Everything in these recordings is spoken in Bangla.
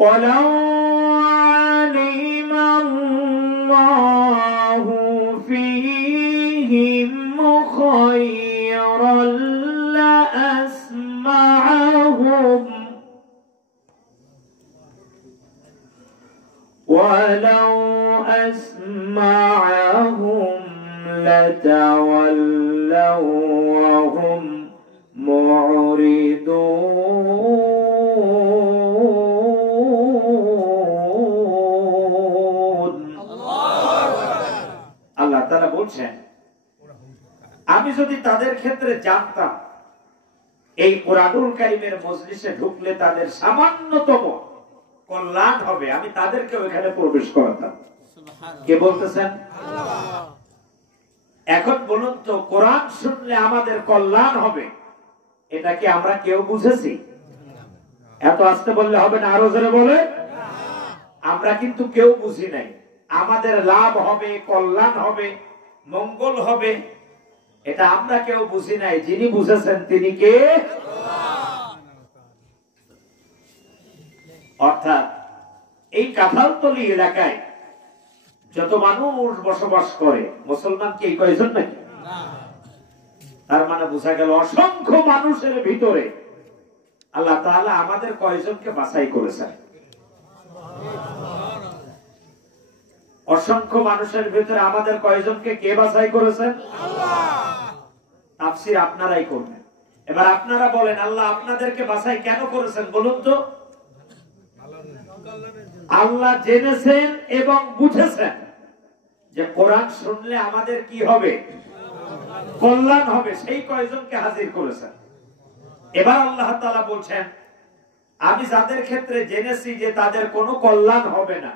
ওয়ালাউ আলিমা আল্লাহু ফীহিম খায়রাল লাআসমা'হুম ওয়ালাউ আসমা'হুম লাতাওয়াল্লাউ ওয়া হুম মুরিদুন। আল্লাহ তাআলা বলছেন, আমি যদি তাদের ক্ষেত্রে জানতাম এই কুরআনুল কারীমের মজলিসে ঢুকলে তাদের সামান্যতম কল্যাণ হবে, আমি তাদেরকে ওখানে প্রবেশ করাতাম। কে বলতেছেন? আল্লাহ। এখন বলুন তো, কোরআন শুনলে আমাদের কল্যাণ হবে, এটা কি আমরা কেউ বুঝেছি? এত আস্তে বললে হবে না, আরো জোরে বলে। আমরা কিন্তু কেউ বুঝি নাই আমাদের লাভ হবে, কল্যাণ হবে, মঙ্গল হবে, এটা আমরা কেউ বুঝি নাই। যিনি বুঝেছেন তিনি কে? অর্থাৎ এই কাঁঠালতলী এলাকায় যত মানুষ বসবাস করে, মুসলমান কি কয়জন নাকি? তার মানে বোঝা গেল অসংখ্য মানুষের ভিতরে আল্লাহ তাআলা আমাদের কয়জনকে বাছাই করেছেন। অসংখ্য মানুষের ভিতরে আমাদের কয়জনকে কে বাছাই করেছেন? আল্লাহ। তাফসীর আপনারাই করবেন। এবার আপনারা বলেন, আল্লাহ আপনাদেরকে বাছাই কেন করেছেন বলুন তো? আল্লাহ জেনেছেন এবং বুঝেছেন যে কোরআন শুনলে আমাদের কি হবে? কল্যাণ হবে, সেই কয়জনকে হাজির করেছেন। এবার আল্লাহ তাআলা বলছেন, আমি যাদের ক্ষেত্রে জেনেছি যে তাদের কোনো কল্যাণ হবে না,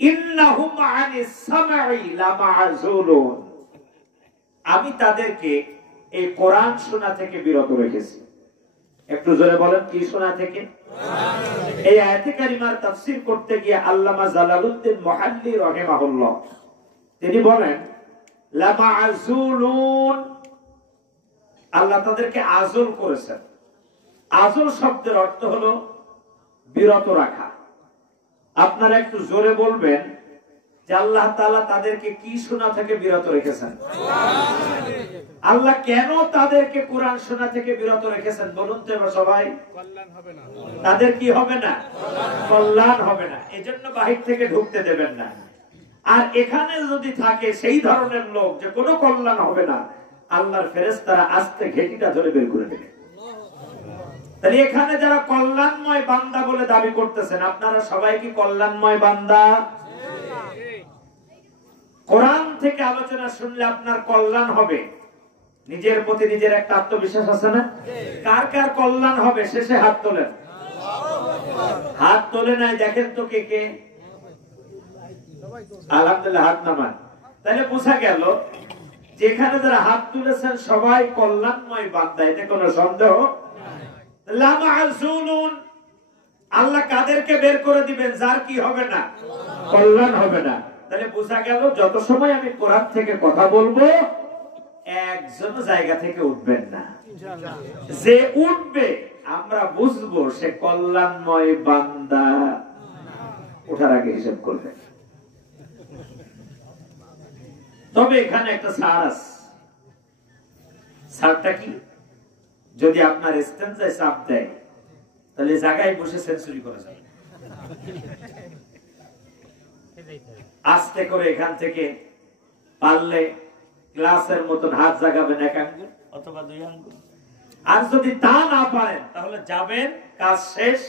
ইন্নাহুম আনিস সামঈ লামা'যুলুন, আমি তাদেরকে এই কোরআন শোনা থেকে বিরত রেখেছি। একটু জোরে বলেন, কি শোনা থেকে? এই আয়াতে কারিমার তাফসীর করতে গিয়ে আল্লামা জালালউদ্দিন মুহাল্লি রাহিমাহুল্লাহ তিনি বলেন, লামা'যুলুন, আল্লাহ তাদেরকে আযল করেছেন। আযল শব্দের অর্থ হলো বিরত রাখা। আপনারা একটু জোরে বলবেন যে আল্লাহ তাআলা তাদেরকে কি শোনা থেকে বিরত রেখেছেন? আল্লাহ কেন তাদেরকে কোরআন শোনা থেকে বিরত রেখেছেন বলুন তো এবার সবাই? কল্যাণ হবে না। তাদের কি হবে না? কল্যাণ হবে না, এজন্য বাহির থেকে ঢুকতে দেবেন না। আর এখানে যদি থাকে সেই ধরনের লোক যে কোনো কল্যাণ হবে না, আল্লাহর ফেরেশতারা আস্তে ঘেঁটিটা ধরে বের করে দেবে। তাহলে এখানে যারা কল্যাণময় বান্দা বলে দাবি করতেছেন, আপনারা সবাই কি কল্যাণময় বান্দা? কোরআন থেকে আলোচনা শুনলে আপনার কল্যাণ হবে। নিজের প্রতি নিজের একটা আত্মবিশ্বাস আছে না? কার কার কল্যাণ হবে শেষে হাত তোলেন। হাত তোলে নাই, দেখেন তো কে কে। আলহামদুলিল্লাহ, হাত নামান। তাহলে বোঝা গেল যেখানে যারা হাত তুলেছেন সবাই কল্যাণময় বান্দা, এতে কোনো সন্দেহ লামা'যুলুন। আল্লাহ কাদেরকে বের করে দিবেন? যার কি হবে না? কল্যাণ হবে না। তাহলে বোঝা গেল যত সময় আমি কোরআন থেকে কথা বলবো একজন জায়গা থেকে উঠবেন না। যে উঠবে আমরা বুঝবো সে কল্যাণময় বান্দা। ওঠার আগে হিসাব করবেন। তবে এখানে একটা ছাড় আছে। ছাড়টা কি? যদি আপনার স্ট্যান্ডায় চাপ দেয় তাহলে জায়গায় বসে সেঞ্চুরি করা যাবে। আস্তে করে এখান থেকে পারলে গ্লাসের মতন হাত জাগাবেন, এক আঙ্গুল অথবা দুই আঙ্গুল। আর যদি তা না পারেন তাহলে যাবেন, কাজ শেষ,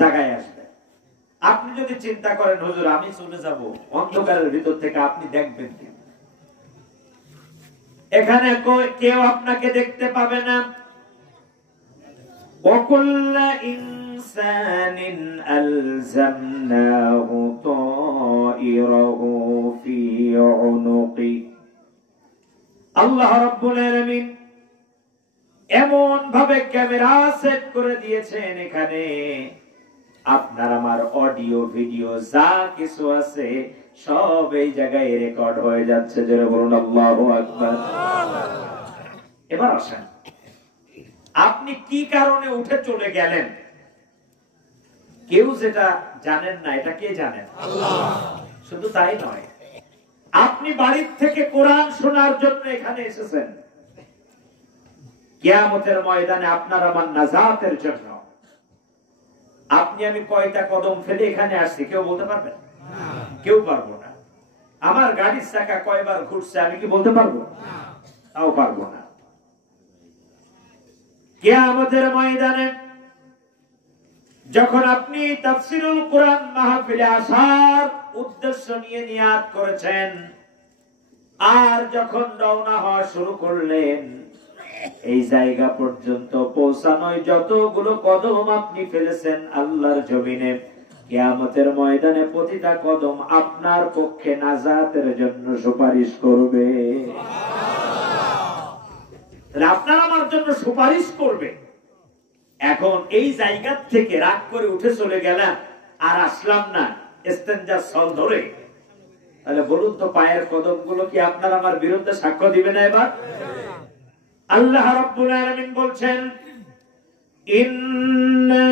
জায়গায় আসবেন। আপনি যদি চিন্তা করেন হুজুর আমি চলে যাব অন্ধকারের ভিতর থেকে, আপনি দেখবেন কি? এখানে কেউ আপনাকে দেখতে পাবে না। ওয়াকুল্লা ইনসানিন আলজামনাহু তায়রাহু ফি উনুকি। আল্লাহ রাব্বুল আলামিন এমন ভাবে ক্যামেরা সেট করে দিয়েছেন, এখানে আপনার আমার অডিও ভিডিও যা কিছু আছে সব এই জায়গায় রেকর্ড হয়ে যাচ্ছে। যারা বলুন আল্লাহু আকবার। এবার আসেন, আপনি কি কারণে উঠে চলে গেলেন? কেউ যেটা জানেন না এটা কে জানেন? আল্লাহ। শুধু তাই নয়, আপনি বাড়ির থেকে কোরআন শোনার জন্য এখানে এসেছেন, কিয়ামতের ময়দানে আপনার আমার নাজাতের জন্য। আপনি আমি কয়টা কদম ফেলে এখানে আসছি কেউ বলতে পারবেন? কেউ পারবো না। আমার গাড়ির চাকা কয়বার ঘুরছে আমি কি বলতে পারবো? তাও পারবো না। কিয়ামতের ময়দানে যখন আপনি তাফসীরুল কোরআন মাহফিলে আসার উদ্দেশ্য নিয়ে নিয়াত করেছেন, আর যখন রওনা হওয়া শুরু করলেন, এই জায়গা পর্যন্ত পৌঁছানোয় যতগুলো কদম আপনি ফেলেছেন আল্লাহর জমিনে, কিয়ামতের ময়দানে প্রতিটা কদম আপনার পক্ষে নাজাতের জন্য সুপারিশ করবে। আপনার আমার জন্য সুপারিশ করবে। এখন এই জায়গা থেকে রাগ করে উঠে চলে গেলাম আর আসলাম না ইস্তেঞ্জার সল ধরে, তাহলে বলুন তো পায়ের কদমগুলো কি আপনার আমার বিরুদ্ধে সাক্ষ্য দিবে না? এবার আল্লাহ রাব্বুল আলামিন বলছেন, ইন্না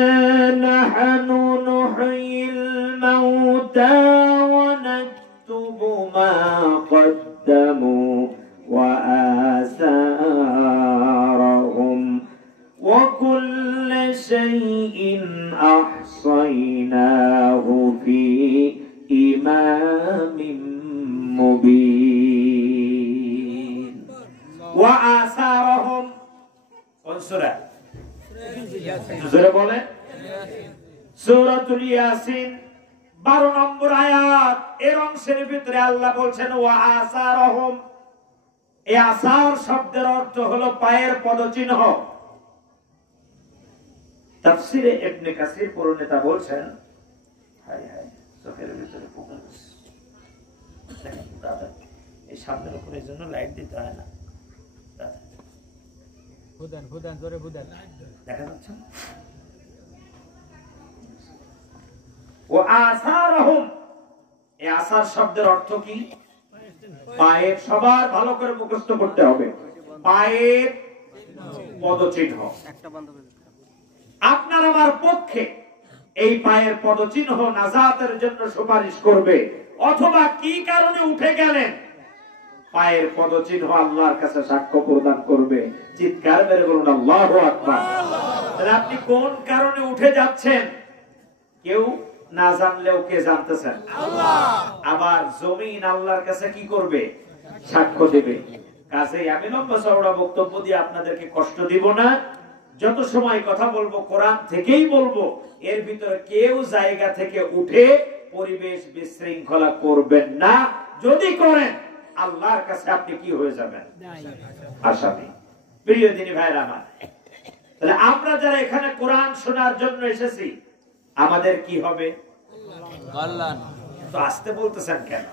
নাহনু নুহয়িল মাউতা ওয়া নাকতুবু মা কদ্দামু ওয়া আসারহুম ওয়া কুল্লা শাইইন আহসাইনাহু ফি ইমামিম মুবিন। ওয়া আসারহুম কোন সূরা? জোরে বলে সূরাতুল ইয়াসিন 12 নম্বর আয়াত। এর অংশের ভিতরে আল্লাহ বলছেন ওয়া আসারহুম। এই আসার শব্দের অর্থ হলো পায়ের পদচিহ্ন। তাফসীরে ইবনে কাসির পরিণেতা বলছেন, হাই হাই চোখের ভিতরে পোকা দাদা, এই সামনের উপরে জন্য লাইট দিতে হয় না দাদা, বুদান বুদান জোরে বুদান দেখা যাচ্ছে। ও আসারহুম, এই আসার শব্দের অর্থ কি? পায়ের, সবার ভালো করে মুখস্থ করতে হবে, পায়ের পদচিহ্ন। আপনার আমার পক্ষে এই পায়ের পদচিহ্ন নাজাতের জন্য সুপারিশ করবে। অথবা কি কারণে উঠে গেলেন, পায়ের পদচিহ্ন আল্লাহর কাছে সাক্ষ্য প্রদান করবে। চিৎকার মেরে বলুন আল্লাহু আকবার। তাহলে আপনি কোন কারণে উঠে যাচ্ছেন কেউ না জানলেও কে জানতেছেন? আল্লাহ। আবার জমিন আল্লাহর কাছে কি করবে? সাক্ষ্য দেবে। কাজেই আমি লম্বা চওড়া বক্তব্য দিয়ে আপনাদেরকে কষ্ট দিব না। যত সময় কথা বলবো কোরআন থেকেই বলবো। এর ভিতরে কেউ জায়গা থেকে উঠে পরিবেশ বিশৃঙ্খলা করবেন না। যদি করেন আল্লাহর কাছে আপনি কি হয়ে যাবেন? আসামি। প্রিয় দিনী ভাইরা আমার, তাহলে আমরা যারা এখানে কোরআন শোনার জন্য এসেছি আমাদের কি হবে? কল্যাণ। তো আসতে বলতেছেন কেন?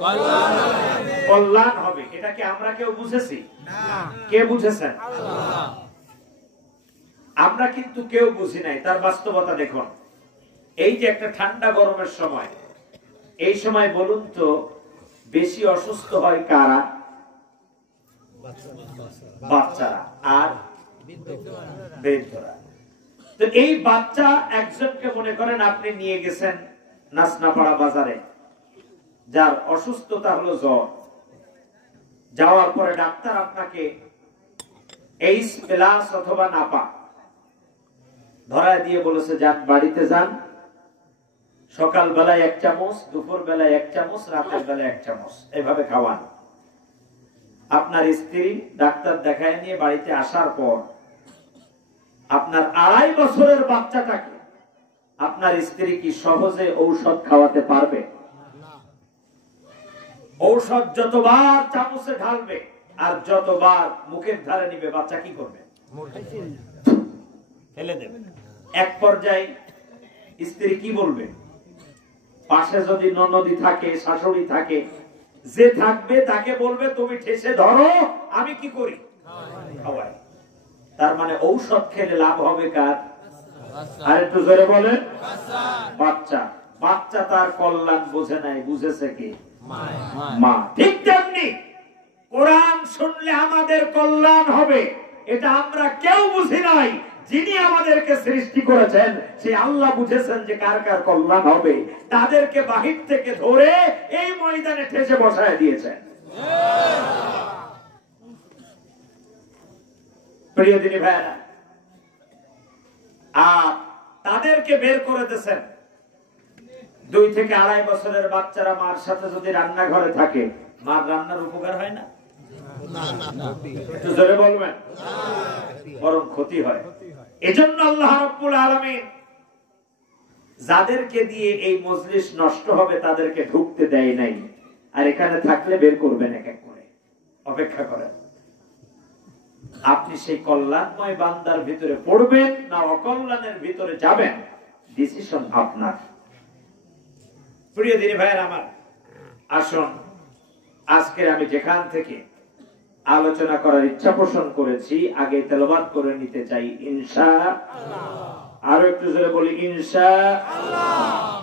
কল্যাণ হবে। এটা কি আমরা কেউ বুঝেছি? কে বুঝেছেন? আমরা কিন্তু কেউ বুঝি নাই। তার বাস্তবতা দেখুন। এই যে একটা ঠান্ডা গরমের সময়, এই সময় বলুন তো বেশি অসুস্থ হয় কারা? বাচ্চারা আর বৃদ্ধরা। তো এই বাচ্চা একজনকে মনে করেন আপনি নিয়ে গেছেন নাসনাপাড়া বাজারে, যার অসুস্থতা হলো জ্বর। যাওয়ার পরে ডাক্তার আপনাকে এইচ প্লাস অথবা নাপা ধরায় দিয়ে বলেছে যান বাড়িতে যান, সকাল বেলায় 1 চামচ, দুপুর বেলায় 1 চামচ, রাতের বেলায় 1 চামচ, এভাবে খাওয়ান। আপনার স্ত্রী ডাক্তার দেখায় নিয়ে বাড়িতে আসার পর আপনার 2.5 বছরের বাচ্চাটাকে আপনার স্ত্রী কি সহজে ঔষধ খাওয়াতে পারবে? ঔষধ যতবার চামচে ঢালবে আর যতবার মুখের ধারে নিবে, বাচ্চা কি করবে? ফেলে দেবে। এক পর্যায়ে স্ত্রী কি বলবে? পাশে যদি ননদি থাকে, শাশুড়ি থাকে, যে থাকবে তাকে বলবে তুমি ঠেসে ধরো, আমি কি করি? খাওয়াই। তার মানে ঔষধ খেলে লাভ হবে কার? আর একটু জোরে বলেন। বাচ্চা। বাচ্চা তার কল্যাণ বোঝে নাই, বুঝেছে কি? মা। ঠিক তেমনি কোরআন শুনলে আমাদের কল্যাণ হবে, এটা আমরা কেউ বুঝি নাই। যিনি আমাদেরকে সৃষ্টি করেছেন সেই আল্লাহ বুঝেছেন যে কার কার কল্যাণ হবে, তাদেরকে বাহির থেকে ধরে এই ময়দানে ঠেসে বসায় দিয়েছেন। প্রিয় দিনী ভাইরা, আর তাদেরকে বের করে দিয়েছেন। 2 থেকে 2.5 বছরের বাচ্চারা মার সাথে যদি রান্নাঘরে থাকে, মার রান্নার উপকার হয় না? একটু জোরে বলবেন, বরং ক্ষতি হয়। এজন্য আল্লাহ রাব্বুল আলামিন যাদেরকে দিয়ে এই মজলিস নষ্ট হবে তাদেরকে ঢুকতে দেয় নাই, আর এখানে থাকলে বের করবেন এক এক করে। অপেক্ষা করেন, আপনি সেই কল্যাণময় বান্দার ভিতরে পড়বেন না অকল্যাণের ভিতরে যাবেন, ডিসিশন আপনার। প্রিয় দিনী ভাইয়ের আমার, আসুন আজকে আমি যেখান থেকে আলোচনা করার ইচ্ছা পোষণ করেছি আগে তেলাওয়াত করে নিতে চাই ইনশাআল্লাহ। আরো একটু জোরে বলি ইনশাআল্লাহ।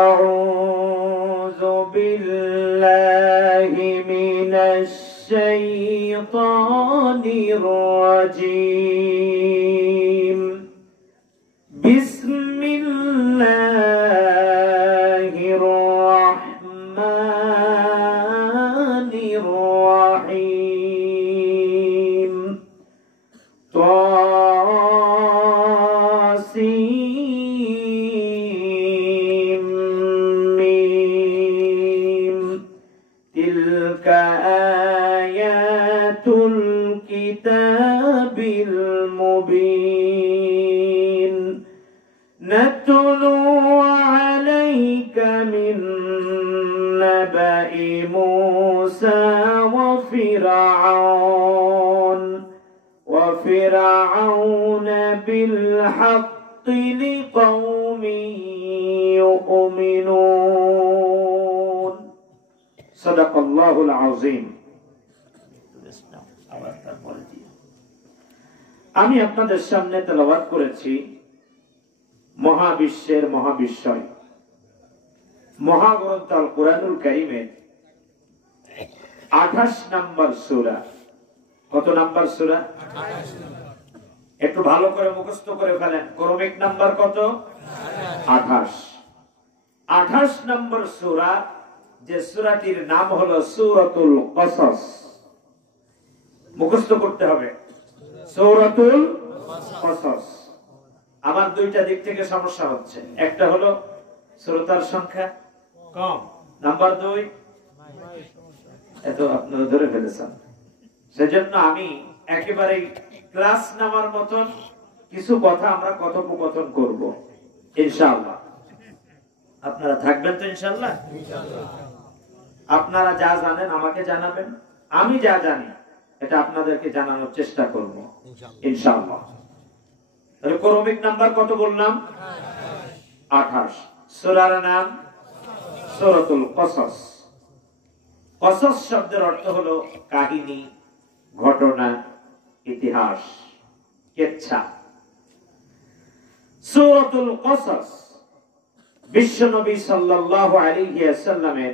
আউযু বিল্লাহি মিনাশ শাইতানির রাজীম। বিসমিল্লাহির রাহমানির রাহিম। তাসিম মিম। তিলকা আয়াতুল কিতাবিল মুবিন। নাতলু আলাইকা মিন নাবাই মূসা ওয়া ফিরআউন বিল হাক্কি লিকাওমিন ইউমিনুন। সাদাকাল্লাহুল আযীম। আমি আপনাদের সামনে তেলাওয়াত করেছি মহাবিশ্বের মহাবিশ্বয় মহাগ্রন্থ আল কুরআনুল কারীমের 28 নম্বর সূরা। কত নাম্বার সূরা? 28। একটু ভালো করে মুখস্থ করে ফেলেন, ক্রমিক নাম্বার কত? 28। 28 নম্বর সূরা, যে সূরাটির নাম হলো সূরাতুল কসস। মুখস্থ করতে হবে, সূরাতুল কসস। আমার 2টা দিক থেকে সমস্যা হচ্ছে। একটা হলো শ্রোতার সংখ্যা কম, নাম্বার 2 এত আপনারা ধরে ফেলেছেন। সেজন্য আমি একেবারে ক্লাস নেওয়ার মতন কিছু কথা আমরা কথোপকথন করব ইনশাআল্লাহ। আপনারা থাকবেন তো ইনশাআল্লাহ? আপনারা যা জানেন আমাকে জানাবেন, আমি যা জানি এটা আপনাদেরকে জানানোর চেষ্টা করব ইনশাআল্লাহ। তাহলে ক্রমিক নাম্বার কত বললাম? 28। সূরার নাম সূরাতুল কসস। কসস শব্দের অর্থ হলো কাহিনী, ঘটনা, ইতিহাস, কেচ্ছা। সূরাতুল কসস বিশ্বনবী সাল্লাল্লাহু আলাইহি ওয়াসাল্লামের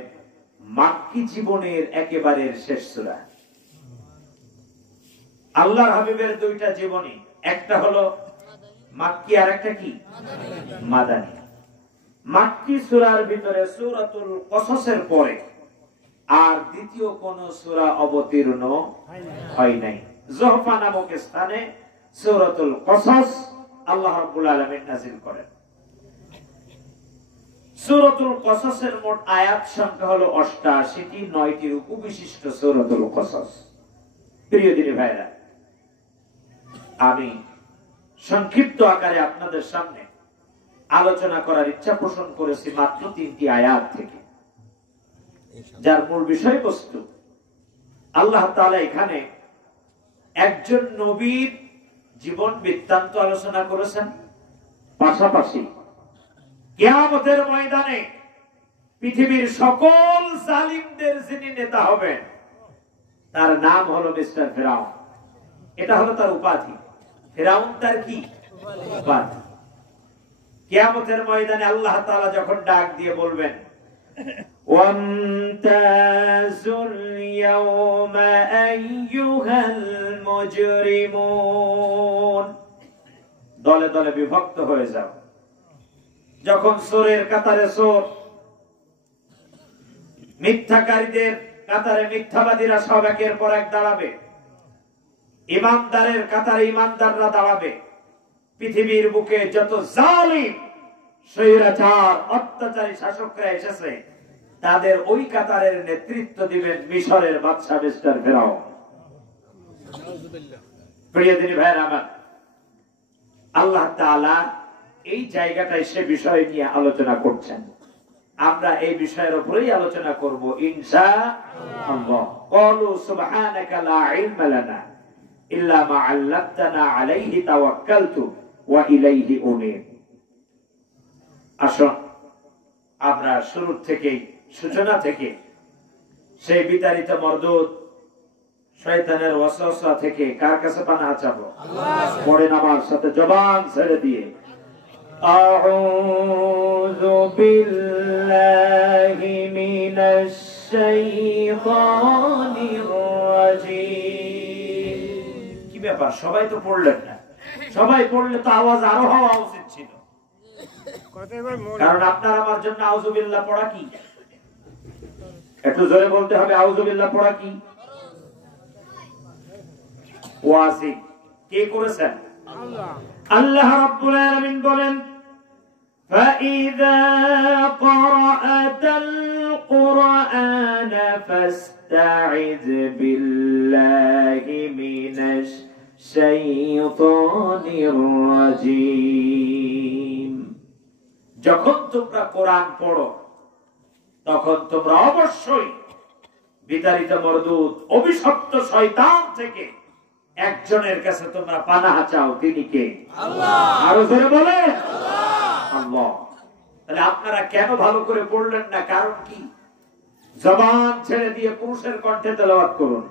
মাক্কি জীবনের একেবারে শেষ সূরা। আল্লাহর হাবিবের 2টা জীবনী, একটা হলো মাক্কি আর একটা কি মাদানী। মাক্কি সূরার ভিতরে সূরাতুল কসসের পরে আর দ্বিতীয় কোন সূরা অবতীর্ণ হয় নাই। যুহফা নামক স্থানে সূরাতুল কসস আল্লাহ রাব্বুল আলামিন নাযিল করেন। সূরাতুল কসসের মোট আয়াত সংখ্যা হলো 88টি, 9টি রুকু বিশিষ্ট সূরাতুল কসস। প্রিয় দিনী ভাইরা, আমি সংক্ষিপ্ত আকারে আপনাদের সামনে আলোচনা করার ইচ্ছা পোষণ করেছি মাত্র 3টি আয়াত থেকে, যার মূল বিষয়বস্তু আল্লাহ তাআলা এখানে একজন নবীর জীবন বৃত্তান্ত আলোচনা করেছেন, পাশাপাশি কিয়ামতের ময়দানে পৃথিবীর সকল জালিমদের যিনি নেতা হবেন তার নাম হলো মিস্টার ফিরাউন। এটা হলো তার উপাধি। ফিরাউন তার কি উপাধি। কিয়ামতের ময়দানে আল্লাহ তাআলা যখন ডাক দিয়ে বলবেন ওয়ামতাজুল ইয়াওমা আইয়ুহাল মুজরিমুন, দলে দলে বিভক্ত হয়ে যাও। যখন চোরের কাতারে চোর, মিথ্যাকারীদের কাতারে মিথ্যাবাদীরা সব একের পর এক দাঁড়াবে, ইমানদারের কাতারে ইমানদাররা দাঁড়াবে। পৃথিবীর বুকে যত জালিম স্বৈরাচার অত্যাচারী শাসকরা এসেছে, তাদের ওই কাতারের নেতৃত্ব দিবেন মিশরের বাদশা মিস্টার ফেরাউন। প্রিয় দিনী ভাইয়ের আমার, আল্লাহ তাআলা এই জায়গাটায় সে বিষয় নিয়ে আলোচনা করছেন। আমরা এই বিষয়ের উপরেই আলোচনা করব ইনশাআল্লাহ। ক্বালু সুবহানাকা লা ইলমা লানা ইল্লা মা 'আল্লামতানা আলাইহি তাওয়াক্কালতু ওয়া ইলাইহি উনীব। আসুন আমরা শুরু থেকেই, সূচনা থেকে সেই বিতাড়িত মরদুদ শয়তানের ওয়াসওয়াসা থেকে কার কাছে পানাহ চাবো? আল্লাহ। পড়েন আমার সাথে জবান ছেড়ে দিয়ে, আউযু বিল্লাহি মিনাশ শাইতানির রাজীম। কি ব্যাপার, সবাই তো পড়লেন না? সবাই পড়লে তো আওয়াজ আরো হওয়া উচিত ছিল, কারণ আপনার আমার জন্য আউযু বিল্লাহ পড়া কি? একটু জোরে বলতে হবে, আউযু বিল্লাহ পড়া কি? ওয়াজিব। কে করেছেন? আল্লাহ। আল্লাহ রাব্বুল আলামিন বলেন, فَإِذَا قَرَأْتَ الْقُرْآنَ فَاسْتَعِذْ بِاللَّهِ مِنَ الشَّيْطَانِ الرَّجِيمِ। যখন তোমরা কোরআন পড়ো তখন তোমরা অবশ্যই বিতাড়িত মরদুদ অভিশপ্ত শয়তান থেকে একজনের কাছে তোমরা পানাহ চাও। তিনি কে? আল্লাহ। আরো জোরে বলেন, আল্লাহ। তাহলে আপনারা কেন ভালো করে পড়লেন না? কারণ কি? জবান ছেড়ে দিয়ে পুরুষের কণ্ঠে তেলাওয়াত করুন,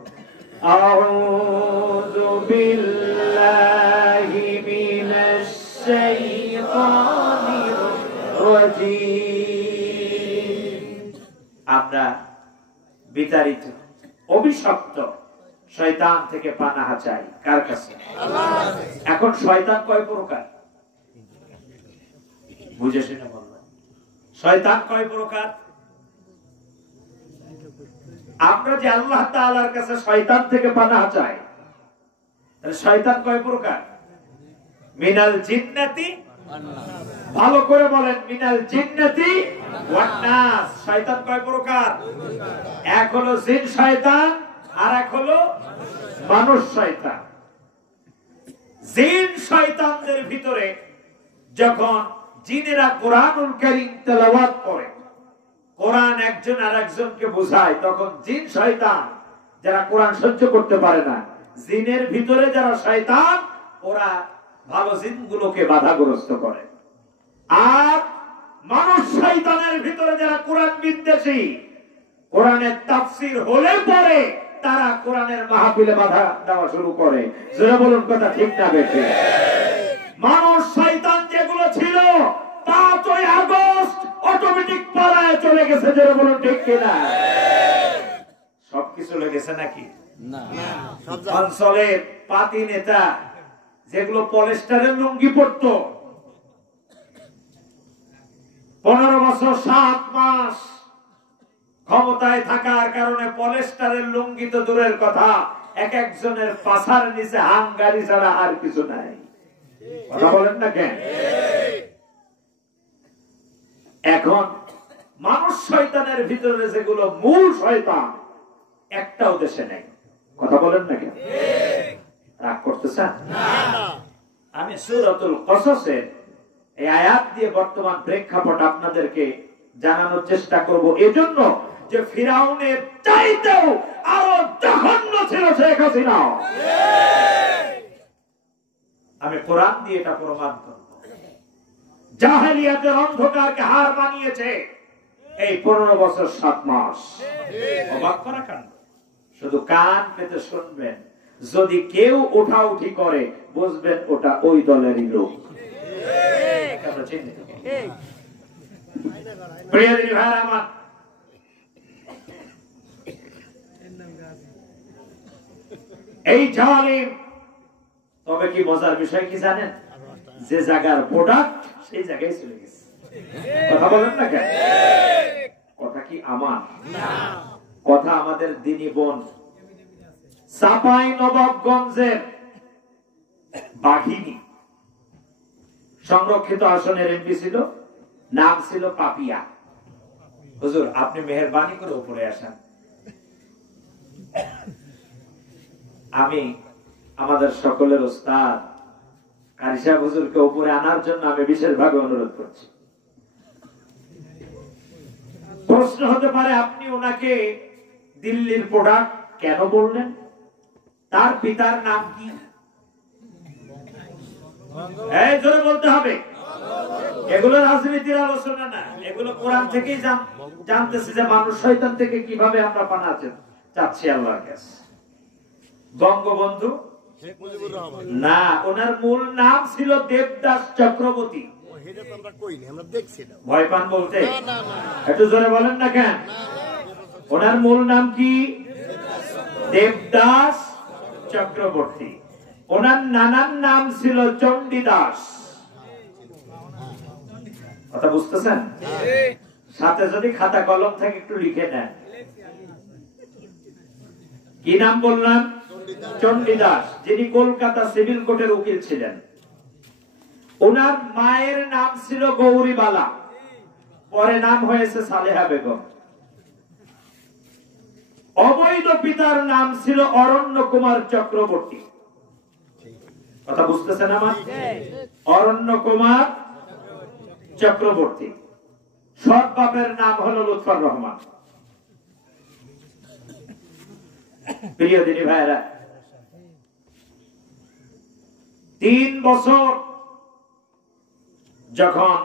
আউযু বিল্লাহি মিনাশ শাইতানির রাজীম। আমরা বিতাড়িত অভিশপ্ত শয়তান থেকে পানাহ চাই। কার কাছে? আল্লাহর কাছে। এখন শয়তান কয় প্রকার? বুঝে শুনে বলবেন, শয়তান কয় প্রকার? আমরা যে আল্লাহ তাআলার কাছে শয়তান থেকে পানাহ চাই, তাহলে শয়তান কয় প্রকার? মিনাল জিন্নাতি, ভালো করে বলেন, মিনাল জিন্নাতি ওয়ান নাস। শয়তান কয় প্রকার? এক হলো জিন শয়তান, আর এক হলো মানুষ শয়তান। জিন শয়তানদের ভিতরে যখন জিনেরা কোরআনুল কারীম তেলাওয়াত করে, কোরআন একজন আরেকজনকে বোঝায়, তখন জিন শয়তান যারা কোরআন সহ্য করতে পারে না, জিনের ভিতরে যারা শয়তান, ওরা ভালো জিনগুলোকে বাধাগ্রস্ত করে। আর মানুষ শয়তানের ভিতরে যারা কোরআন বিদ্বেষী, কোরআনের তাফসীর হলে পরে তারা কোরআনের মাহফিলে বাধা দেওয়া শুরু করে। যারা বলুন কথা ঠিক না বেঠিক? মানুষ শয়তান যেগুলো ছিল 5ই আগস্ট অটোমেটিক পালায় চলে গেছে। যারা বলুন ঠিক কিনা? সবকিছু লেগেছে নাকি? না। অঞ্চলের পাতি নেতা যেগুলো পলিস্টারের লুঙ্গি পরতো, 15 বছর 7 মাস ক্ষমতায় থাকার কারণে পলিস্টারের লুঙ্গি তো দূরের কথা, এক একজনের পাছার নিচে হাঙ্গারি ছাড়া আর কিছু নাই। কথা বলেন না কেন? এখন মানুষ শয়তানের ভিতরে যেগুলো মূল শয়তান, একটাও দেশে নেই। কথা বলেন না কেন? রাগ করতেছেন? আমি সূরাতুল কসসের এই আয়াত দিয়ে বর্তমান প্রেক্ষাপট আপনাদেরকে জানানোর চেষ্টা করব, এজন্য যে ফিরাউনের চাইতেও আরো জঘন্য ছিল শেখ হাসিনা। আমি কোরআন দিয়ে এটা প্রমাণ করব। জাহেলিয়াতের অন্ধকারকে হার মানিয়েছে এই 15 বছর 7 মাস। অবাক করা কাণ্ড। শুধু কান পেতে শুনবেন, যদি কেউ উঠাউঠি করে বুঝবেন ওটা ওই দলেরই লোক। প্রিয় দিনী ভাইরা আমার, এই জালিম। তবে কি মজার বিষয় কি জানেন? যে জায়গার প্রোডাক্ট সেই জায়গায় চলে গেছে। কথা বলেন না কেন? কথা কি আমার না, কথা আমাদের দিনী বোন চাঁপাই নবাবগঞ্জের বাঘিনী সংরক্ষিত আসনের এমপি ছিল, নাম ছিল পাপিয়া। হুজুর আপনি মেহেরবানি করে উপরে আসেন। আমি আমাদের সকলের ওস্তাদ কারি সাহেব হুজুরকে উপরে আনার জন্য আমি বিশেষভাবে অনুরোধ করছি। প্রশ্ন হতে পারে আপনি ওনাকে দিল্লির প্রোডাক্ট কেন বললেন? তার পিতার নাম কি? এই জোরে বলতে হবে। এগুলো রাজনীতির আলোচনা না, এগুলো কোরআন থেকেই জানতেছি যে মানুষ শয়তান থেকে কিভাবে আমরা পানা চাচ্ছি আল্লাহর কাছে। বঙ্গবন্ধু না, ওনার মূল নাম ছিল দেবদাস চক্রবর্তী। ভয় পান বলতে? একটু জোরে বলেন না কেন? ওনার মূল নাম কি? দেবদাস চক্রবর্তী। ওনার নানার নাম ছিল চণ্ডীদাস। কথা বুঝতেছেন? সাথে যদি খাতা কলম থেকে একটু লিখে নেন। কি নাম বললাম? চণ্ডীদাস, যিনি কলকাতা সিভিল কোর্টের উকিল ছিলেন। ওনার মায়ের নাম ছিল গৌরীবালা, পরে নাম হয়েছে সালেহা বেগম। অবৈধ পিতার নাম ছিল অরণ্য কুমার চক্রবর্তী। কথা বুঝতেছেন আমার? অরণ্য কুমার চক্রবর্তী। সৎ বাপের নাম হলো লুৎফর রহমান। প্রিয় দিনী ভাইরা, 3 বছর যখন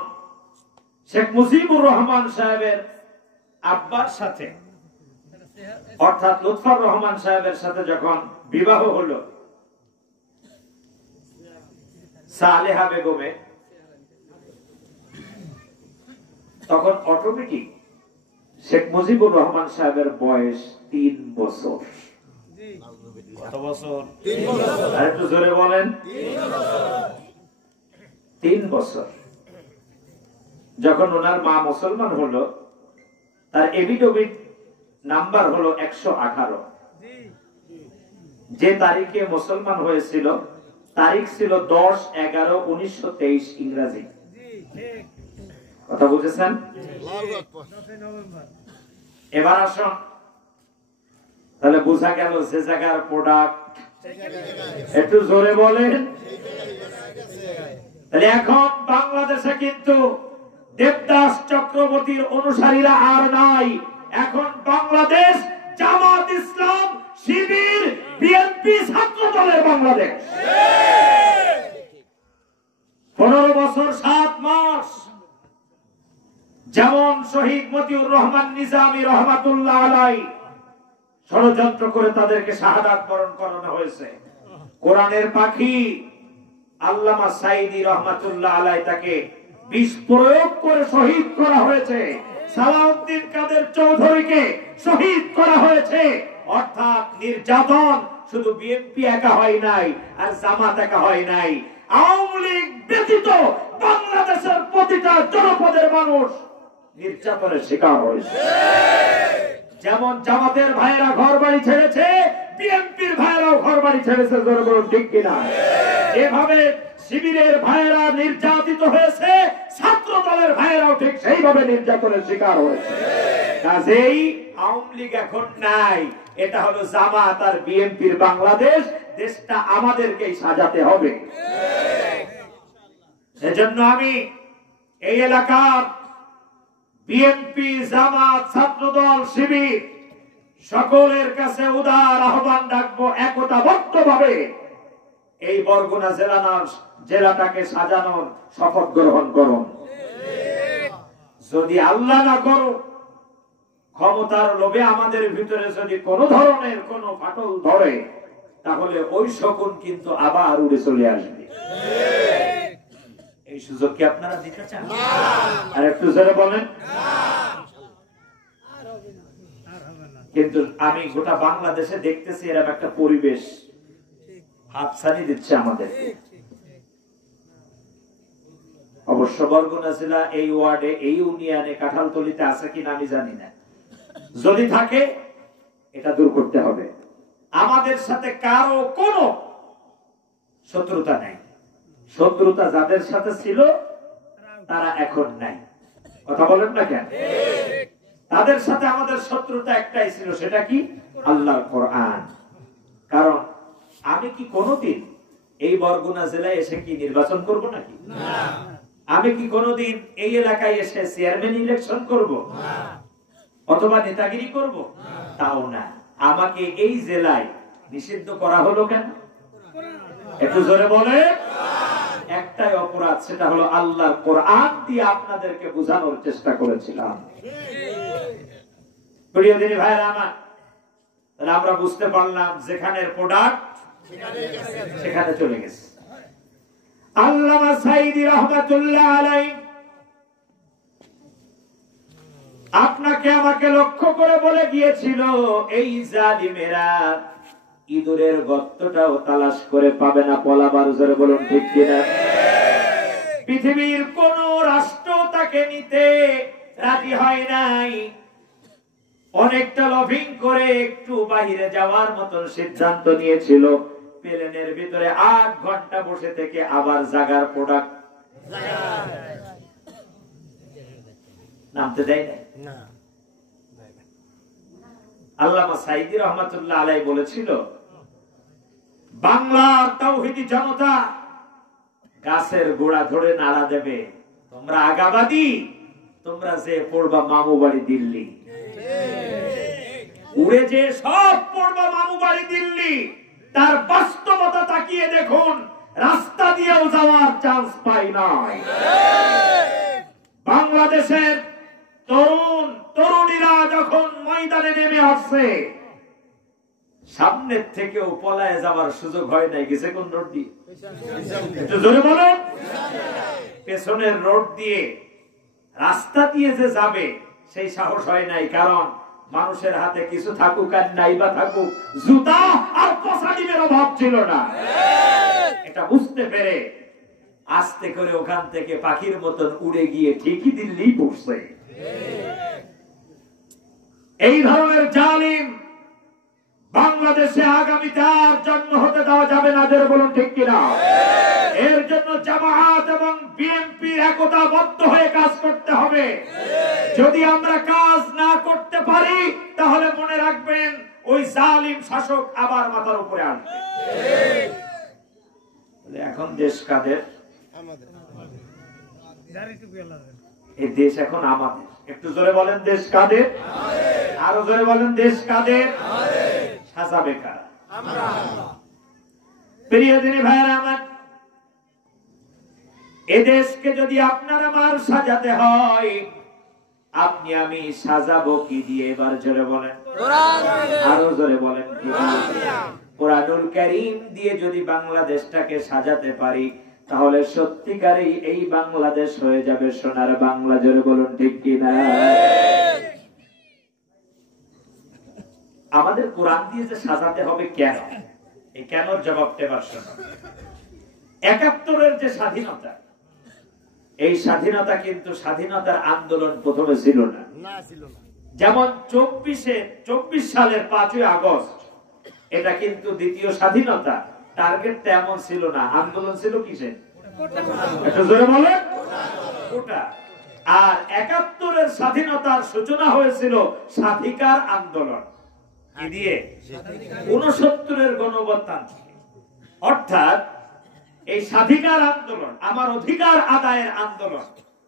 শেখ মুজিবুর রহমান সাহেবের আব্বার সাথে অর্থাৎ লুৎফর রহমান সাহেবের সাথে যখন বিবাহ হলো সালেহা বেগমে, তখন অটোমেটিক শেখ মুজিবুর রহমান সাহেবের বয়স 3 বছর। কত বছর? 3 বছর। আর একটু জোরে বলেন। 3 বছর। যখন ওনার মা মুসলমান হলো, তার এভিডেভিট নাম্বার হলো 118। যে তারিখে মুসলমান হয়েছিল তারিখ ছিল 10/11/1923 ইংরেজি। কথা বুঝেছেন? এবার আসুন, তাহলে বোঝা গেল যে জায়গার প্রোডাক্ট। একটু জোরে বলেন। তাহলে এখন বাংলাদেশে কিন্তু দেবদাস চক্রবর্তীর অনুসারীরা আর নাই। এখন বাংলাদেশ জামাত ইসলাম, শিবির, বিএনপি, ছাত্র দলের বাংলাদেশ। 15 বছর 7 মাস যেমন শহীদ মতিউর রহমান নিজামী রহমাতুল্লাহ আলাইহি ষড়যন্ত্র করে তাদেরকে শাহাদাত বরণ করানো হয়েছে। কোরআনের পাখি আল্লামা সাইদি রহমাতুল্লাহ আলাইহি তাকে বিষ প্রয়োগ করে শহীদ করা হয়েছে। সালাউদ্দিন কাদের চৌধুরীকে শহীদ করা হয়েছে। অর্থাৎ নির্যাতন শুধু বিএনপি একা হয় নাই, আর জামাত একা হয় নাই, আওয়ামী লীগ ব্যতীত বাংলাদেশের প্রতিটা জনপদের মানুষ নির্যাতনের শিকার হয়েছে। যেমন জামাতের ভাইয়েরা ঘর বাড়ি ছেড়েছে, বিএনপির ভাইয়েরাও ঘর বাড়ি ছেড়েছে। ঠিক কিনা? এভাবে শিবিরের ভাইয়েরা নির্যাতিত হয়েছে, ছাত্র দলের ভাইয়েরাও ঠিক সেইভাবে নির্যাতনের শিকার হয়েছে। কাজেই আওয়ামী লীগ এখন নাই, এটা হলো জামাত আর বিএনপির বাংলাদেশ। দেশটা আমাদেরকেই সাজাতে হবে। সেজন্য আমি এই এলাকার বিএনপি, জামাত, ছাত্রদল, শিবির সকলের কাছে উদার আহ্বান রাখবো, একতাবদ্ধভাবে এই বরগুনা জেলাটাকে সাজানোর শপথ গ্রহণ করুন। যদি আল্লাহ না করুন, ক্ষমতার লোভে আমাদের ভিতরে যদি কোনো ধরনের কোনো ফাটল ধরে, তাহলে ওই শকুন কিন্তু আবার উড়ে চলে আসবে। এই সুযোগ কি আপনারা দিতে চান? আর একটু জোরে বলেন। কিন্তু আমি গোটা বাংলাদেশে দেখতেছি এরকম একটা পরিবেশ হাতছানি দিচ্ছে আমাদের। অবশ্য বরগুনা জেলা এই ওয়ার্ডে, এই ইউনিয়নে, কাঁঠালতলিতে আছে কিনা আমি জানি না, যদি থাকে এটা দূর করতে হবে। আমাদের সাথে কারো কোনো শত্রুতা নাই। শত্রুতা যাদের সাথে ছিল তারা এখন নাই। কথা বলেন না কেন? তাদের সাথে আমাদের শত্রুতা একটাই ছিল, সেটা কি? আল্লাহর কোরআন। কারণ আমি কি কোনোদিন এই বরগুনা জেলায় এসে কি নির্বাচন করব নাকি? আমি কি কোনোদিন এই এলাকায় এসে চেয়ারম্যান ইলেকশন করব অথবা নেতাগিরি করব? তাও না। আমাকে এই জেলায় নিষিদ্ধ করা হলো কেন? একটু জোরে বলে। একটাই অপরাধ, সেটা হলো আল্লাহর কোরআন দিয়ে আপনাদেরকে বোঝানোর চেষ্টা করেছিলাম। প্রিয় দিনী ভাইরা আমার, তাহলে আমরা বুঝতে পারলাম যেখানের প্রোডাক্ট সেখানে চলে গেছে। আল্লামা সাঈদী রাহমাতুল্লাহ আলাইহি আপনাকে আমাকে লক্ষ্য করে বলে গিয়েছিল, এই জালিমেরা ইঁদুরের গর্তটাও তালাশ করে পাবে না পলাবার জোরে বলুন ঠিক কিনা? পৃথিবীর কোন রাষ্ট্র তাকে নিতে রাজি হয় নাই। অনেকটা লবিং করে একটু বাইরে যাওয়ার মতন সিদ্ধান্ত নিয়েছিল। প্লেনের ভিতরে 8 ঘন্টা বসে থেকে আবার জাগার প্রোডাক্ট নামতে দেয় না। আল্লামা সাঈদী রাহমাতুল্লাহ আলাইহি বলেছিল, বাংলার তাওহীদি জনতা গাছের গোড়া ধরে নাড়া দেবে। তোমরা আগাবাদী, তোমরা যে পড়বা মামু বাড়ি দিল্লি, উড়ে যে সব পড়বা মামু বাড়ি দিল্লি, তার বাস্তবতা তাকিয়ে দেখুন, রাস্তা দিয়েও যাওয়ার চান্স পাই নাই। বাংলাদেশের তরুণ তরুণীরা যখন ময়দানে নেমে আসছে, সামনের থেকেও পলায় যাওয়ার সুযোগ হয় নাই। গেছে কোন রোড দিয়ে? একটু জোরে বলেন। পেছনের রোড দিয়ে, রাস্তা দিয়ে যে যাবে সেই সাহস হয় নাই। কারণ মানুষের হাতে কিছু থাকুক আর নাই বা থাকুক, জুতা আর পছাড়িমের অভাব ছিল না। এটা বুঝতে পেরে আস্তে করে ওখান থেকে পাখির মতন উড়ে গিয়ে ঠিকই দিল্লি পৌঁছছে। এই ধরনের জালিম বাংলাদেশে আগামীতে আর জন্ম হতে দেওয়া যাবে না, যারা বলুন ঠিক কিনা? এর জন্য জামায়াত এবং বিএনপি একতাবদ্ধ হয়ে কাজ করতে হবে। যদি আমরা কাজ না করতে পারি তাহলে মনে রাখবেন ওই জালিম শাসক আবার মাথার উপরে আসবে। এখন দেশ কাদের? এই দেশ এখন আমাদের। একটু জোরে বলেন, দেশ কাদের? আরো জোরে বলেন, দেশ কাদের? সাজাবে কারা? প্রিয় দিনী ভাইরা আমার, এদেশকে যদি আপনার আমার সাজাতে হয়, আপনি আমি সাজাবো কি দিয়ে? এবার জোরে বলেন, আরো জোরে বলেন। কোরআনুল কারীম দিয়ে যদি বাংলাদেশটাকে সাজাতে পারি তাহলে সত্যিকারেই এই বাংলাদেশ হয়ে যাবে সোনার বাংলা। জোরে বলুন ঠিক কিনা? আমাদের কোরআন দিয়ে যে সাজাতে হবে কেন, এই কেনর জবাবটা এবার শোনো। ৭১-এর যে স্বাধীনতা, এই স্বাধীনতা কিন্তু স্বাধীনতার আন্দোলন প্রথমে ছিল না। যেমন ২৪ সালের ৫ই আগস্ট, এটা কিন্তু দ্বিতীয় স্বাধীনতা। টার্গেট তেমন ছিল না। আন্দোলন ছিল কিসের? একটু জোরে বলেন, ওটা। আর ৭১-এর স্বাধীনতার সূচনা হয়েছিল স্বাধিকার আন্দোলন কি দিয়ে? ৬৯-এর গণঅভ্যুত্থান। অর্থাৎ এই স্বাধিকার আন্দোলন, আমার অধিকার আদায়ের আন্দোলন,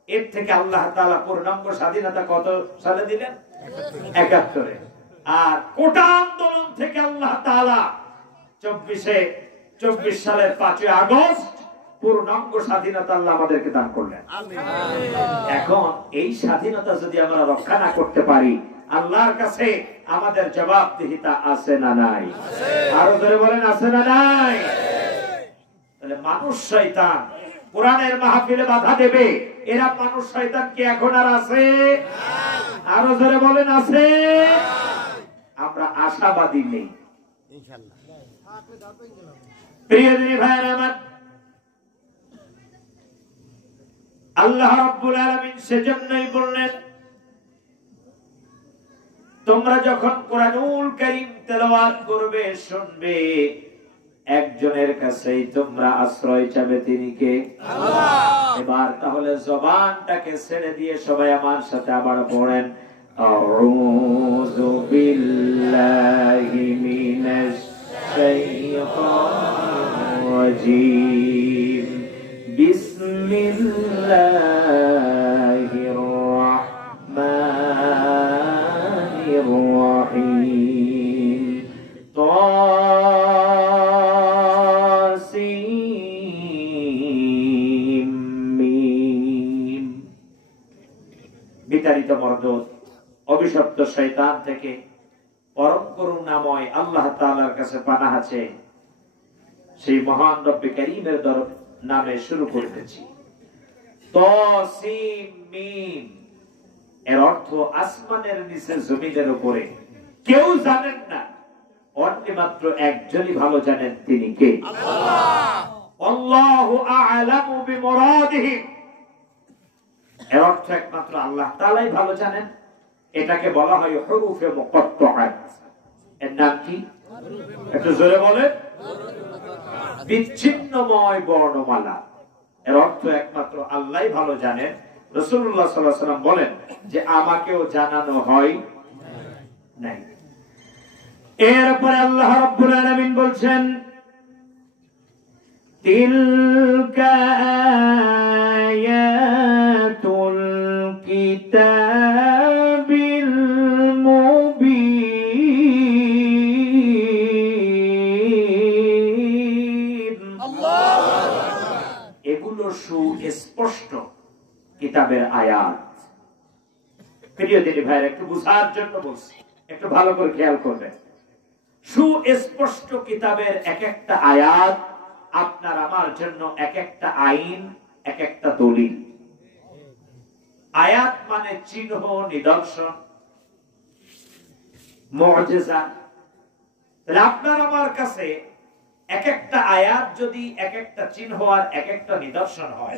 এর থেকে আল্লাহ তাআলা পূর্ণাঙ্গ স্বাধীনতা কত সালে দিলেন? ৭১-এ। আর কোটা আন্দোলন থেকে আল্লাহ তাআলা ২৪ সালের ৫ই আগস্ট পূর্ণাঙ্গ স্বাধীনতা আল্লাহ আমাদেরকে দান করলেন। এখন এই স্বাধীনতা যদি আমরা রক্ষা না করতে পারি, আল্লাহর কাছে আমাদের জবাবদিহিতা আছে না নাই? আরো ধরে বলেন, আছে না নাই? তাহলে মানুষ শয়তান কোরআনের মাহফিলে বাধা দেবে, এরা মানুষ শয়তান কি এখন আর আছে? আরো ধরে বলেন, আছে? আমরা আশাবাদী নেই। প্রিয় দিনী ভাইয়ের আমার, আল্লাহ রাব্বুল আলামিন সেজন্যই বললেন, তোমরা যখন কোরআনুল কারীম তেলাওয়াত করবে, শুনবে, একজনের কাছেই তোমরা আশ্রয় চাবে, তিনি কে? আল্লাহ। এবার তাহলে জবানটাকে ছেড়ে দিয়ে সবাই আমার সাথে আবার পড়েন, আউযু বিল্লাহি মিনাশ শাইতানির রাজীম, বিসমিল্লাহির রাহমানির রাহিম, তাসিম মিম। বিতাড়িত মরদুদ অভিশপ্ত শয়তান থেকে পরম করুণাময় আল্লাহ তাআলার কাছে পানাহ আছে, সেই মহান রব্বে কারীমের নামে শুরু করতেছি। তাসিম মিম এর অর্থ আসমানের নিচে জমিনের উপরে কেউ জানেন না, অন্যমাত্র একজনই ভালো জানেন, তিনি কে? আল্লাহ। আল্লাহু আ'লামু বিমুরাদিহি, এর অর্থ একমাত্র আল্লাহ তাআলাই ভালো জানেন। এটাকে বলা হয় হুরুফে মুকাত্তাআত। এর নাম কি? একটু জোরে বলেন। বিচ্ছিন্নময় বর্ণমালা। এর অর্থ একমাত্র আল্লাহই ভালো জানেন। রাসূলুল্লাহ সাল্লাল্লাহু আলাইহি ওয়াসাল্লাম বলেন যে আমাকেও জানানো হয় নাই। এরপরে আল্লাহ রাব্বুল আলামিন বলছেন, তিলকা আয়াতুল কিতাবিল মুবিন। এগুলো সুস্পষ্ট কিতাবের আয়াত। প্রিয় দিনী ভাইয়েরা, একটু বুঝার জন্য বলছি, একটু ভালো করে খেয়াল করবেন। সুস্পষ্ট কিতাবের এক একটা আয়াত আপনার আমার জন্য এক একটা আইন, এক একটা দলিল। আয়াত মানে চিহ্ন, নিদর্শন, মুআজিজা। তাহলে আপনার আমার কাছে এক একটা আয়াত যদি এক একটা চিহ্ন আর এক একটা নিদর্শন হয়,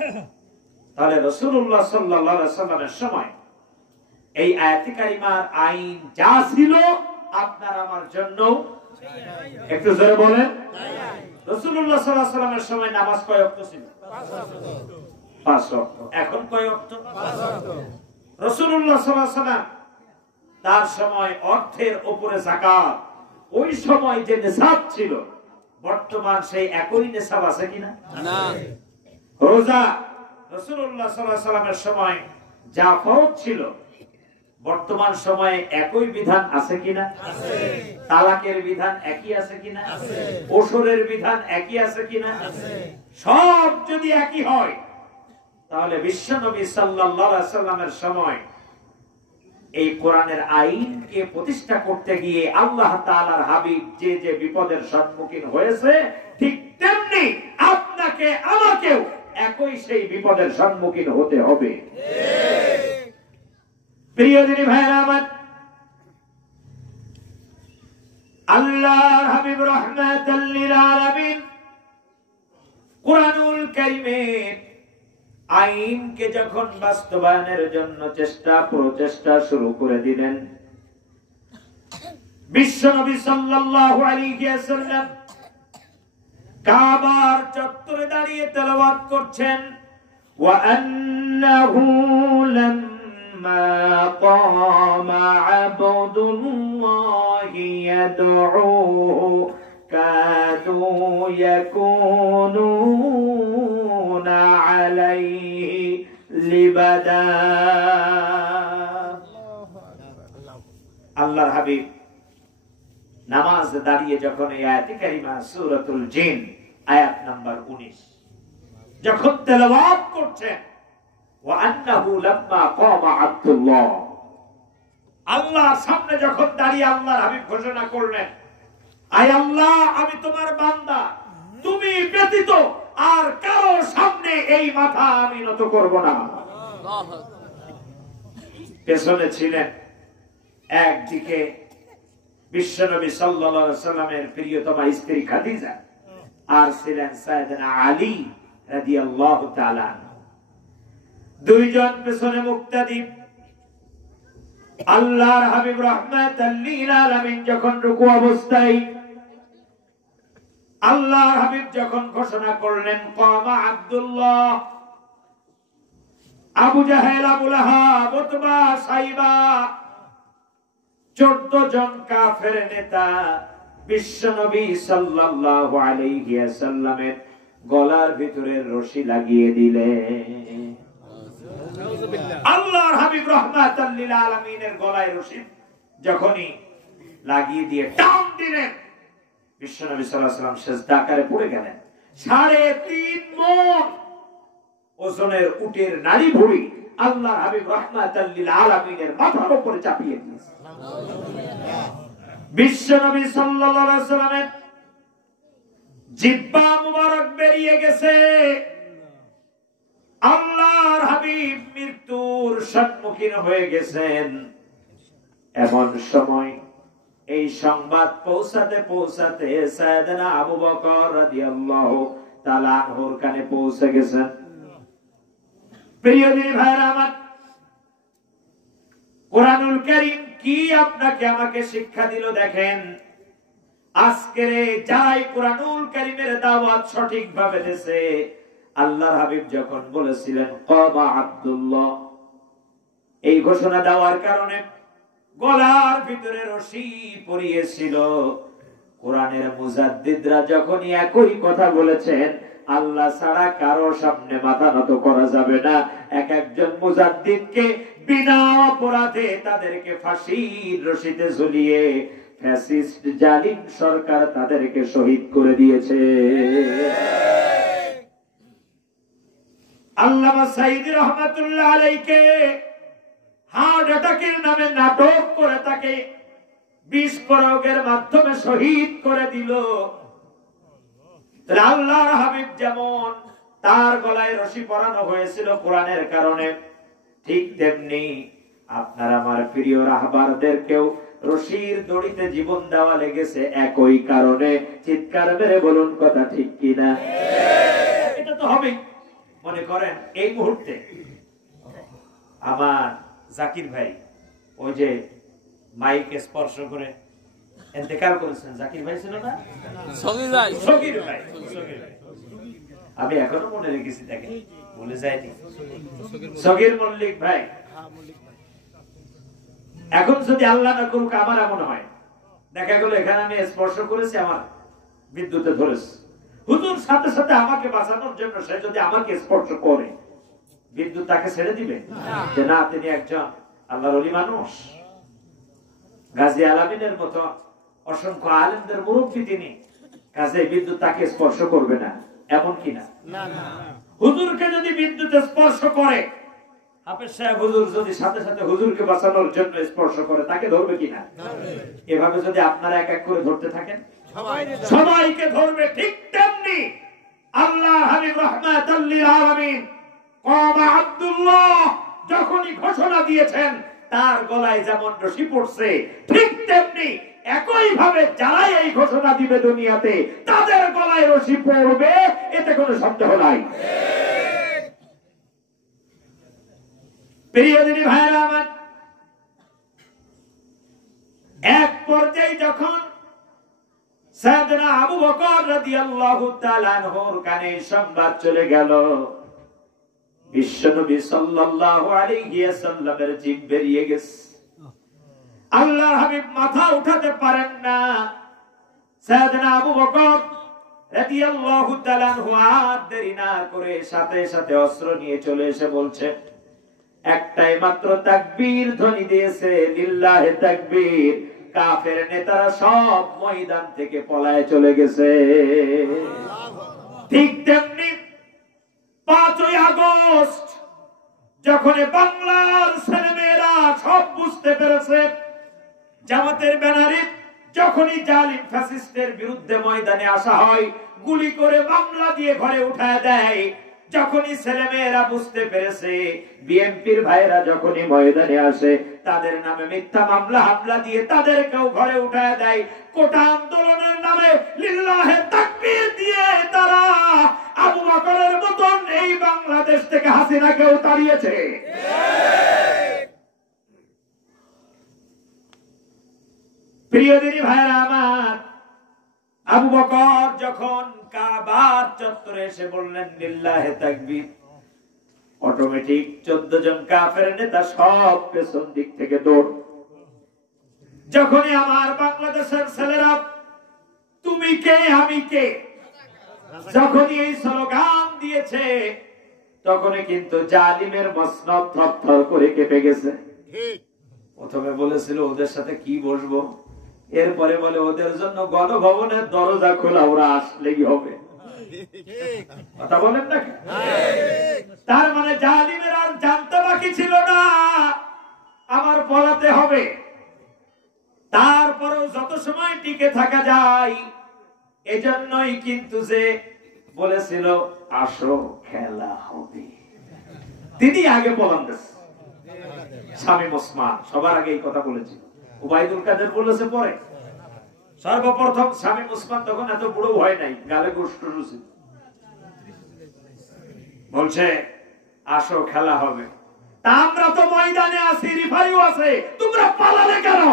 তাহলে রাসূলুল্লাহ সাল্লাল্লাহু আলাইহি ওয়াসাল্লামের সময় এই আয়াতে কারিমার আইন যা ছিল আপনার আমার জন্য, একটু জোরে বলেন, রাসূলুল্লাহ সাল্লাল্লাহু আলাইহি ওয়াসাল্লামের সময় নামাজ কয় ওয়াক্ত ছিল? 5 ওয়াক্ত। এখন কয় ওয়াক্ত? 5 ওয়াক্ত। রাসূলুল্লাহ সাল্লাল্লাহু আলাইহি ওয়াসাল্লাম তার সময় অর্থের উপরে যাকাত, ওই সময় যে নিসাব ছিল, বর্তমান সেই একই নিসাব আছে কিনা? না। রোজা রাসূলুল্লাহ সাল্লাল্লাহু আলাইহি ওয়াসাল্লামের সময় যা ফরজ ছিল, বর্তমান সময়ে একই বিধান আছে কিনা? আছে। তালাকের বিধান একই আছে কিনা? আছে। ওসরের বিধান একই আছে কিনা? আছে। সব যদি একই হয়, তাহলে বিশ্বনবী সাল্লাল্লাহু আলাইহি ওয়াসাল্লামের সময় এই কোরআনের আইনকে প্রতিষ্ঠা করতে গিয়ে আল্লাহ তাআলার হাবিব যে যে বিপদের সম্মুখীন হয়েছে, ঠিক তেমনি আপনাকে আমাকেও একই সেই বিপদের সম্মুখীন হতে হবে। প্রিয় দিনী ভাইরা আমার, আল্লাহর হাবিব রাহমাতাল লিল আলামিন কোরআনুল কারীমের আইনকে যখন বাস্তবায়নের জন্য প্রচেষ্টা শুরু করে দিলেন, বিশ্বনবী সাল্লাল্লাহু আলাইহি ওয়াসাল্লাম কাবার চত্বরে দাঁড়িয়ে তেলাওয়াত করছেন, ওয়া আন্নাহু লাম্মা ক্বামা আবদুল্লাহি ইয়াদউহু কাদু ইয়াকুনুনা আলাইহি লিবাদা। আল্লাহর হাবিব নামাজ দাঁড়িয়ে যখন এই আয়াতে কারিমা সূরাতুল জিন আয়াত নাম্বার 19 যখন তেলাওয়াত করছেন, ওয়া আন্নাহু লাম্মা ক্বামা আব্দুল্লাহ, আল্লাহর সামনে যখন দাঁড়িয়ে আল্লাহর হাবিব ঘোষণা করলেন, আয় আল্লাহ, আমি তোমার বান্দা, তুমি ব্যতীত আর কারো সামনে এই মাথা আমি নত করব না। পেছনে ছিলেন একদিকে বিশ্বনবী সাল্লাল্লাহু আলাইহি ওয়াসাল্লামের প্রিয়তমা স্ত্রী খাদিজা, আর ছিলেন সাইয়েদনা আলী রাদিয়াল্লাহু তাআলা। দুইজন পেছনে মুক্তাদি। আল্লাহর হাবিব রাহমাতাল লিল আলামিন যখন রুকু অবস্থায়, আল্লাহর হাবিব যখন ঘোষণা করলেন কামা আব্দুল্লাহ, আবু জাহেল, আবু লাহাব, উতবা, সাইবা 14 জন কাফের নেতা বিশ্বনবী সাল্লাল্লাহু আলাইহি ওয়াসাল্লামের গলার ভিতরে রশি লাগিয়ে দিলেন। আল্লাহর হাবিব রাহমাতাল লিল আলামিনের গলায় রশি যখনই লাগিয়ে দিয়ে টান দিলেন, বিশ্বনবী সাল্লাল্লাহু আলাইহি ওয়াসাল্লাম সিজদা করে পড়ে গেলেন। 3.5 মণ ওজনের উটের নাড়ি ভুঁড়ি আল্লাহর হাবিব রাহমাতাল লিল আলামিনের মাথার উপরে চাপিয়ে দিয়েছে। বিশ্বনবী সাল্লাল্লাহু আলাইহি ওয়াসাল্লামের জিহ্বা মুবারক বেরিয়ে গেছে। আল্লাহর হাবিব মৃত্যুর সম্মুখীন হয়ে গেছেন। এমন সময় এই সংবাদ পৌঁছাতে পৌঁছাতে সাইয়েদনা আবু বকর রাদিয়াল্লাহু তাআলা আনহুর কানে পৌঁছে গেছেন। প্রিয় দিনী ভাইরা আমার, কোরআনুল কারীম কি আপনাকে আমাকে শিক্ষা দিল দেখেন। আজকের যাই কোরআনুল কারীমের দাওয়াত সঠিকভাবে দিয়েছে, আল্লাহর হাবিব যখন বলেছিলেন কাবা আব্দুল্লাহ, এই ঘোষণা দেওয়ার কারণে গলার ভিতরে রশি পরিয়েছিল। কোরআনের মুজাদ্দিদরা যখনই একই কথা বলেছেন, আল্লাহ ছাড়া কারো সামনে মাথা নত করা যাবে না, এক একজন মুজাদ্দিদকে বিনা অপরাধে তাদেরকে ফাঁসির রশিতে ঝুলিয়ে ফ্যাসিস্ট জালিম সরকার তাদেরকে শহীদ করে দিয়েছে। আল্লামা সাইদি রহমাতুল্লাহ আলাইহিকে হার্ট অ্যাটাকের নামে নাটক করে তাকে বিষ প্রয়োগের মাধ্যমে শহীদ করে দিল। আল্লাহর হাবিব যেমন তার গলায় রশি পরানো হয়েছিল কোরআনের কারণে, ঠিক তেমনি আপনার আমার প্রিয় রাহবারদেরকেও রশির দড়িতে জীবন দেওয়া লেগেছে একই কারণে। চিৎকার মেরে বলুন কথা ঠিক কিনা? এটা তো হবে। মনে করেন এই মুহূর্তে আমার জাকির ভাই ওই যে মাইকে স্পর্শ করে ইন্তেকাল করেছেন, জাকির ভাই ছিল না? সগীর ভাই। আমি এখনো মনে রেখেছি, দেখেন ভুলে যায়নি। সগীর মল্লিক ভাই, এখন যদি আল্লাহ না করুক আমার এমন হয়, দেখা গেল এখানে আমি স্পর্শ করেছি, আমার বিদ্যুতে ধরেছে, হুজুর সাথে সাথে আমাকে বাঁচানোর জন্য সে যদি আমাকে স্পর্শ করে, বিদ্যুৎ তাকে ছেড়ে দিবে যে না, তিনি একজন আল্লাহর ওলি মানুষ, গাজী আলামিনের মতো অসংখ্য আলেমদের মুরব্বী তিনি, কাজে বিদ্যুৎ তাকে স্পর্শ করবে না, এমন কিনা? হুজুরকে যদি বিদ্যুৎ স্পর্শ করে, হাফেজ সাহেব হুজুর যদি সাথে সাথে হুজুরকে বাঁচানোর জন্য স্পর্শ করে, তাকে ধরবে কিনা? এভাবে যদি আপনারা এক এক করে ধরতে থাকেন, সবাইকে ধরবে। ঠিক তেমনি আল্লাহ হাবিব রাহমাতাল লিল আলামিন কামা আব্দুল্লাহ যখনই ঘোষণা দিয়েছেন, তার গলায় যেমন রশি পড়ছে, ঠিক তেমনি একই ভাবে যারা এই ঘোষণা দিবে দুনিয়াতে, তাদের গলায় রশি পড়বে, এতে কোনো সন্দেহ নাই। প্রিয় দিনী ভাইরা আমার, এক পর্যায়ে যখন সাইয়েদনা আবু বকর রাদিয়াল্লাহু তাআলা আনহুর কানে সংবাদ চলে গেল, বিশ্বনবী সাল্লাল্লাহু আলাইহি ওয়াসাল্লামের জিভ বেরিয়ে গেছে। আল্লাহর হাবিব মাথা উঠাতে পারেন না। সাইয়েদনা আবু বকর রাদিয়াল্লাহু তাআলা আনহু আর দেরি না করে সাথে সাথে অস্ত্র নিয়ে চলে এসে বলছে, একটাই মাত্র তাকবীর ধ্বনি দিয়েছে, লিল্লাহি তাকবীর, কাফের নেতারা সব ময়দান থেকে পলায়ে চলে গেছে। ঠিক তেমনি 5ই আগস্ট যখন বাংলার ছেলেমেয়েরা সব বুঝতে পেরেছে, জামাতের ব্যানারে যখনই জালিম ফ্যাসিস্টের বিরুদ্ধে ময়দানে আসা হয়, গুলি করে মামলা দিয়ে ঘরে উঠায় দেয়, যখনই ছেলেমেয়েরা বুঝতে পেরেছে বিএনপির ভাইরা যখনই ময়দানে আসে তাদের নামে মিথ্যা মামলা হামলা দিয়ে তাদেরকেও ঘরে উঠায় দেয়। কোটা আন্দোলনের নামে লিল্লাহে তাকবীর দিয়ে তারা আবু বকরের মতন এই বাংলাদেশ থেকে হাসিনাকেও তাড়িয়েছে। প্রিয় দিনী ভাইরা আমার, আবু বকর যখন কাবার চত্বরে এসে বললেন লিল্লাহে তাকবীর, অটোমেটিক 14 জন কাফের নেতা সব পেছন দিক থেকে দৌড়। যখনই আমার বাংলাদেশের ছেলেরা তুমি কে আমি কে যখনই এই স্লোগান দিয়েছে তখনই কিন্তু জালিমের মসনদ থরথর করে কেঁপে গেছে। প্রথমে বলেছিল ওদের সাথে কি বসবো, এরপরে বলে ওদের জন্য গণভবনের দরজা খোলা, ওরা আসলেই হবে। কথা বলেন না? তার মানে জালিমের আর জানতে বাকি ছিল না আমার পলাতে হবে। তারপরেও যত সময় টিকে থাকা যায়, এজন্যই কিন্তু যে বলেছিল আসো খেলা হবে, তিনি আগে পলান দিয়েছে। শামীম ওসমান সবার আগে এই কথা বলেছিল, উবাইদুল কাদের বলেছে পরে। সর্বপ্রথম শামীম ওসমান তখন এত বুড়ো হয় নাই, গালে গোশত রুচি, বলছে আসো খেলা হবে। তা আমরা তো ময়দানে আছি, রিফারিও আছে, তোমরা পালালে কেন?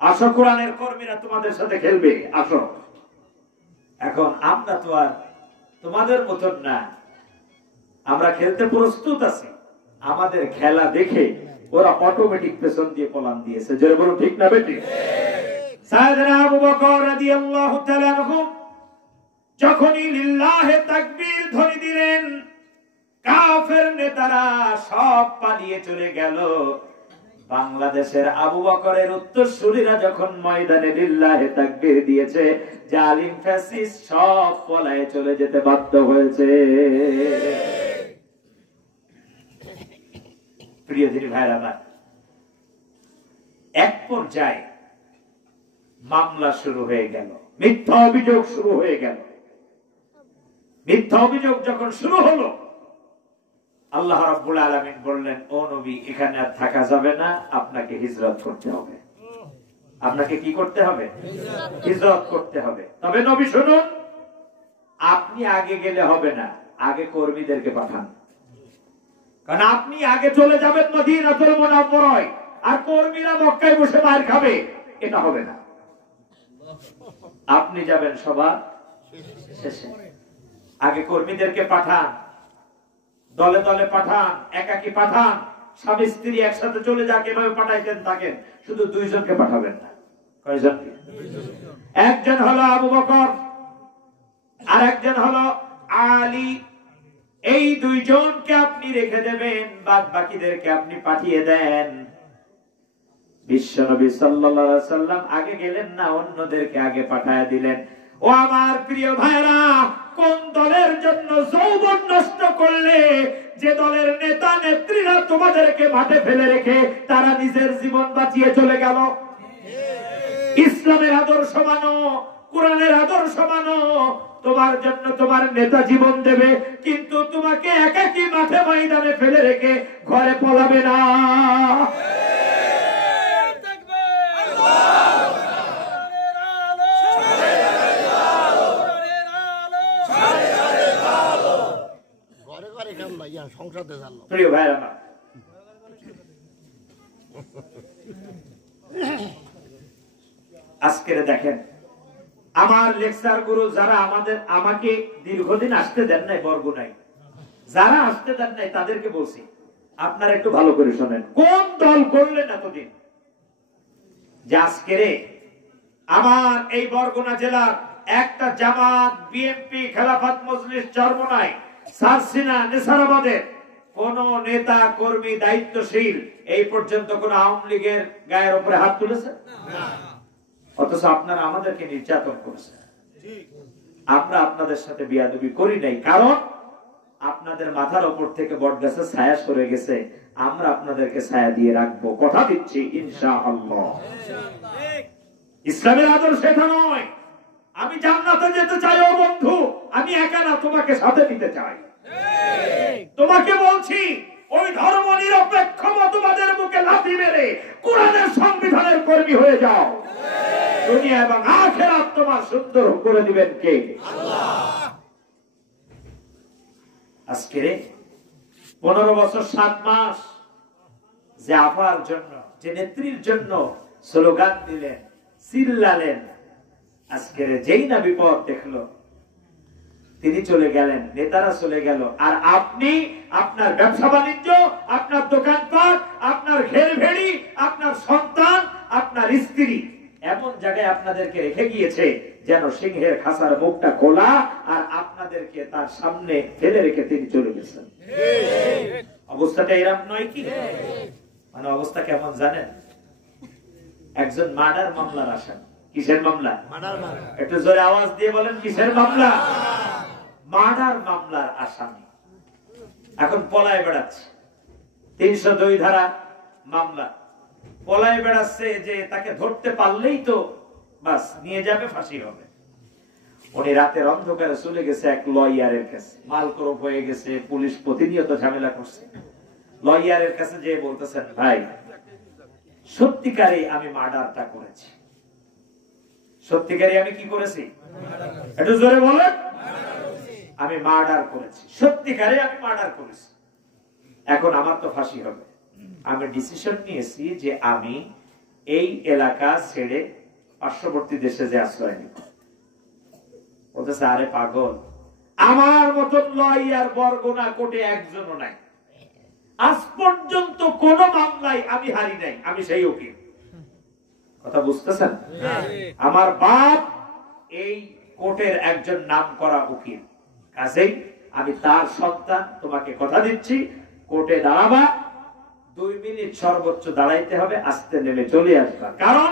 আসো, কোরআনের কর্মীরা তোমাদের সাথে খেলবে, আসো। এখন আমরা তো আর তোমাদের মতন না, আমরা খেলতে প্রস্তুত আছি। আমাদের খেলা দেখে ওরা অটোমেটিক পেছন দিয়ে পলান দিয়েছে। যে বলো ঠিক না বেটি? সাইয়েদনা আবু বকর রাদিয়াল্লাহু তাআলা আনহু যখনই লিল্লাহে তাকবীর ধ্বনি দিলেন, কাফের নেতারা সব পালিয়ে চলে গেল। বাংলাদেশের আবু বকরের উত্তরসূরিরা যখন ময়দানে লিল্লাহে তাকবীর দিয়েছে, জালিম ফ্যাসিস্ট সব পলায়ে চলে যেতে বাধ্য হয়েছে। প্রিয় দিনী ভাইরা আমার, এক পর্যায়ে মামলা শুরু হয়ে গেল, মিথ্যা অভিযোগ শুরু হয়ে গেল। মিথ্যা অভিযোগ যখন শুরু হলো, আল্লাহ রাব্বুল আলামিন বললেন, ও নবী, এখানে আর থাকা যাবে না, আপনাকে হিজরত করতে হবে। আপনাকে কি করতে হবে? হিজরত করতে হবে। তবে নবী শুনুন, আপনি আগে গেলে হবে না, আগে কর্মীদেরকে পাঠান। কারণ আপনি আগে চলে যাবেন মদিনাতুল মুনাওয়ারায়, আর কর্মীরা মক্কায় বসে মার খাবে, এটা হবে না। আপনি যাবেন সবার শেষে। আগে কর্মীদেরকে পাঠান, দলে দলে পাঠান, একাকি পাঠান। স্বামী স্ত্রী একসাথে চলে যাক, এভাবে পাঠাইতেন থাকেন, শুধু 2 জনকে পাঠাবেন না। কয়জনকে? একজন হলো আবু বকর, আর একজন হলো আলী। এই 2 জনকে আপনি রেখে দেবেন, বাদ বাকিদেরকে আপনি পাঠিয়ে দেন। বিশ্বনবী সাল্লাল্লাহু আলাইহি সাল্লাম আগে গেলেন না, অন্যদেরকে আগে পাঠায় দিলেন। ও আমার প্রিয় ভাইরা, কোন দলের জন্য যৌবন নষ্ট করলে, যে দলের নেতা নেত্রীরা তোমাদেরকে মাঠে ফেলে রেখে তারা নিজের জীবন বাঁচিয়ে চলে গেল। ইসলামের আদর্শ মানো, কোরআনের আদর্শ মানো, তোমার জন্য তোমার নেতা জীবন দেবে, কিন্তু তোমাকে একাকী মাঠে ময়দানে ফেলে রেখে ঘরে পলাবে না। প্রিয় ভাইরা, আজকে দেখেন আমার লেকচার গুরু যারা আমাকে দীর্ঘদিন আসতে দেন নাই বরগুনায়, যারা আসতে দেন নাই তাদেরকে বলছি, আপনারা একটু ভালো করে শোনেন, কোন দল করলেন এতদিন যে আজকে আমার এই বরগুনা জেলার একটা জামাত, বিএনপি, খেলাফত মজলিস, চরমোনাই, সারসিনা, নেসারাবাদের কোন নেতা কর্মী দায়িত্বশীল এই পর্যন্ত কোন আওয়ামী লীগের গায়ের উপরে হাত তুলেছে? অথচ আপনারা আমাদেরকে নির্যাতন করেছেন। আমরা আপনাদের সাথে বিয়াদবি করি নাই, কারণ আপনাদের মাথার উপর থেকে বটগাছের ছায়া সরে গেছে, আমরা আপনাদেরকে ছায়া দিয়ে রাখবো, কথা দিচ্ছি ইনশাআল্লাহ। ইসলামের আদর্শ এটা নয়। আমি জান্নাতে যেতে চাই ও বন্ধু, আমি একা না, তোমাকে সাথে নিতে চাই। তোমাকে বলছি ওই ধর্ম নিরপেক্ষ মতবাদের মুখে লাথি মেরে কোরআনের সংবিধানের কর্মী হয়ে যাও। দুনিয়া এবং আখিরাত তোমার সুন্দর করে দিবেন কে? আল্লাহ। আজকে 15 বছর 7 মাস যে আপার জন্য, যে নেত্রীর জন্য স্লোগান দিলেন, চিল্লালেন, আজকে যেই না বিপদ দেখলো তিনি চলে গেলেন, নেতারা চলে গেল, আর আপনি আপনার ব্যবসা বাণিজ্য, আপনার দোকানপাট, আপনার ঘের ভেড়ি, আপনার সন্তান, আপনার স্ত্রী এমন জায়গায় আপনাদেরকে রেখে গিয়েছে যেন সিংহের খাঁচার মুখটা খোলা, আর আপনাদেরকে তার সামনে ফেলে রেখে তিনি চলে গেছেন। অবস্থাটা এরকম নয় কি? মানে অবস্থা কেমন জানেন? একজন মার্ডার মামলার আসামি। কিসের মামলা? একটু জোরে আওয়াজ দিয়ে বলেন, কিসের মামলা? মার্ডার মামলার আসামি এখন পলায় বেড়াচ্ছে। 302 ধারা মামলা, পলায় বেড়াচ্ছে যে তাকে ধরতে পারলেই তো বাস নিয়ে যাবে, ফাঁসি হবে। উনি রাতের অন্ধকারে চলে গেছে এক লয়ারের কাছে, মালকরফ হয়ে গেছে, পুলিশ প্রতিনিয়ত ঝামেলা করছে। লয়ারের কাছে যে বলতেছেন, ভাই সত্যিকারে আমি মার্ডারটা করেছি, সত্যিকারে আমি কি করেছি? একটু জোরে বলেন। আমি মার্ডার করেছি, সত্যিকারে আমি মার্ডার করেছি, এখন আমার তো ফাঁসি হবে। আমি ডিসিশন নিয়েছি যে আমি এই এলাকা ছেড়ে পার্শ্ববর্তী দেশে যে আশ্রয় নিব। বলতেছে, আরে পাগল, আমার মতন লয়ার বরগুনা কোর্টে একজনও নাই, আজ পর্যন্ত কোন মামলায় আমি হারি নাই, আমি সেই উকিল। কথা বুঝতেছেন? আমার বাপ এই কোর্টের একজন নামকরা উকিল, কাজেই আমি তার সন্তান। তোমাকে কথা দিচ্ছি, কোর্টে দাঁড়াবা, 2 মিনিট সর্বোচ্চ দাঁড়াইতে হবে, আস্তে নেমে চলে আসবা, কারণ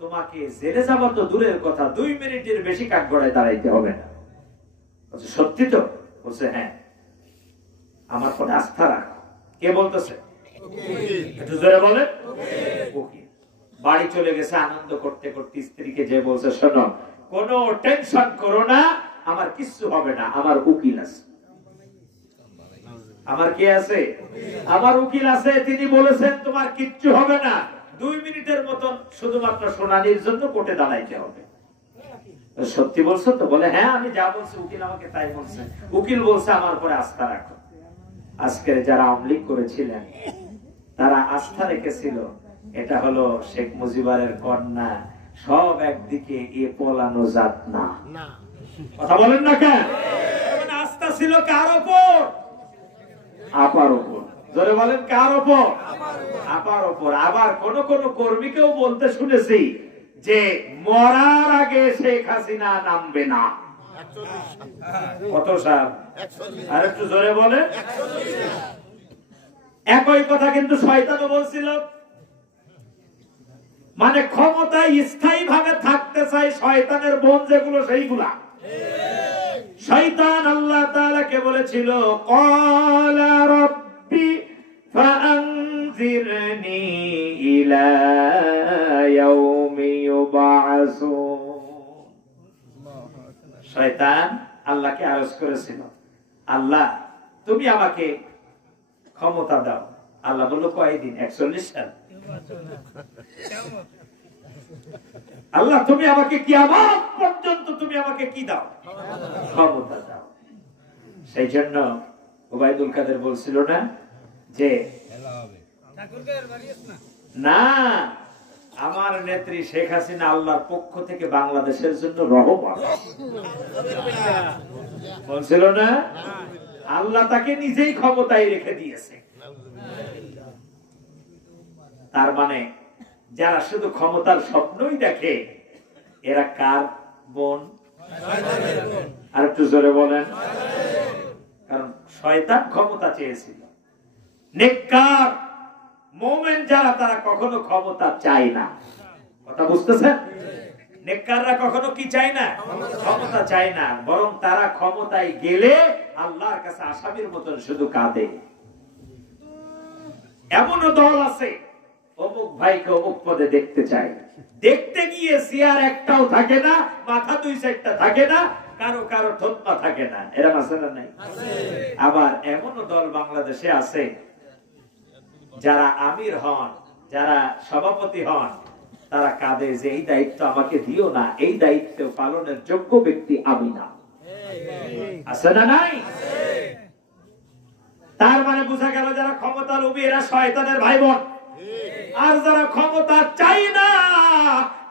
তোমাকে জেলে যাওয়া তো দূরের কথা, 2 মিনিটের বেশি কাঠগড়ায় দাঁড়াইতে হবে না। বলছে, সত্যি তো? বলছে, হ্যাঁ। আমার পরে আস্থা রাখো। কে বলতেছে? একটু জোরে বলে। উকিল বাড়ি চলে গেছে আনন্দ করতে করতে, স্ত্রীকে যে বলছে, শোনো, কোনো টেনশন করো না, আমার কিচ্ছু হবে না, আমার উকিল আছে। আমার কে আছে? আমার উকিল আছে, তিনি বলেছেন তোমার কিচ্ছু হবে না, 2 মিনিটের মতন শুধুমাত্র শুনানির জন্য কোর্টে দাঁড়াইতে হবে। সত্যি বলছো তো? বলে, হ্যাঁ, আমি যা বলছি উকিল আমাকে তাই বলছে। উকিল বলছে, আমার পরে আস্থা রাখো। আজকে যারা আমলিক করেছিলেন তারা আস্থা রেখেছিল, এটা হলো শেখ মুজিবের কন্যা, সব একদিকে এ পলানো জাত না। কথা বলেন না কেন? আস্থা ছিল কার উপর? আপার উপর। জোরে বলেন, কার উপর? আপার উপর। আবার কোন কোন কর্মীকেও বলতে শুনেছি যে মরার আগে শেখ হাসিনা নামবে না। কত সাল? আর একটু জোরে বলে। একই কথা কিন্তু শয়তানও বলছিল, মানে ক্ষমতায় স্থায়ী ভাবে থাকতে চাই শয়তানের বোন যেগুলো, সেইগুলা। শয়তান আল্লাহ তাআলাকে বলেছিল, ক্বালা রাব্বি ফাআনজিরনি ইলা ইয়াউমি ইউবআসুন। শয়তান আল্লাহকে আরজ করেছিল, আল্লাহ তুমি আমাকে ক্ষমতা দাও। আল্লাহ বলল, কয়দিন? 41 সাল। আল্লাহ তুমি আমাকে কিয়ামত পর্যন্ত তুমি আমাকে কি দাও? ক্ষমতা দাও। সেই জন্য ওবায়দুল কাদের বলছিল না যে না, আমার নেত্রী শেখ হাসিনা আল্লাহর পক্ষ থেকে বাংলাদেশের জন্য রহমত বলছিল না? আল্লাহ তাকে নিজেই ক্ষমতায় রেখে দিয়েছে। তার মানে যারা শুধু ক্ষমতার স্বপ্নই দেখে, এরা কার বোন? আর একটু জোরে বলেন। কারণ শয়তান ক্ষমতা চেয়েছিল। নেককার মুমিন যারা, তারা কখনো ক্ষমতা চায় না। কথা বুঝতেছেন? নেককাররা কখনো কি চায় না? ক্ষমতা চায় না, বরং তারা ক্ষমতায় গেলে আল্লাহর কাছে আসামির মতন শুধু কাঁদে। এমনও দল আছে অমুক ভাইকে অমুক পদে দেখতে চাই, দেখতে গিয়ে চেয়ার একটাও থাকে না, মাথা দুই চারটা থাকে না, কারো কারো থতমা থাকে না। এরা মাসালা নাই? আবার এমনও দল বাংলাদেশে আছে যারা আমির হন, যারা সভাপতি হন, তারা কাঁদে যে এই দায়িত্ব আমাকে দিও না, এই দায়িত্ব পালনের যোগ্য ব্যক্তি আমি না। আছে না নাই? তার মানে বোঝা গেল যারা ক্ষমতা লোভী এরা শয়তানের ভাই বোন, আর যারা ক্ষমতা চাই না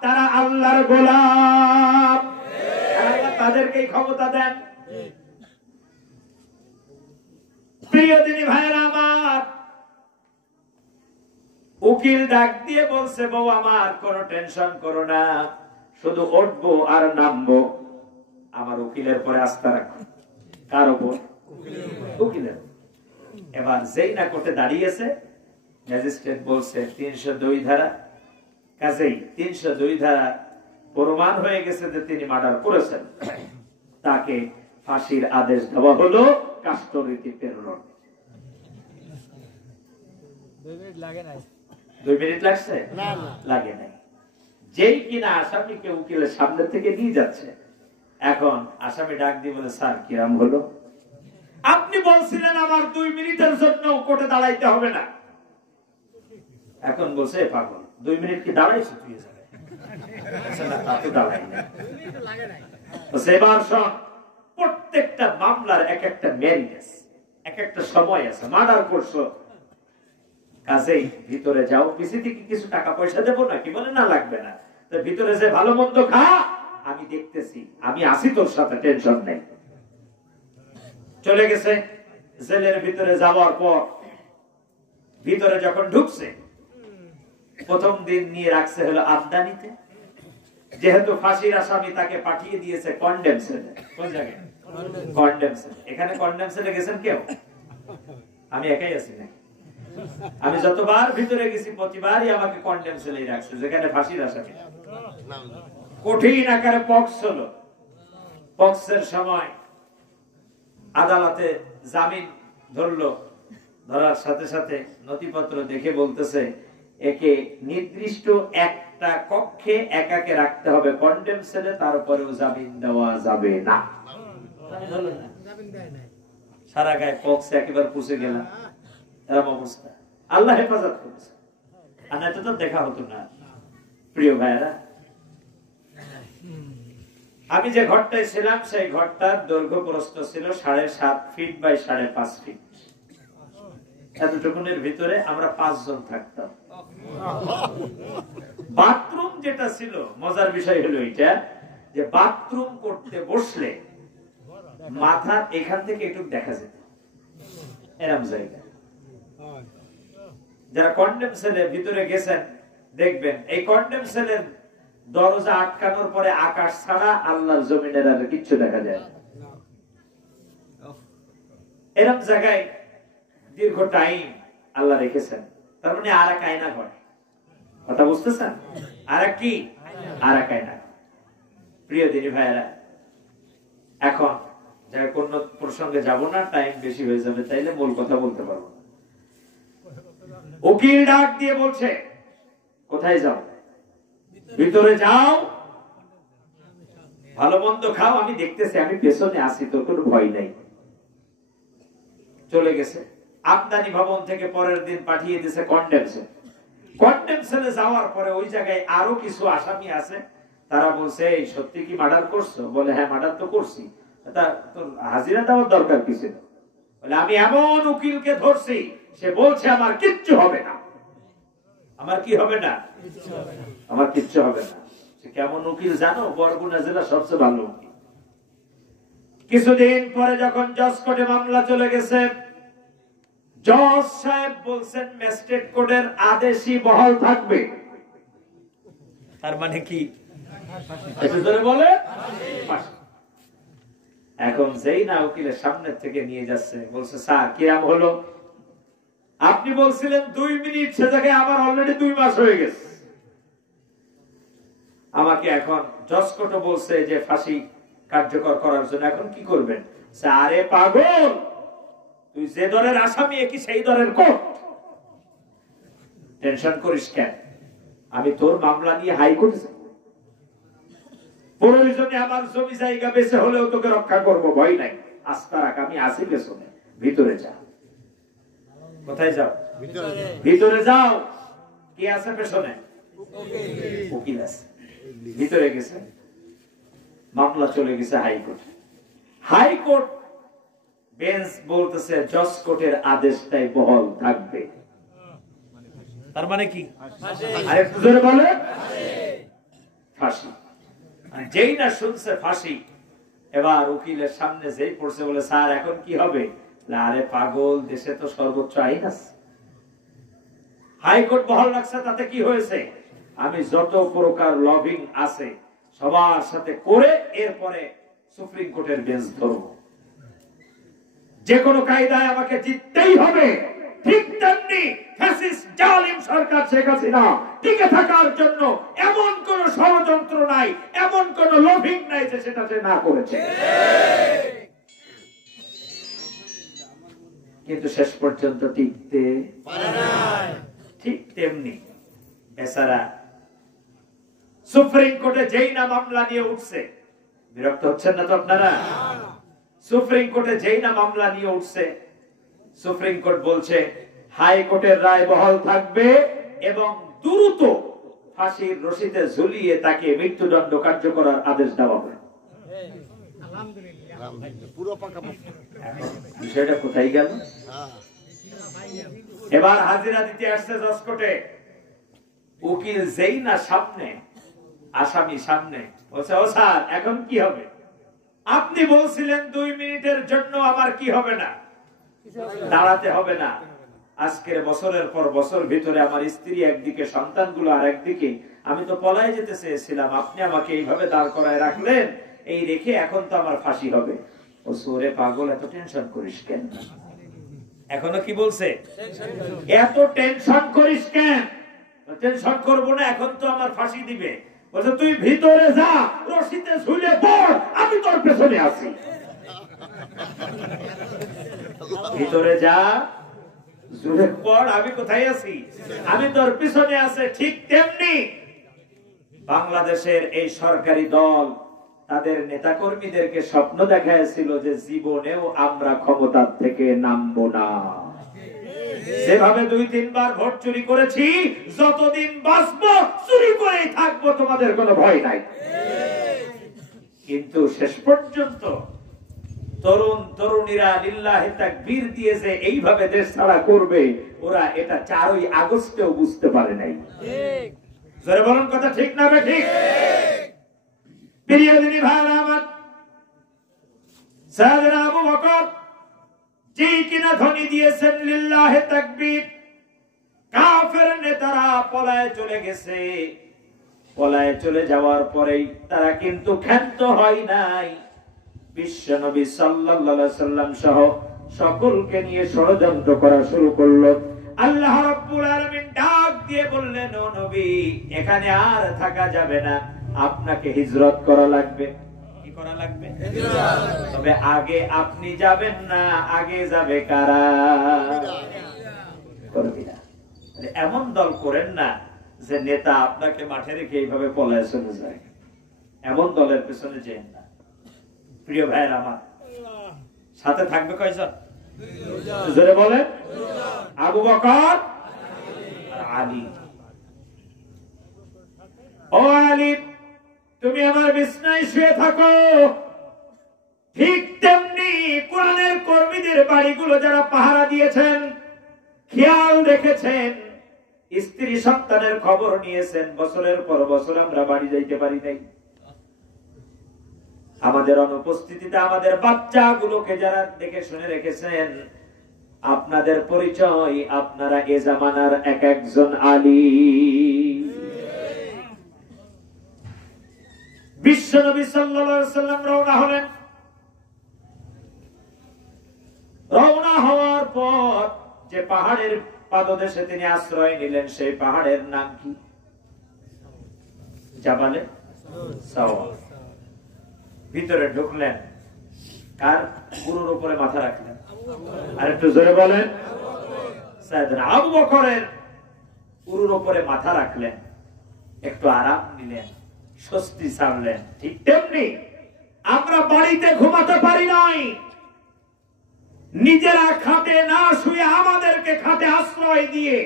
তারা আল্লাহর গোলাম। আল্লাহ তাদেরকেই ক্ষমতা দেন। প্রিয় দিনী ভাইরা আমার, উকিল ডাক দিয়ে বলছে, বউ আমার কোনো টেনশন করো না, শুধু উঠবো আর নামবো। আমার উকিলের পরে আস্থা রাখো। কার উপর? উকিলের। এবার যেই না কোর্টে দাঁড়িয়েছে, ম্যাজিস্ট্রেট বলছে 302 ধারা, কাজেই 302 ধারা প্রমাণ হয়ে গেছে যে তিনি মার্ডার করেছেন, তাকে ফাঁসির আদেশ দেওয়া হলো। কাস্টডিতে প্রেরণ। 2 মিনিট লাগছে? লাগে নাই। যেই কিনা আসামিকে উকিলের সামনে থেকে নিয়ে যাচ্ছে, এখন আসামি ডাক দিয়ে বলে, স্যার কিরাম হলো? আপনি বলছিলেন আমার 2 মিনিটের জন্য কোর্টে দাঁড়াইতে হবে না। এখন বলছে, পাগল, 2 মিনিট কি দাঁড়াইছো তুই? এবার সব প্রত্যেকটা মামলার এক একটা মেরিট আছে, এক একটা সময় আছে। মার্ডার করছো, কাজেই ভিতরে যাও, পিসি থেকে কিছু টাকা পয়সা দেবো নাকি? বলে না, লাগবে না। তো ভিতরে যে ভালো মন্দ খা, আমি দেখতেছি, আমি আসি তোর সাথে, টেনশন নেই। চলে গেছে। জেলের ভিতরে যাওয়ার পর ভিতরে যখন ঢুকছে, প্রথম দিন নিয়ে রাখছে হলো আবদানিতে। যেহেতু ফাঁসির আসামি, তাকে পাঠিয়ে দিয়েছে কন্ডেম সেলে। কোন জায়গায়? কন্ডেম সেলে। এখানে কন্ডেম সেলে গেছেন কেউ? আমি একাই আছি না। আমি যতবার ভিতরে গেছি প্রতিবারই আমাকে কন্ডেম সেলেই রাখছে, যেখানে ফাঁসির আসামি। কঠিন আকারে পক্স হলো। পক্সের সময় আদালতে জামিন ধরলো। ধরার সাথে সাথে নথিপত্র দেখে বলতেছে, একে নির্দিষ্ট একটা কক্ষে একাকে রাখতে হবে কন্ডেম সেলে, তারপরেও জামিন দেওয়া যাবে না। সারা গায়ে পক্স, একেবারে পুষে গেলাম, এরকম অবস্থা। আল্লাহ হেফাজত করেছে, আর না তো দেখা হতো না। প্রিয় ভাইয়েরা, আমি যে ঘরটায় ছিলাম, সেই ঘরটার দৈর্ঘ্য প্রস্থ ছিল 7.5 ফিট বাই 5.5 ফিট। এতটুকুনের ভিতরে আমরা 5 জন থাকতাম। বাথরুম যেটা ছিল, মজার বিষয় হলো এটা, যে বাথরুম করতে বসলে মাথা এখান থেকে একটু দেখা যেত, এরম জায়গা। যারা কন্ডেম সেলের ভিতরে গেছেন দেখবেন, এই কন্ডেম সেলের দরজা আটকানোর পরে আকাশ ছাড়া আল্লাহর জমিনের আর কিচ্ছু দেখা যায় না। এরকম জায়গায় দীর্ঘ টাইম আল্লাহ রেখেছেন। তার মানে আর এক আয়না ঘর। কথা বুঝতেছেন? আর এক কি? আর এক আয়না। প্রিয় দিনী ভাইয়েরা, এখন যারা কোন প্রসঙ্গে যাব না, টাইম বেশি হয়ে যাবে, তাইলে মূল কথা বলতে পারবো না। উকিল ডাক দিয়ে বলছে, কোথায় যাও? ভিতরে যাও, ভালো মন্দ খাও, আমি দেখতেছি, আমি পেছনে আসি, তোর কোনো ভয় নাই। চলে গেছে। আমদানি ভবন থেকে পরের দিন পাঠিয়ে দিয়েছে কন্ডেম সেল। কন্ডেম সেলে যাওয়ার পরে ওই জায়গায় আরো কিছু আসামি আছে। তারা বলছে, এই সত্যি কি মার্ডার করছো? বলে, হ্যাঁ মার্ডার তো করছি। তোর হাজিরা দেওয়ার দরকার কি ছিল? বলে, আমি এমন উকিলকে ধরছি, সে বলছে আমার কিচ্ছু হবে না। আমার কি হবে না? আমার কিচ্ছু হবে না। সে কেমন উকিল জানো? বরগুনা জেলার সবচেয়ে ভালো উকিল। কিছুদিন পরে যখন জজ কোর্টে মামলা চলে গেছে, জজ সাহেব বলছেন ম্যাজিস্ট্রেট কোর্টের আদেশই বহাল থাকবে। তার মানে কি? বলে এখন যেই না উকিলের সামনে থেকে নিয়ে যাচ্ছে, বলছে, স্যার কিরাম হলো? আপনি বলছিলেন 2 মিনিট, সে জায়গায় আমার অলরেডি 2 মাস হয়ে গেছে। আমাকে এখন জজ কোর্টও বলছে যে ফাঁসি কার্যকর করার জন্য, এখন কি করবেন? আরে পাগল, তুই যে দরের আসামি, কি সেই দরের কোর্ট? টেনশন করিস কেন, আমি তোর মামলা নিয়ে হাইকোর্টে যাব, প্রয়োজনে আমার জমি জায়গা বেঁচে হলেও তোকে রক্ষা করব, ভয় নাই, আস্থা রাখ, আমি আসি পেছনে, ভিতরে যা। কোথায় যাও? ভিতরে যাও। কে আছে পেছনে? উকিল আছে। ভিতরে গেছে, মামলা চলে গেছে হাইকোর্ট। হাইকোর্ট বেঞ্চ বলতেছে জজ কোর্টের আদেশটাই বহাল থাকবে। তার মানে কি? আরেকটু জোরে বলে, ফাঁসি। যেই না শুনছে ফাঁসি, এবার উকিলের সামনে যেই পড়ছে, বলে স্যার এখন কি হবে? আরে পাগল, দেশে তো সর্বোচ্চ আইন আছে, হাইকোর্ট বহাল রাখছে, তাতে কি হয়েছে? আমি যত প্রকার লবিং আছে সবার সাথে করে এরপরে সুপ্রিম কোর্টের বেঞ্চ ধরব, যে কোনো কায়দায় আমাকে জিততেই হবে। ঠিক তেমনি ফ্যাসিস্ট জালিম সরকার শেখ হাসিনা টিকে থাকার জন্য এমন কোন ষড়যন্ত্র নাই, এমন কোন লবিং নাই যে সেটা সে না করেছে। কিন্তু শেষ পর্যন্ত টিকতে পারে না। ঠিক তেমনি এছাড়া সুপ্রিম কোর্টে যেই না মামলা নিয়ে উঠছে, বিরক্ত হচ্ছেন না তো আপনারা? সুপ্রিম কোর্টে যেই না মামলা নিয়ে উঠছে, সুপ্রিম কোর্ট বলছে হাইকোর্টের রায় বহাল থাকবে এবং দ্রুত ফাঁসির রশিতে ঝুলিয়ে তাকে মৃত্যুদণ্ড কার্যকরার আদেশ দেওয়া হবে। বিষয়টা কোথায় গেল? এবার হাজিরা দিতে আসছে জজ কোর্টে, উকিল যেই না সামনে, আসামি সামনে, বলছে ও স্যার এখন কি হবে? আপনি বলছিলেন 2 মিনিটের জন্য আমার কি হবে না, দাঁড়াতে হবে না। আজকের বছরের পর বছর ভিতরে আমার স্ত্রী একদিকে, সন্তানগুলো আর একদিকে, আমি তো পলায় যেতে চেয়েছিলাম, আপনি আমাকে এইভাবে দাঁড় করায় রাখলেন, এই রেখে এখন তো আমার ফাঁসি হবে। ও সোরে পাগল, এত টেনশন করিস কেন? এখনো কি বলছে? এত টেনশন করিস কেন? টেনশন করবো না, এখন তো আমার ফাঁসি দিবে। বলছে তুই ভিতরে যা, রশিতে ঝুলে পড়, আমি তোর পেছনে আছি। ভিতরে যা, ঝুলে পড়, আমি কোথায় আছি? আমি তোর পিছনে আছি। ঠিক তেমনি বাংলাদেশের এই সরকারি দল তাদের নেতাকর্মীদেরকে স্বপ্ন দেখাইছিল যে জীবনেও আমরা ক্ষমতার থেকে নামবো না। যেভাবে 2-3 বার ভোট চুরি করেছি, যতদিন বাঁচবো চুরি করেই থাকবো, তোমাদের কোনো ভয় নাই। কিন্তু শেষ পর্যন্ত তরুণ তরুণীরা লিল্লাহি তাকবীর দিয়ে যে এইভাবে দেশ ছাড়া করবে, ওরা এটা 4ই আগস্টেও বুঝতে পারে নাই। জোরে বলুন কথা ঠিক না ঠিক? প্রিয় দিনী ভাইরা আমার, সাইয়েদনা আবু বকর যে কিনা ধ্বনি দিয়েছেন লিল্লাহি তাকবীর, কাফের নেতারা পলায়ে চলে গেছে। পলায়ে চলে যাওয়ার পরেই তারা কিন্তু ক্ষান্ত হয় নাই, বিশ্ব নবী সাল্লাল্লাহু আলাইহি সাল্লাম সহ সকলকে নিয়ে ষড়যন্ত্র করা শুরু করলো। আল্লাহ রাব্বুল আলামিন ডাক দিয়ে বললেন, ও নবী, এখানে আর থাকা যাবে না, আপনাকে হিজরত করা লাগবে। কি করা লাগবে? হিজরত। তবে আগে আপনি যাবেন না, আগে যাবে কারা? কর্মীরা। এমন দল করেন না যে নেতা আপনাকে মাঠে রেখে এইভাবে পলায় চলে যায়, এমন দলের পেছনে যেন না। প্রিয় ভাইয়ের আমার, সাথে থাকবে কয়জন? জোরে বলেন। আবু বকর আর আলী। ও আলী, তুমি আমার বিছনায় শুয়ে থাকো। ঠিক তেমনি কোরআনের কর্মীদের বাড়িগুলো যারা পাহারা দিয়েছেন, খেয়াল রেখেছেন, স্ত্রী সন্তানের খবর নিয়েছেন, বছরের পর বছর আমরা বাড়ি যাইতে পারি নাই। আমাদের অনুপস্থিতিতে আমাদের বাচ্চাগুলোকে যারা দেখে শুনে রেখেছেন, আপনাদের পরিচয়, আপনারা এ জামানার এক একজন আলী। বিশ্ব নবী সাল্লাল্লাহু আলাইহি ওয়াসাল্লাম রওনা হলেন। রওনা হওয়ার পর যে পাহাড়ের পাদদেশে তিনি আশ্রয় নিলেন, সেই পাহাড়ের নাম কি? জাবালে সাওয়া। ভিতরে ঢুকলেন, কার গুরুর উপরে মাথা রাখলেন? আর একটু জোরে বলেন। সাইয়েদনা আবু বকরের উরুর উপরে মাথা রাখলেন, একটু আরাম নিলেন, স্বস্তি ছাড়লেন। ঠিক তেমনি আমরা বাড়িতে ঘুমাতে পারি নাই, নিজেরা খাটে না শুয়ে আমাদেরকে খাটে আশ্রয় দিয়ে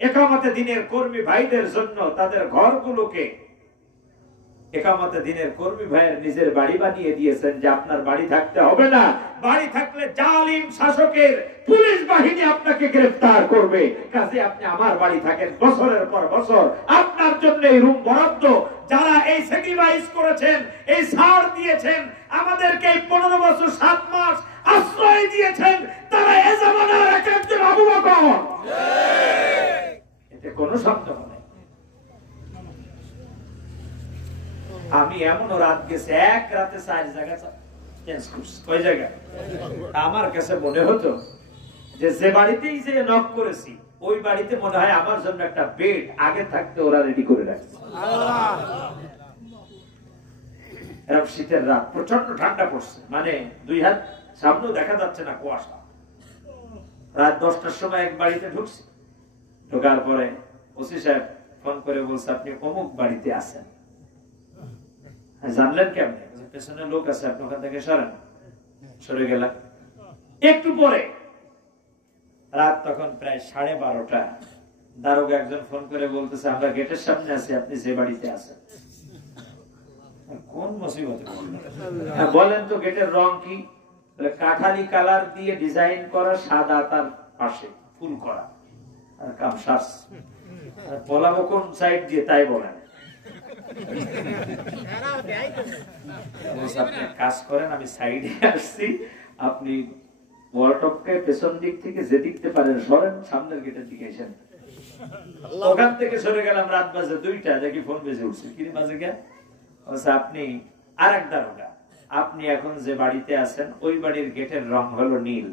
একামতে দিনের কর্মী ভাইদের জন্য তাদের ঘরগুলোকে একামতে দিনের কর্মী ভাইয়ের নিজের বাড়ি বানিয়ে দিয়েছেন যে আপনার বাড়ি থাকতে হবে না, বাড়ি থাকলে জালিম শাসকের পুলিশ বাহিনী আপনাকে গ্রেফতার করবে, কাজে আপনি আমার বাড়ি থাকেন। বছরের পর বছর আপনার জন্য এই রুম বরাদ্দ। যারা এই স্যাক্রিফাইস করেছেন, এই ছাড় দিয়েছেন, আমাদেরকে এই 15 বছর 7 মাস আশ্রয় দিয়েছেন, তারা এ জামানার এক একজন আবু বকর। এতে কোনো সন্দেহ নেই। আমি এমন রাত গেছে, এক রাতে 4 জায়গা চেঞ্জ করছি। কয় জায়গা? আমার কাছে মনে হতো যে বাড়িতেই যে নক করেছি ওই বাড়িতে মনে হয় আমার জন্য একটা বেড আগে থাকতে ওরা রেডি করে রাখছে। শীতের রাত, প্রচন্ড ঠান্ডা পড়ছে, মানে 2 হাত সামনেও দেখা যাচ্ছে না, কুয়াশা। রাত 10টার সময় এক বাড়িতে ঢুকছি, ঢোকার পরে ওসি সাহেব ফোন করে বলছে আপনি অমুক বাড়িতে আছেন। জানলেন কেমনে? পেছনে লোক আছে, আপনি ওখান থেকে সরেন। সরে গেলাম। একটু পরে রাত তখন প্রায় 12:30, দারোগা একজন ফোন করে বলতেছে আমরা গেটের সামনে আছি, আপনি যে বাড়িতে আছেন। কোন মুসিবতে পড়লেন? বলেন তো গেটের রং কি? কাঠালি কালার দিয়ে ডিজাইন করা, সাদা, তার পাশে ফুল করা, আর কাম শ্বাস বলাবো কোন সাইড দিয়ে তাই বলেন। আপনি কাজ করেন, আমি সাইডে আসছি, আপনি ওয়ালটপকে পেছন দিক থেকে যে দিকতে পারেন সরেন, সামনের গেটের দিকে এসেন। ওখান থেকে সরে গেলাম। রাত বাজে 2টা, দেখি ফোন বেজে উঠছে। কি বাজে কে? আপনি আরেক দারোগা, আপনি এখন যে বাড়িতে আছেন ওই বাড়ির গেটের রং হলো নীল।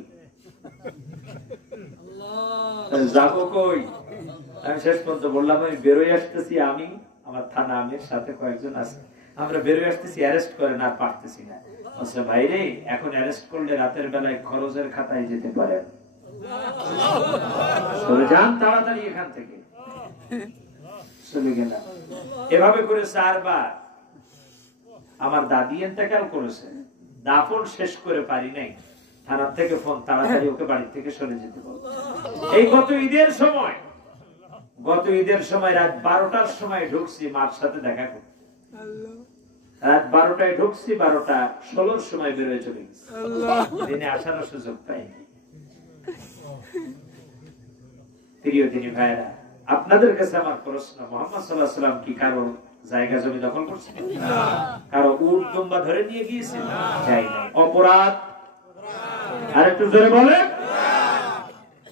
যাবো কই? আমি শেষ পর্যন্ত বললাম আমি বেরোয় আসতেছি, আমি আমার থানা আমির সাথে কয়েকজন আছে, আমরা বেরোয় আসতেছি, অ্যারেস্ট করেন, আর পারতেছি না। আচ্ছা ভাই রে, এখন অ্যারেস্ট করলে রাতের বেলায় খরচের খাতায় যেতে পারেন, চলে যান তাড়াতাড়ি এখান থেকে। চলে গেলাম। এভাবে করে 4 বার। আমার দাদি ইন্তেকাল করেছে, দাফন শেষ করে পারি নাই, থানার থেকে ফোন, তাড়াতাড়ি ওকে বাড়ি থেকে সরে যেতে বল। এই গত ঈদের সময় রাত 12টার সময় ঢুকছি মার সাথে দেখা করতে। রাত 12টায় ঢুকছি, 12:16 সময় বেরোয় চলে গেছি। দিনে আসার সুযোগ পাইনি। প্রিয় দিনী ভাইরা, আপনাদের কাছে আমার প্রশ্ন, মুহাম্মদ সাল্লাল্লাহু আলাইহি ওয়াসাল্লাম কি কারো জায়গা জমি দখল করছেন? কারো উট দুম্বা ধরে নিয়ে গিয়েছেন? যাই নাই। অপরাধ? আর একটু জোরে বলেন।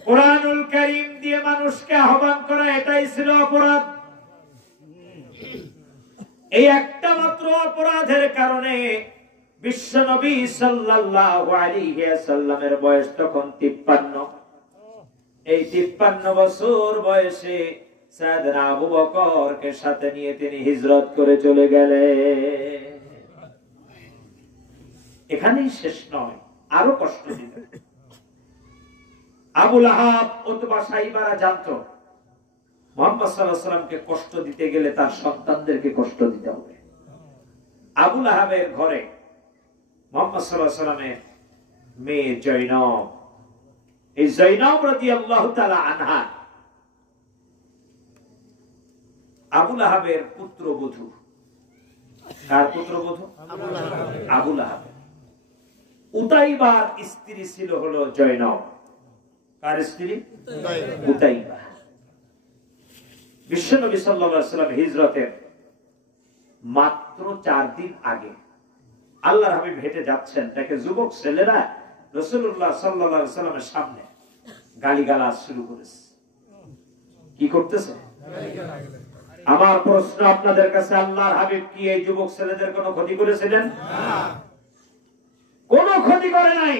কোরআনুল কারীম দিয়ে মানুষকে আহ্বান করা, এটাই ছিল অপরাধ। এই একটা মাত্র অপরাধের কারণে বিশ্বনবী সাল্লাল্লাহু আলাইহি ওয়াসাল্লামের বয়স তখন 53। এই 53 বছর বয়সে সাইয়েদনা আবু বকরকে সাথে নিয়ে তিনি হিজরত করে চলে গেলেন। এখানেই শেষ নয়, আরো কষ্ট দিলেন। আবু লাহাব, উতবা, সাইবারা জানতো মুহাম্মদ সাল্লাল্লাহু আলাইহি ওয়াসাল্লামকে কষ্ট দিতে গেলে তার সন্তানদেরকে কষ্ট দিতে হবে। আবু লাহাবের ঘরে মুহাম্মদ সাল্লাল্লাহু আলাইহি ওয়াসাল্লামের মেয়ে জয়নব, এই জয়নব রাদিয়াল্লাহু তাআলা আনহা আবু লাহাবের পুত্রবধূ। কার পুত্রবধূ? আবু লাহাব। উতাইবার স্ত্রী ছিল হলো জয়নব। কার স্ত্রী? উতাইবা। বিশ্বনবী সাল্লাল্লাহু আলাইহি ওয়াসাল্লাম হিজরতের মাত্র 4 দিন আগে আল্লাহর হাবিব হেঁটে যাচ্ছেন, তাকে যুবক ছেলেরা রাসূলুল্লাহ সাল্লাল্লাহু আলাইহি ওয়াসাল্লামের সামনে গালিগালাজ শুরু করেছে। কি করতেছে? আমার প্রশ্ন আপনাদের কাছে, আল্লাহর হাবিব কি এই যুবক ছেলেদের কোনো ক্ষতি করেছিলেন? না, কোনো ক্ষতি করে নাই।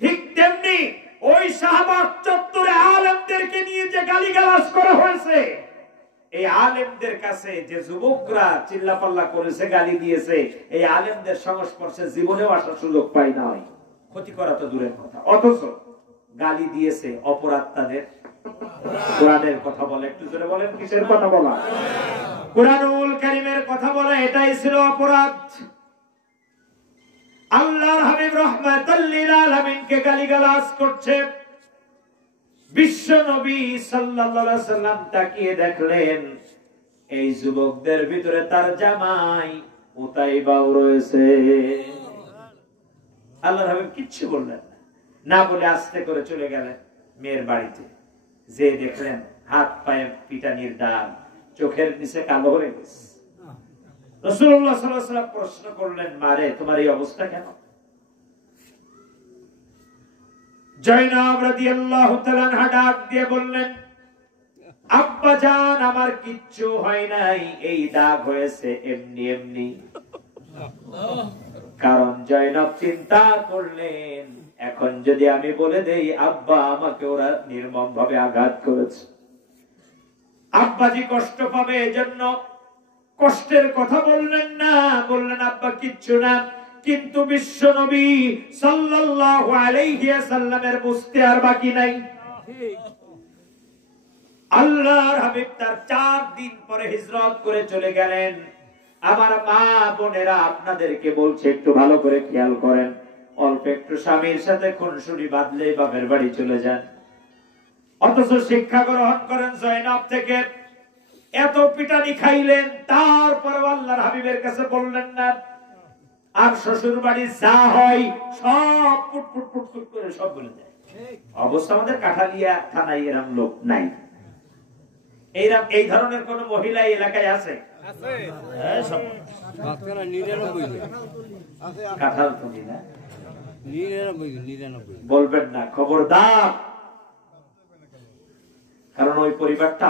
ঠিক তেমনি ওই শাহবাগ চত্বরে আলেমদেরকে নিয়ে যে গালিগালাজ করা হয়েছে, এই আলেমদের কাছে যে যুবকরা চিল্লাপাল্লা করেছে, গালি দিয়েছে, এই আলেমদের সংস্পর্শে জীবনেও আসার সুযোগ পাই নাই। ক্ষতি করা তো দূরের কথা, অথচ গালি দিয়েছে। অপরাধ তাদের কোরআনের কথা বলে, একটু জোরে বলেন কিসের কথা বলা? কোরআনুল কারীমের কথা বলা, এটাই ছিল অপরাধ। আল্লাহর হাবিব রাহমাতাল লিল আলামিনকে গালিগালাজ করছে। বিশ্ব নবী সাল্লাল্লাহু আলাইহি সাল্লাম তাকিয়ে দেখলেন এই যুবকদের ভিতরে তার জামাই উতাইবাও রয়েছে। আল্লাহর হাবিব কিচ্ছু বললেন না, বলে আস্তে করে চলে গেলেন মেয়ের বাড়িতে। যে দেখলেন হাত পায়ে পিটানির দাগ, চোখের নিচে কালো হয়ে গেছে। রাসূলুল্লাহ সাল্লাল্লাহু আলাইহি ওয়াসাল্লাম প্রশ্ন করলেন, মারে তোমার এই অবস্থা কেন? জয়নব রাদিয়াল্লাহু তাআলা আনহা ডাক দিয়ে বললেন, আব্বা জান আমার কিচ্ছু হয় নাই, এই দাগ হয়েছে এমনি এমনি। কারণ জয়নব চিন্তা করলেন, এখন যদি আমি বলে দেই আব্বা আমাকে ওরা নির্মম ভাবে আঘাত করেছে, আব্বাজি কষ্ট পাবে, এজন্য কষ্টের কথা বললেন না। বললেন আব্বা কিচ্ছু না। কিন্তু বিশ্ব নবী সাল্লাল্লাহু আলাইহি ওয়াসাল্লামের বুঝতে আর বাকি নাই। আল্লাহর হাবিব তার 4 দিন পরে হিজরত করে চলে গেলেন। আমার মা বোনেরা আপনাদেরকে বলছে একটু ভালো করে খেয়াল করেন, অল্প একটু স্বামীর সাথে খুনসুনি বাঁধলে বাপের বাড়ি চলে যান, অথচ শিক্ষা গ্রহণ করেন জয়নব থেকে। এত পিটানি খাইলেন, তারপর আল্লাহর হাবিবের কাছে বললেন না। আর শ্বশুর বাড়ি যা হয় সব পুট পুট পুট পুট করে সব বলে দেয়। অবশ্য আমাদের কাঠালিয়া থানায় এরকম লোক নাই। এই ধরনের কোন মহিলা এলাকায় আছে? বলবেন না, খবরদার। কারণ ওই পরিবারটা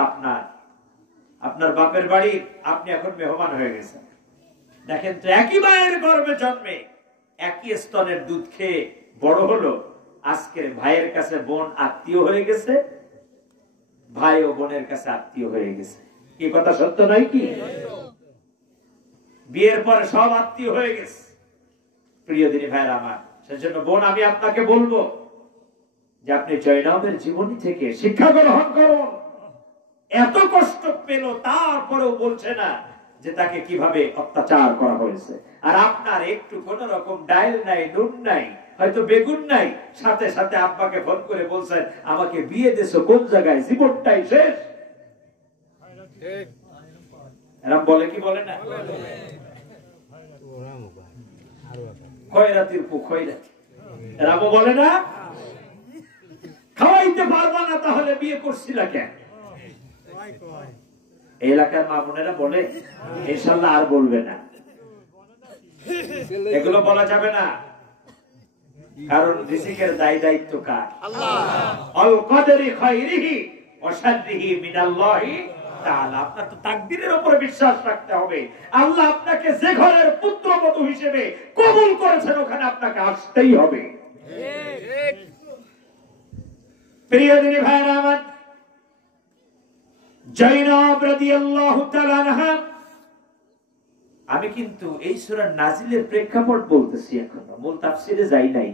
আপনার বাপের বাড়ির, আপনি এখন মেহমান হয়ে গেছেন। দেখেন তো, একই মায়ের গর্ভে জন্মে একই স্তনের দুধ খেয়ে বড় হলো, আজকের ভাইয়ের কাছে বোন আত্মীয় হয়ে গেছে, ভাই ও বোনের কাছে আত্মীয় হয়ে গেছে। কি কথা সত্য নয় কি? বিয়ের পরে সব আত্মীয় হয়ে গেছে। প্রিয় দিনী ভাইয়ের আমার, সেজন্য বোন আমি আপনাকে বলবো যে আপনি জয়নবের জীবনী থেকে শিক্ষা গ্রহণ করুন। এত কষ্ট পেল, তারপরেও বলছে না যে তাকে কিভাবে অত্যাচার করা হয়েছে। আর আপনার একটু কোন রকম ডাল নাই, নুন নাই, হয়তো বেগুন নাই, সাথে সাথে আব্বাকে ফোন করে বলছেন আমাকে বিয়ে দিছো কোন জায়গায়, জীবনটাই শেষ। এরকম বলে কি বলে না? খয়রাতির পু খয়রাতি, এরকম বলে না? খাওয়াইতে পারবা না তাহলে বিয়ে করছিলা কেন? এলাকার মা বোনেরা বলে, ইনশাআল্লাহ আর বলবে না, এগুলো বলা যাবে না। কারণ রিজিকের দায় দায়িত্ব কার? আল্লাহ। আল কদরি খায়রিহি ওয়া শাররিহি মিনাল্লাহি তাআলা। আপনার তো তাকদীরের উপরে বিশ্বাস রাখতে হবে। আল্লাহ আপনাকে যে ঘরের পুত্রবধূ হিসেবে কবুল করেছেন ওখানে আপনাকে আসতেই হবে। ঠিক। প্রিয় দিনী ভাইরা আমার, জয়নব রাদিয়াল্লাহু তাআলা আনহা, আমি কিন্তু এই সূরা নাজিলের প্রেক্ষাপট বলতেছি, এখনো মূল তাফসীরে যাই নাই।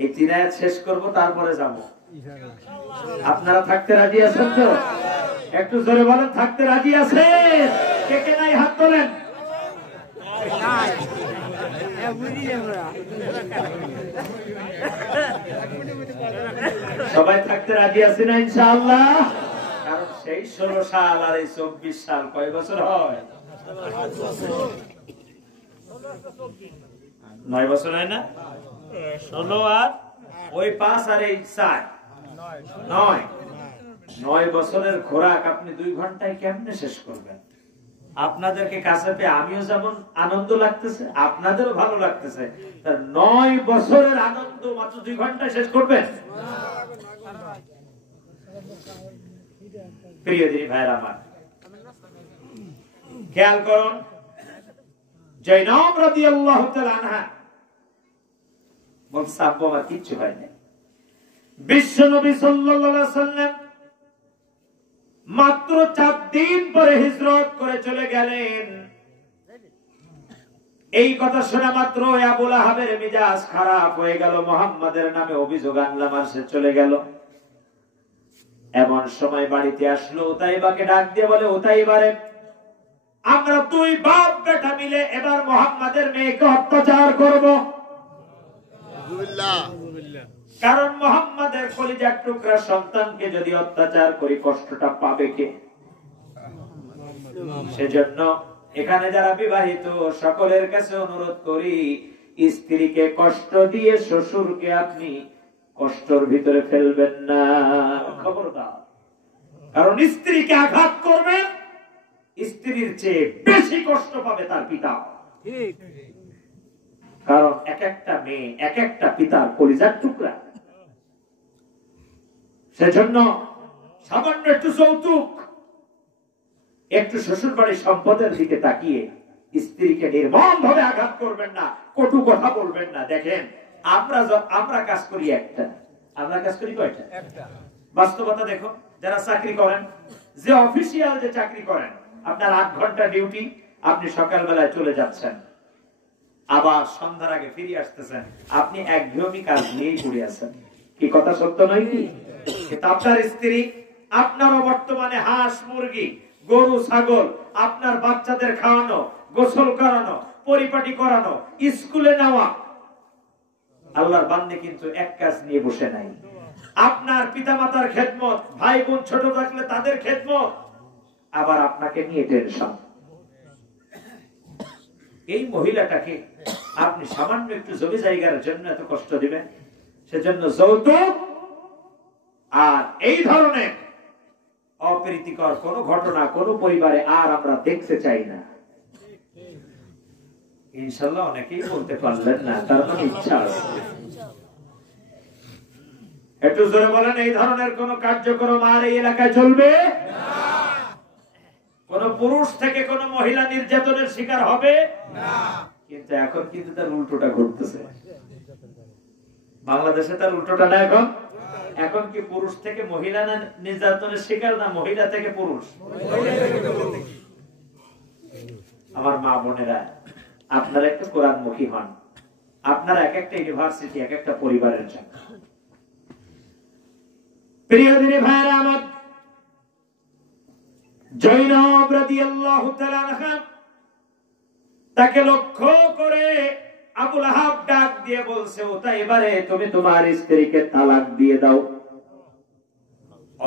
এই 3 আয়াত শেষ করব, তারপরে যাব। আপনারা থাকতে রাজি আছেন তো? একটু জোরে বলেন, থাকতে রাজি আছেন? কে কে নাই হাত তোলেন। সবাই থাকতে রাজি আছে না ইনশাআল্লাহ? কারণ সেই 16 সাল আর এই 24 সাল কয় বছর হয়? 9 বছর হয় না? 16 আর ওই 5 আর এই 4, 9 বছরের খোরাক আপনি 2 ঘন্টায় কেমনে শেষ করবেন? আপনাদেরকে কাছে পেয়ে আমিও যেমন আনন্দ লাগতেছে, আপনাদেরও ভালো লাগতেছে। 9 বছরের আনন্দ মাত্র 2 ঘন্টায় শেষ করবেন? প্রিয় দিনী ভাইরা আমার, খেয়াল করুন, জয়নব রাদিয়াল্লাহু তাআলা আনহা বলছে আব্বু আমার কিচ্ছু হয় না। বিশ্ব নবী সাল্লাল্লাহু আলাইহি ওয়াসাল্লাম মাত্র 4 দিন পরে হিজরত করে চলে গেলেন। এই কথা শোনা মাত্র আবু লাহাবের মেজাজ খারাপ হয়ে গেল, মুহাম্মাদের নামে অভিযোগ আনলাম আর সে চলে গেল। এমন সময় বাড়িতে আসলো উতাইবাকে ডাক দিয়ে বলে, উতাইবারে, আমরা দুই বাপ বেটা মিলে এবার মুহাম্মাদের মেয়েকে অত্যাচার করব। কারণ মুহাম্মাদের কলিজার টুকরা সন্তানকে যদি অত্যাচার করি কষ্টটা পাবে কে? সেজন্য এখানে যারা বিবাহিত সকলের কাছে অনুরোধ করি, স্ত্রীকে কষ্ট দিয়ে শ্বশুরকে আপনি কষ্টের ভিতরে ফেলবেন না, খবরদার। কারণ স্ত্রীকে আঘাত করবেন, স্ত্রীর চেয়ে বেশি কষ্ট পাবে তার পিতা। কারণ এক একটা মেয়ে এক একটা পিতার কলিজার টুকরা। সেজন্য সামান্য একটু যৌতুক, একটু শ্বশুর বাড়ির সম্পদের দিকে তাকিয়ে স্ত্রীকে নির্মম ভাবে আঘাত করবেন না, কটু কথা বলবেন না। দেখেন আমরা কাজ করি একটা, আমরা কাজ করি কয়টা? বাস্তবতা দেখুন, যারা চাকরি করেন, যে অফিসিয়াল যে চাকরি করেন, আপনার 8 ঘন্টা ডিউটি, আপনি সকালবেলায় চলে যাচ্ছেন, আবার সন্ধ্যার আগে ফিরে আসতেছেন, আপনি একঘেয়েমি কাজ নিয়েই পড়ে আছেন। কি কথা সত্য নয় কি? কিন্তু আপনার স্ত্রী, আপনারও বর্তমানে হাঁস মুরগি গরু ছাগল, আপনার বাচ্চাদের খাওয়ানো, গোসল করানো, পরিপাটি করানো, স্কুলে নেওয়া, আল্লাহর বান্দে কিন্তু এক কাজ নিয়ে বসে নাই। আপনার পিতামাতার খেদমত, ভাই বোন ছোট থাকলে তাদের খেদমত, আবার আপনাকে নিয়ে টেনশন। এই মহিলাটাকে আপনি সামান্য একটু জমি জায়গার জন্য এত কষ্ট দিবেন? সেজন্য যৌতুক আর এই ধরনের অপ্রীতিকর কোন ঘটনা কোন পরিবারে আর আমরা দেখতে চাই না। ইনশাআল্লাহ অনেকেই বলতে পারলেন না, তার মানে ইচ্ছা আছে। একটু জোরে বলেন, এই ধরনের কোন কার্যক্রম আর এই এলাকায় চলবে না। কোন পুরুষ থেকে কোন মহিলা নির্যাতনের শিকার হবে না। কিন্তু এখন কিন্তু তার উল্টোটা ঘটতেছে বাংলাদেশে, তার উল্টোটা না। এখন কি পুরুষ থেকে মহিলা না নির্যাতনের শিকার, না মহিলা থেকে পুরুষ? আমার মা বোনেরা, আপনারা একটু কোরআনমুখী হন। আপনারা এক একটা ইউনিভার্সিটি, এক একটা পরিবারের জন্য। প্রিয় দিনী ভাইরা আমার, জৈনব রাদিয়াল্লাহু তাআলা আনহা, তাকে লক্ষ্য করে আবু লাহাব ডাক দিয়ে বলছে, উতাইবারে, তুমি তোমার স্ত্রীকে তালাক দিয়ে দাও।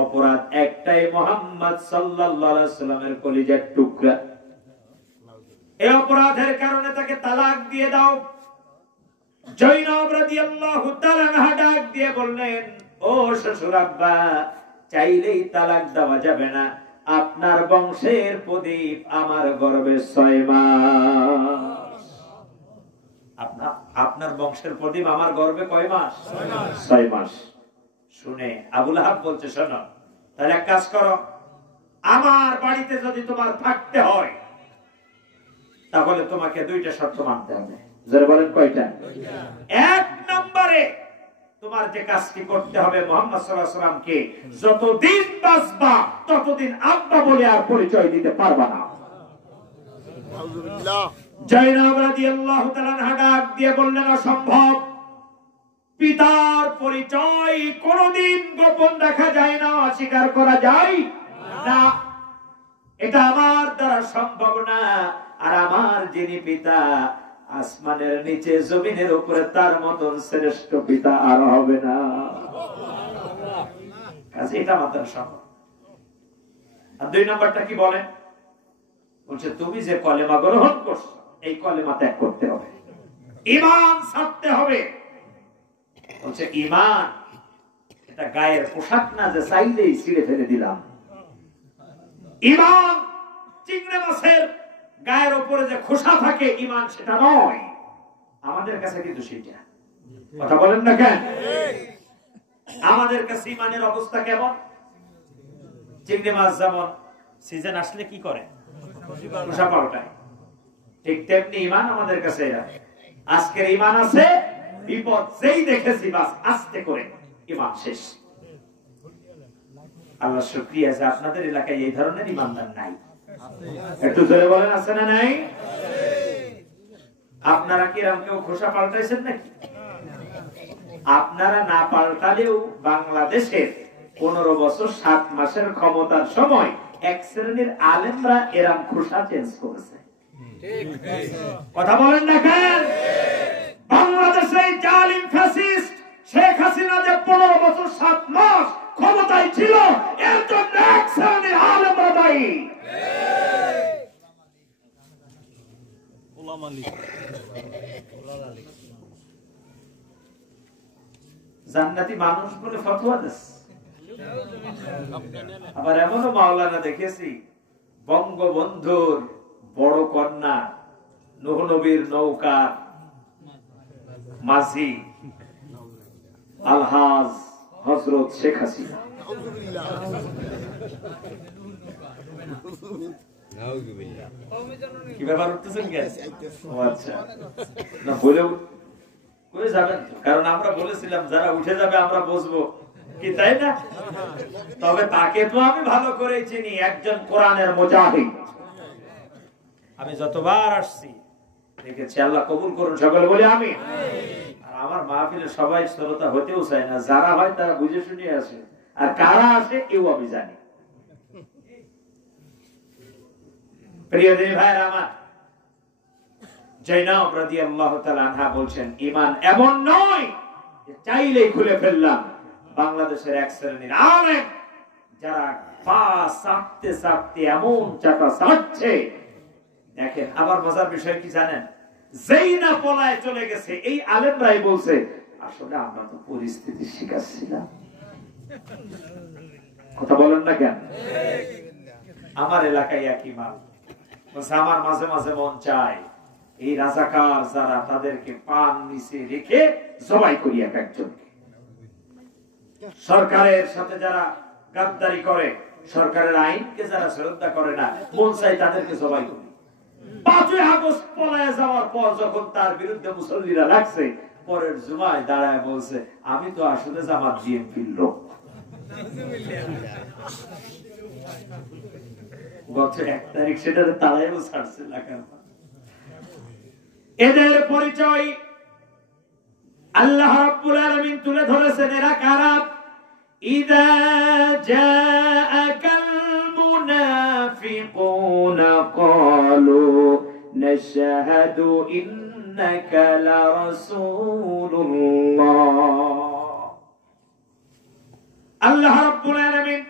অপরাধ একটাই, মুহাম্মদ সাল্লাল্লাহু আলাইহি সাল্লামের কলিজার টুকরা। এই অপরাধের কারণে তাকে তালাক দিয়ে দাও। জৈনব রাদিয়াল্লাহু তাআলা আনহা ডাক দিয়ে বললেন, ও শ্বশুর আব্বা, চাইলেই তালাক দেওয়া যাবে না। আপনার বংশের প্রদীপ আমার গর্ভে 6 মাস। আপনার বংশের প্রদীপ আমার গর্ভে কয় মাস? 6 মাস। শুনে আবু লাহাব বলছে, শোনো, তাহলে এক কাজ করো, আমার বাড়িতে যদি তোমার থাকতে হয় তাহলে তোমাকে 2টা শর্ত মানতে হবে। যারা বলেন কয়টা? 1 নম্বরে তোমার যে কাজটি করতে হবে, মুহাম্মদ সাল্লাল্লাহু আলাইহি ওয়াসাল্লামকে যতদিন বাঁচবা ততদিন আব্বা বলে আর পরিচয় দিতে পারবা না। আলহামদুলিল্লাহ। জয়নব রাদিয়াল্লাহু তাআলা আনহা ডাক দিয়ে বললেন, অসম্ভব। পিতার পরিচয় কোনদিন গোপন রাখা যায় না, অস্বীকার করা যায় না। এটা আমার দ্বারা সম্ভব না। আর আমার যিনি পিতা, আসমানের নিচে জমিনের উপরে, তার মতন শ্রেষ্ঠ পিতা আর হবে না। এটা আমাদের সম্ভব। আর 2 নম্বরটা কি বলেন? বলছে, তুমি যে কলেমা গ্রহণ করছো, এই কলেমা ত্যাগ করতে হবে, ঈমান ছাড়তে হবে। বলছে, ঈমান এটা গায়ের পোশাক না যে চাইলেই ছিঁড়ে ফেলে দিলাম। ঈমান চিংড়ি মাছের গায়ের উপরে যে খোসা থাকে, ঈমান সেটা নয়। আমাদের কাছে কিন্তু সেটা। কথা বলেন না কেন? আমাদের কাছে ঈমানের অবস্থা কেমন? চিংড়ি মাছ যেমন সিজন আসলে কি করে? খোসা পাল্টায়। ঠিক তেমনি ঈমান আমাদের কাছে। আজকের ঈমান আছে, বিপদ যেই দেখেছি বাস আস্তে করে ঈমান শেষ। আল্লাহ শুকরিয়া যে আপনাদের এলাকায় এই ধরনের ঈমানদার নাই। একটু জোরে বলেন, আছে না নাই? আপনারা কি এরকম কেউ খোসা পাল্টাইছেন নাকি? আপনারা না পাল্টালেও বাংলাদেশের 15 বছর 7 মাসের ক্ষমতার সময় এক শ্রেণীর আলেমরা এরকম খোসা চেঞ্জ করেছে। কথা বলেন না কেন? বাংলাদেশে জালিম ফ্যাসিস্ট শেখ হাসিনা যে 15 বছর 7 মাস ক্ষমতায় ছিল, এর জন্য এক শ্রেণীর আলেমরা দায়ী। জান্নাতি মানুষ বলে ফতোয়া দিচ্ছে। আবার এমনও মাওলানা দেখেছি, বঙ্গবন্ধুর বড় কন্যা নূহ নবীর নৌকা মাঝি আলহাজ হযরত শেখ হাসিনা। কি ব্যাপার উঠতেছেন? আচ্ছা, না বলে কই যাবেন? কারণ আমরা বলেছিলাম যারা উঠে যাবে আমরা বসবো, কি তাই না? তবে তাকে তো আমি ভালো করে চিনি, একজন কোরআনের মুজাহিদ। আমি যতবার আসছি দেখেছি, আল্লাহ কবুল করুন সকলে বলে আমি। আর আমার মাহফিলে সবাই শ্রোতা হতেও চায় না, যারা হয় তারা বুঝে শুনে আসে, আর কারা আসে কেউ আমি জানি। প্রিয় দিনী ভাইরা আমার, জাইনাব রাদিয়াল্লাহু তাআলা আনহা বলছেন, ঈমান এমন নয় যে চাইলেই খুলে ফেললাম। বাংলাদেশের এক শ্রেণীর আলেম যারা পা চাটতে চাটতে এমন চাটা চাটছে, দেখেন। আবার মজার বিষয় কি জানেন? যেই না পলায় চলে গেছে, এই আলেমরাই বলছে আসলে আমরা তো পরিস্থিতির শিকার ছিলাম। কথা বলেন না কেন? আমার এলাকায় একই মাল বলছে, আমার মাঝে মাঝে মন চায় এই রাজাকার যারা, তাদেরকে পান নিচে রেখে জবাই করি এক একজনকে। সরকারের সাথে যারা গাদ্দারি করে, সরকারের আইনকে যারা শ্রদ্ধা করে না, মন চাই তাদেরকে জবাই করি। 5ই আগস্ট পলায় যাওয়ার পর যখন তার বিরুদ্ধে মুসল্লিরা লাগছে, পরের জুমায় দাঁড়ায় বলছে আমি তো আসলে জামাত বিএনপির লোক। গত 1 তারিখ সেটাতে তাড়াইও ছাড়ছে লাগার। এদের পরিচয় আল্লাহ রাব্বুল আলামিন তুলে ধরেছেন। এরা কারা? ইযা জাআকাল মুনাফিকুনা ক্বালু নাশহাদু ইন্নাকা লারাসূলুল্লাহ। আল্লাহ রাব্বুল আলামিন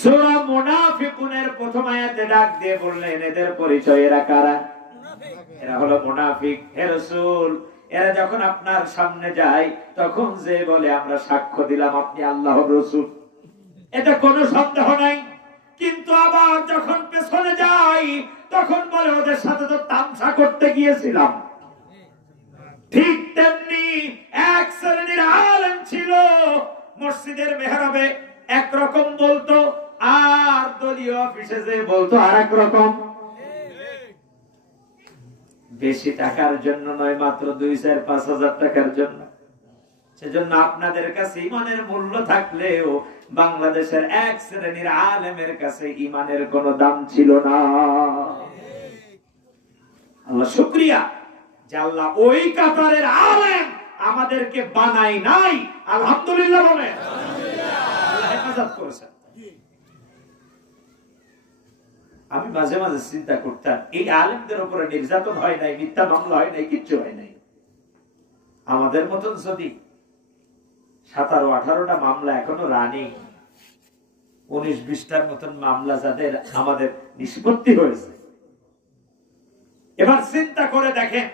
সূরা মুনাফিকুনের প্রথম আয়াতে ডাক দিয়ে বললেন এদের পরিচয়। এরা কারা? এরা হলো মুনাফিক। হে রাসূল, এরা যখন আপনার সামনে যায় তখন যে বলে আমরা সাক্ষ্য দিলাম আপনি আল্লাহর রাসূল, এটা কোনো সন্দেহ নাই। কিন্তু আবার যখন পেছনে যাই তখন বলে ওদের সাথে তো তামসা করতে গিয়েছিলাম। ঠিক তেমনি এক শ্রেণীর আলেম ছিল, মসজিদের মেহরাবে একরকম বলতো, আর দলীয় অফিসে যে বলতো আরেক রকম। বেশি টাকার জন্য নয়, মাত্র 2, 4, 5 হাজার টাকার জন্য। সেজন্য আপনাদের কাছে ইমানের মূল্য থাকলেও বাংলাদেশের এক শ্রেণীর আলেমের কাছে ইমানের কোনো দাম ছিল না। আল্লাহ শুকরিয়া যে আল্লাহ ওই কাতারের আলেম আমাদেরকে বানাই নাই। আলহামদুলিল্লাহ বলে আল্লাহ হেফাজত করেছেন। আমি মাঝে মাঝে চিন্তা করতাম, এই আলেমদের উপরে নির্যাতন হয় নাই, মিথ্যা মামলা হয় নাই, কিচ্ছু হয় নাই। আমাদের মতন যদি 17-18টা মামলা এখনো রানিং, 19-20টার মতন মামলা যাদের আমাদের নিষ্পত্তি হয়েছে, এবার চিন্তা করে দেখেন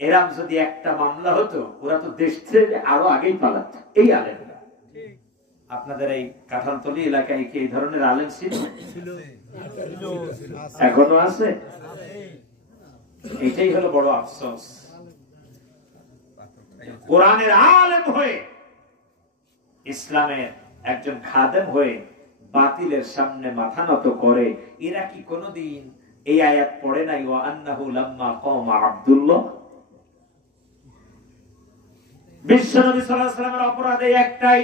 এরাম যদি একটা মামলা হতো, ওরা তো দেশ ছেড়ে আরো আগেই পালাতো। এই আলেমরা আপনাদের এই কাঁঠালতলী এলাকায় কি এই ধরনের আলেম ছিল? এখনো আছে। এটাই হলো বড় আফসোস। কোরআনের আলেম হয়ে, ইসলামের একজন খাদেম হয়ে বাতিলের সামনে মাথা নত করে, এরা কি কোনদিন এই আয়াত পড়ে নাই? ওয়া আন্নাহু লাম্মা কামা আব্দুল্লাহ। বিশ্বনবী সাল্লাল্লাহু আলাইহি ওয়াসাল্লামের অপরাধ একটাই,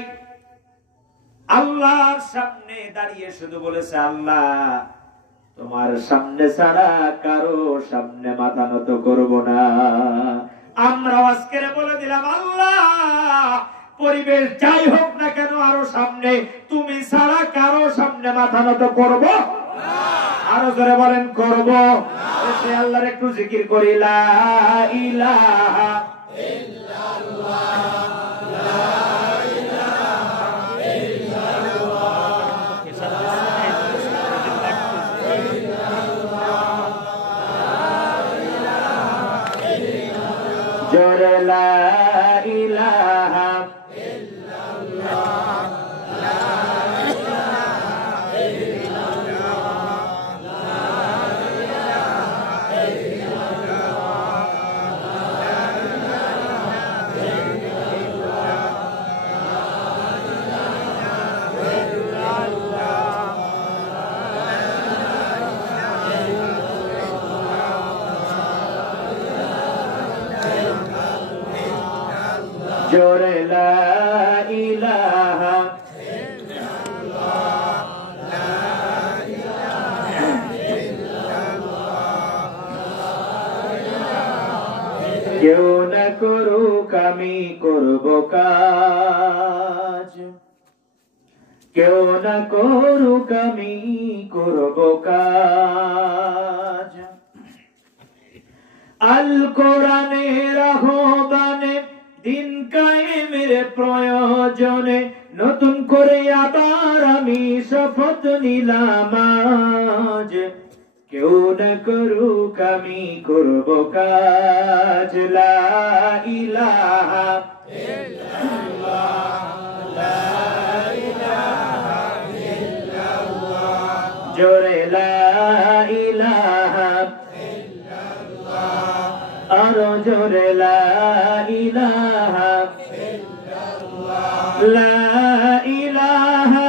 আল্লাহর সামনে দাঁড়িয়ে শুধু বলেছে আল্লাহ তোমার সামনে ছাড়া কারো সামনে মাথা নত করব না। আমরা আজকে বলে দিলাম, আল্লাহ পরিবেশ যাই হোক না কেন, আরো সামনে তুমি ছাড়া কারো সামনে মাথা নত করব না। আরো জোরে বলেন করব না। আল্লাহর একটু জিকির করি, লা ইলাহা ইল্লাল্লাহ, লা জোরে লা ইলাহা ইল্লাল্লাহ, লা ইলাহা ইল্লাল্লাহ, লা ইলাহা ইল্লাল্লাহ, লা ইলাহা ইল্লাল্লাহ, জোরে লা ইলাহা ইল্লাল্লাহ, লা ইলাহা ইল্লাল্লাহ, কেউ না করুক আমি করব কাজ, কেউ না করুক আমি করব কাজ। আল কোরআনের আহ্বানে দিন কায়েমের প্রয়োজনে নতুন করে আবার আমি শপথ নিলাম আজ, কেউ না করুক আমি করব কাজ। লা ইলাহা ইল্লাল্লাহ, লা ইলাহা ইল্লাল্লাহ, জোরে লা ইলাহা ইল্লাল্লাহ, আরো জোরে লা ইলাহা ইল্লাল্লাহ, লা ইলাহা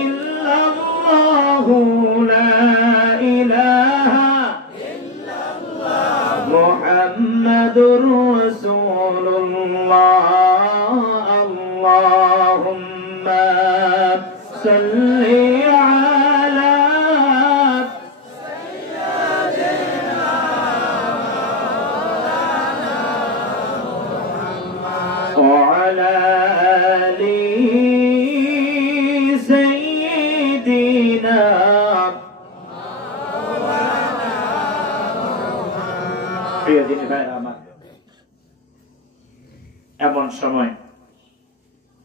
ইল্লাল্লাহ, লা ইলাহা ইল্লাল্লাহ, মুহাম্মাদুর রাসূলুল্লাহ। আল্লাহুম্মা সাল্লি আলা وعلى آل سيدنا প্রিয় দিনী ভাইরা আমার, এমন সময়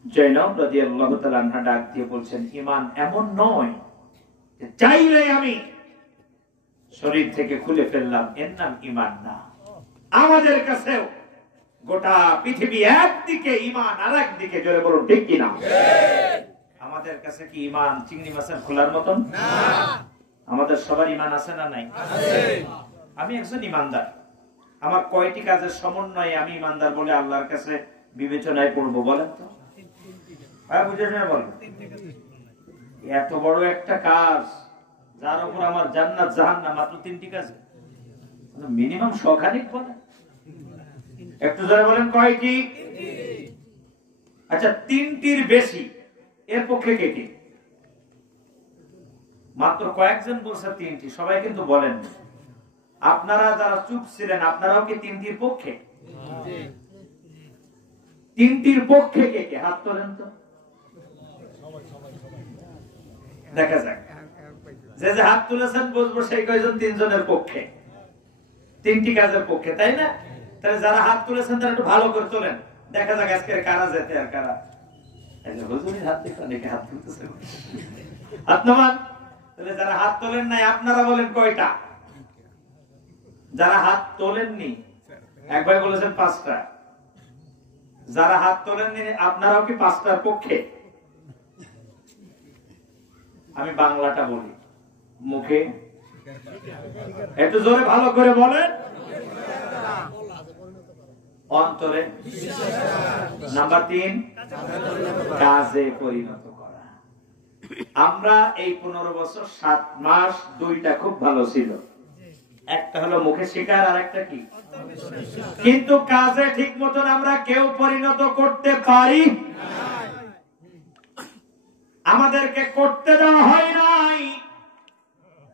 জয়নব রাদিয়াল্লাহু তাআলা আনহা ডাক দিয়ে বলছেন, ঈমান এমন নয় যে চাইলে আমি শরীর থেকে খুলে ফেললাম, এর নাম ঈমান না। আমাদের কাছেও গোটা পৃথিবী একদিকে, ঈমান আর একদিকে। জোরে বলুন ঠিক কিনা? আমাদের কাছে কি ঈমান চিংড়ি মাছের খোলার মতন না? আমাদের সবার ঈমান আছে না নাই? আমি একজন ঈমানদার, আমার কয়টি কাজের সমন্বয়ে আমি ঈমানদার বলে আল্লাহর কাছে বিবেচনায় পড়বো বলেন তো? হ্যাঁ, বুঝে শুনে বলবেন। এত বড় একটা কাজ, যার উপর আমার জান্নাত জাহান্নাম, মাত্র 3টি কাজ, মিনিমাম শখানিক বলেন। একটু জোরে বলেন কয়টি? আচ্ছা, 3টির বেশি, এর পক্ষে কে কে? মাত্র কয়েকজন বলছে 3টি, সবাই কিন্তু বলেন। আপনারা যারা চুপ ছিলেন, আপনারাও কি 3টির পক্ষে? 3টির পক্ষে কে কে? হাত তোলেন তো, দেখা যাক। যে যে হাত তুলেছেন বুঝবো সেই কয়জন 3 জনের পক্ষে, 3টি কাজের পক্ষে, তাই না? তাহলে যারা হাত তুলেছেন তারা একটু ভালো করে তোলেন, দেখা যাক আজকে কারা যেতে আর কারা। হুজুরের হাত দেখে অনেকে হাত তুলতেছে, হাত নামান। তাহলে যারা হাত তোলেন নাই আপনারা বলেন কয়টা? যারা হাত তোলেননি, এক ভাই বলেছেন 5টা। যারা হাত তোলেননি আপনারাও কি 5টার পক্ষে? আমি বাংলাটা বলি, মুখে একটু জোরে ভালো করে বলেন। অন্তরে। নাম্বার 3, কাজে পরিণত করা। আমরা এই 15 বছর 7 মাস 2টা খুব ভালো ছিল। একটা হলো মুখে স্বীকার, আর একটা কি? কিন্তু কাজে ঠিক মতন আমরা কেউ পরিণত করতে পারি? আমাদেরকে করতে দেওয়া হয় নাই।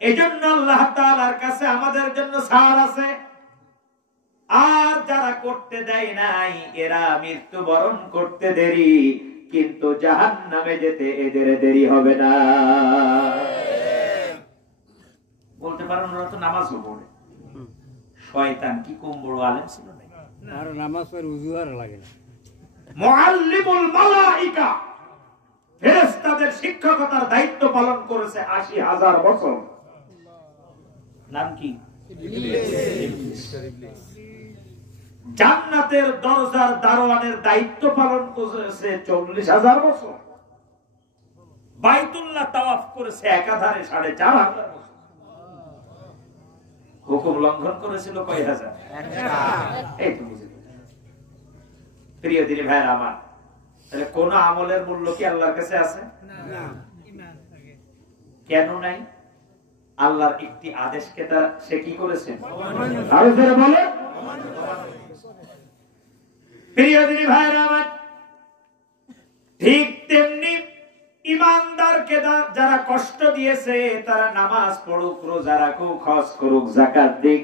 এজন্য আল্লাহ তাআলার কাছে আমাদের জন্য ছাড় আছে। আর যারা করতে দেয় নাই এরা মৃত্যুবরণ করতে দেরি, কিন্তু জাহান্নামে যেতে এদের দেরি হবে না। বলতে পারেন ওরা তো নামাজও পড়ে, শয়তান কি কম বড় আলেম ছিল না? আর নামাজ পড়ে উযু আর লাগে না। মুআল্লিমুল মালাইকা, ফেরেশতাদের শিক্ষকতার দায়িত্ব পালন করেছে ৮০,০০০ বছর। নাম কি? ইবলিস। জান্নাতের দরজার দারোয়ানের দায়িত্ব পালন করেছে ৪০,০০০ বছর। বাইতুল্লাহ তাওয়াফ করেছে একাধারে ৪৫০০ বছর। হুকুম লঙ্ঘন করেছিল কয় হাজার? এই তো বুঝে। প্রিয় দিনী ভাইরা আমার, তাহলে কোন আমলের মূল্য কি আল্লাহর কাছে আছে? কেন নাই? আল্লাহর একটি আদেশকে সে কি করেছে? আরো জোরে বলে। প্রিয় দিনী ভাইরা আমার, ঠিক তেমনি ইমানদারকে যারা কষ্ট দিয়েছে, তারা নামাজ পড়ুক, রোজা রাখুক, হজ করুক, যাকাত দিক।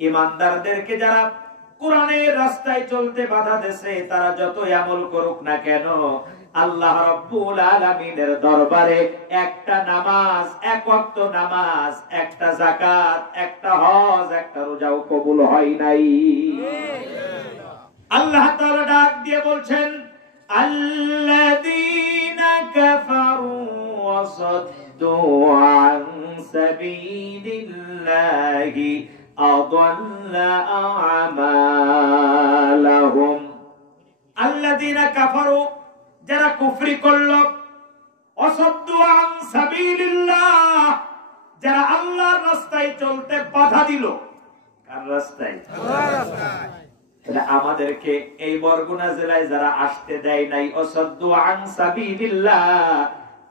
ইমানদারদেরকে যারা কোরআনের রাস্তায় চলতে বাধা দিয়েছে, তারা যতই আমল করুক না কেন, আল্লাহ রাব্বুল আলামিনের দরবারে একটা নামাজ, এক ওয়াক্ত নামাজ, একটা যাকাত, একটা হজ, একটা রোজাও কবুল হয় নাই। আল্লাহ তাআলা ডাক দিয়ে বলছেন, আল্লাযীনা কাফারু ওয়া সাদ্দু আন সাবিলিল্লাহি আদাল্লা আমালাহুম। আল্লাযীনা কাফারু, যারা কুফরি করলো, ওয়া সাদ্দু আন সাবিলিল্লাহ, যারা আল্লাহর রাস্তায় চলতে বাধা দিল। কার রাস্তায়? আল্লাহর রাস্তায়। আমাদেরকে এই বরগুনা জেলায় যারা আসতে দেয় নাই, অসাদ্দু আন সাবিলিল্লাহ,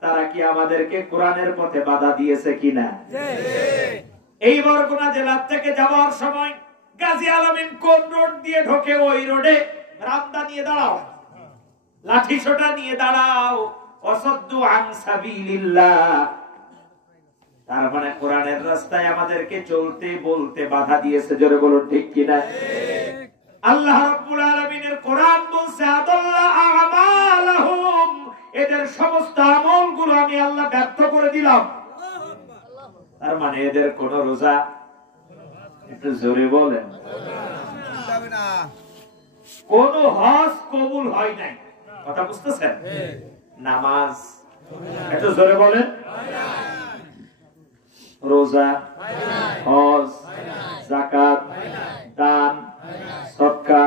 তারা কি আমাদেরকে কোরআনের পথে বাধা দিয়েছে কিনা? এই বরগুনা জেলা থেকে যাওয়ার সময় গাজী আলমিন কোন রোড দিয়ে ঢোকে, ওই রোডে রামদা নিয়ে দাঁড়াও, লাঠি সোটা নিয়ে দাঁড়াও। অসাদ্দু আন সাবিলিল্লাহ, তার মানে কোরআনের রাস্তায় আমাদেরকে চলতে বলতে বাধা দিয়েছে। জোরে বলুন ঠিক কিনা? আল্লাহ রাব্বুল আলামিনের কোরআন বলছে, আদাল্লা আমালাহুম, এদের সমস্ত আমলগুলো আমি আল্লাহ ব্যর্থ করে দিলাম। তার মানে এদের কোন রোজা, একটু জোরে বলেন, কোন হজ কবুল হয় নাই। কথা বুঝতেছেন? নামাজ, একটু জোরে বলেন, রোজা, হজ, যাকাত, দান, সদকা,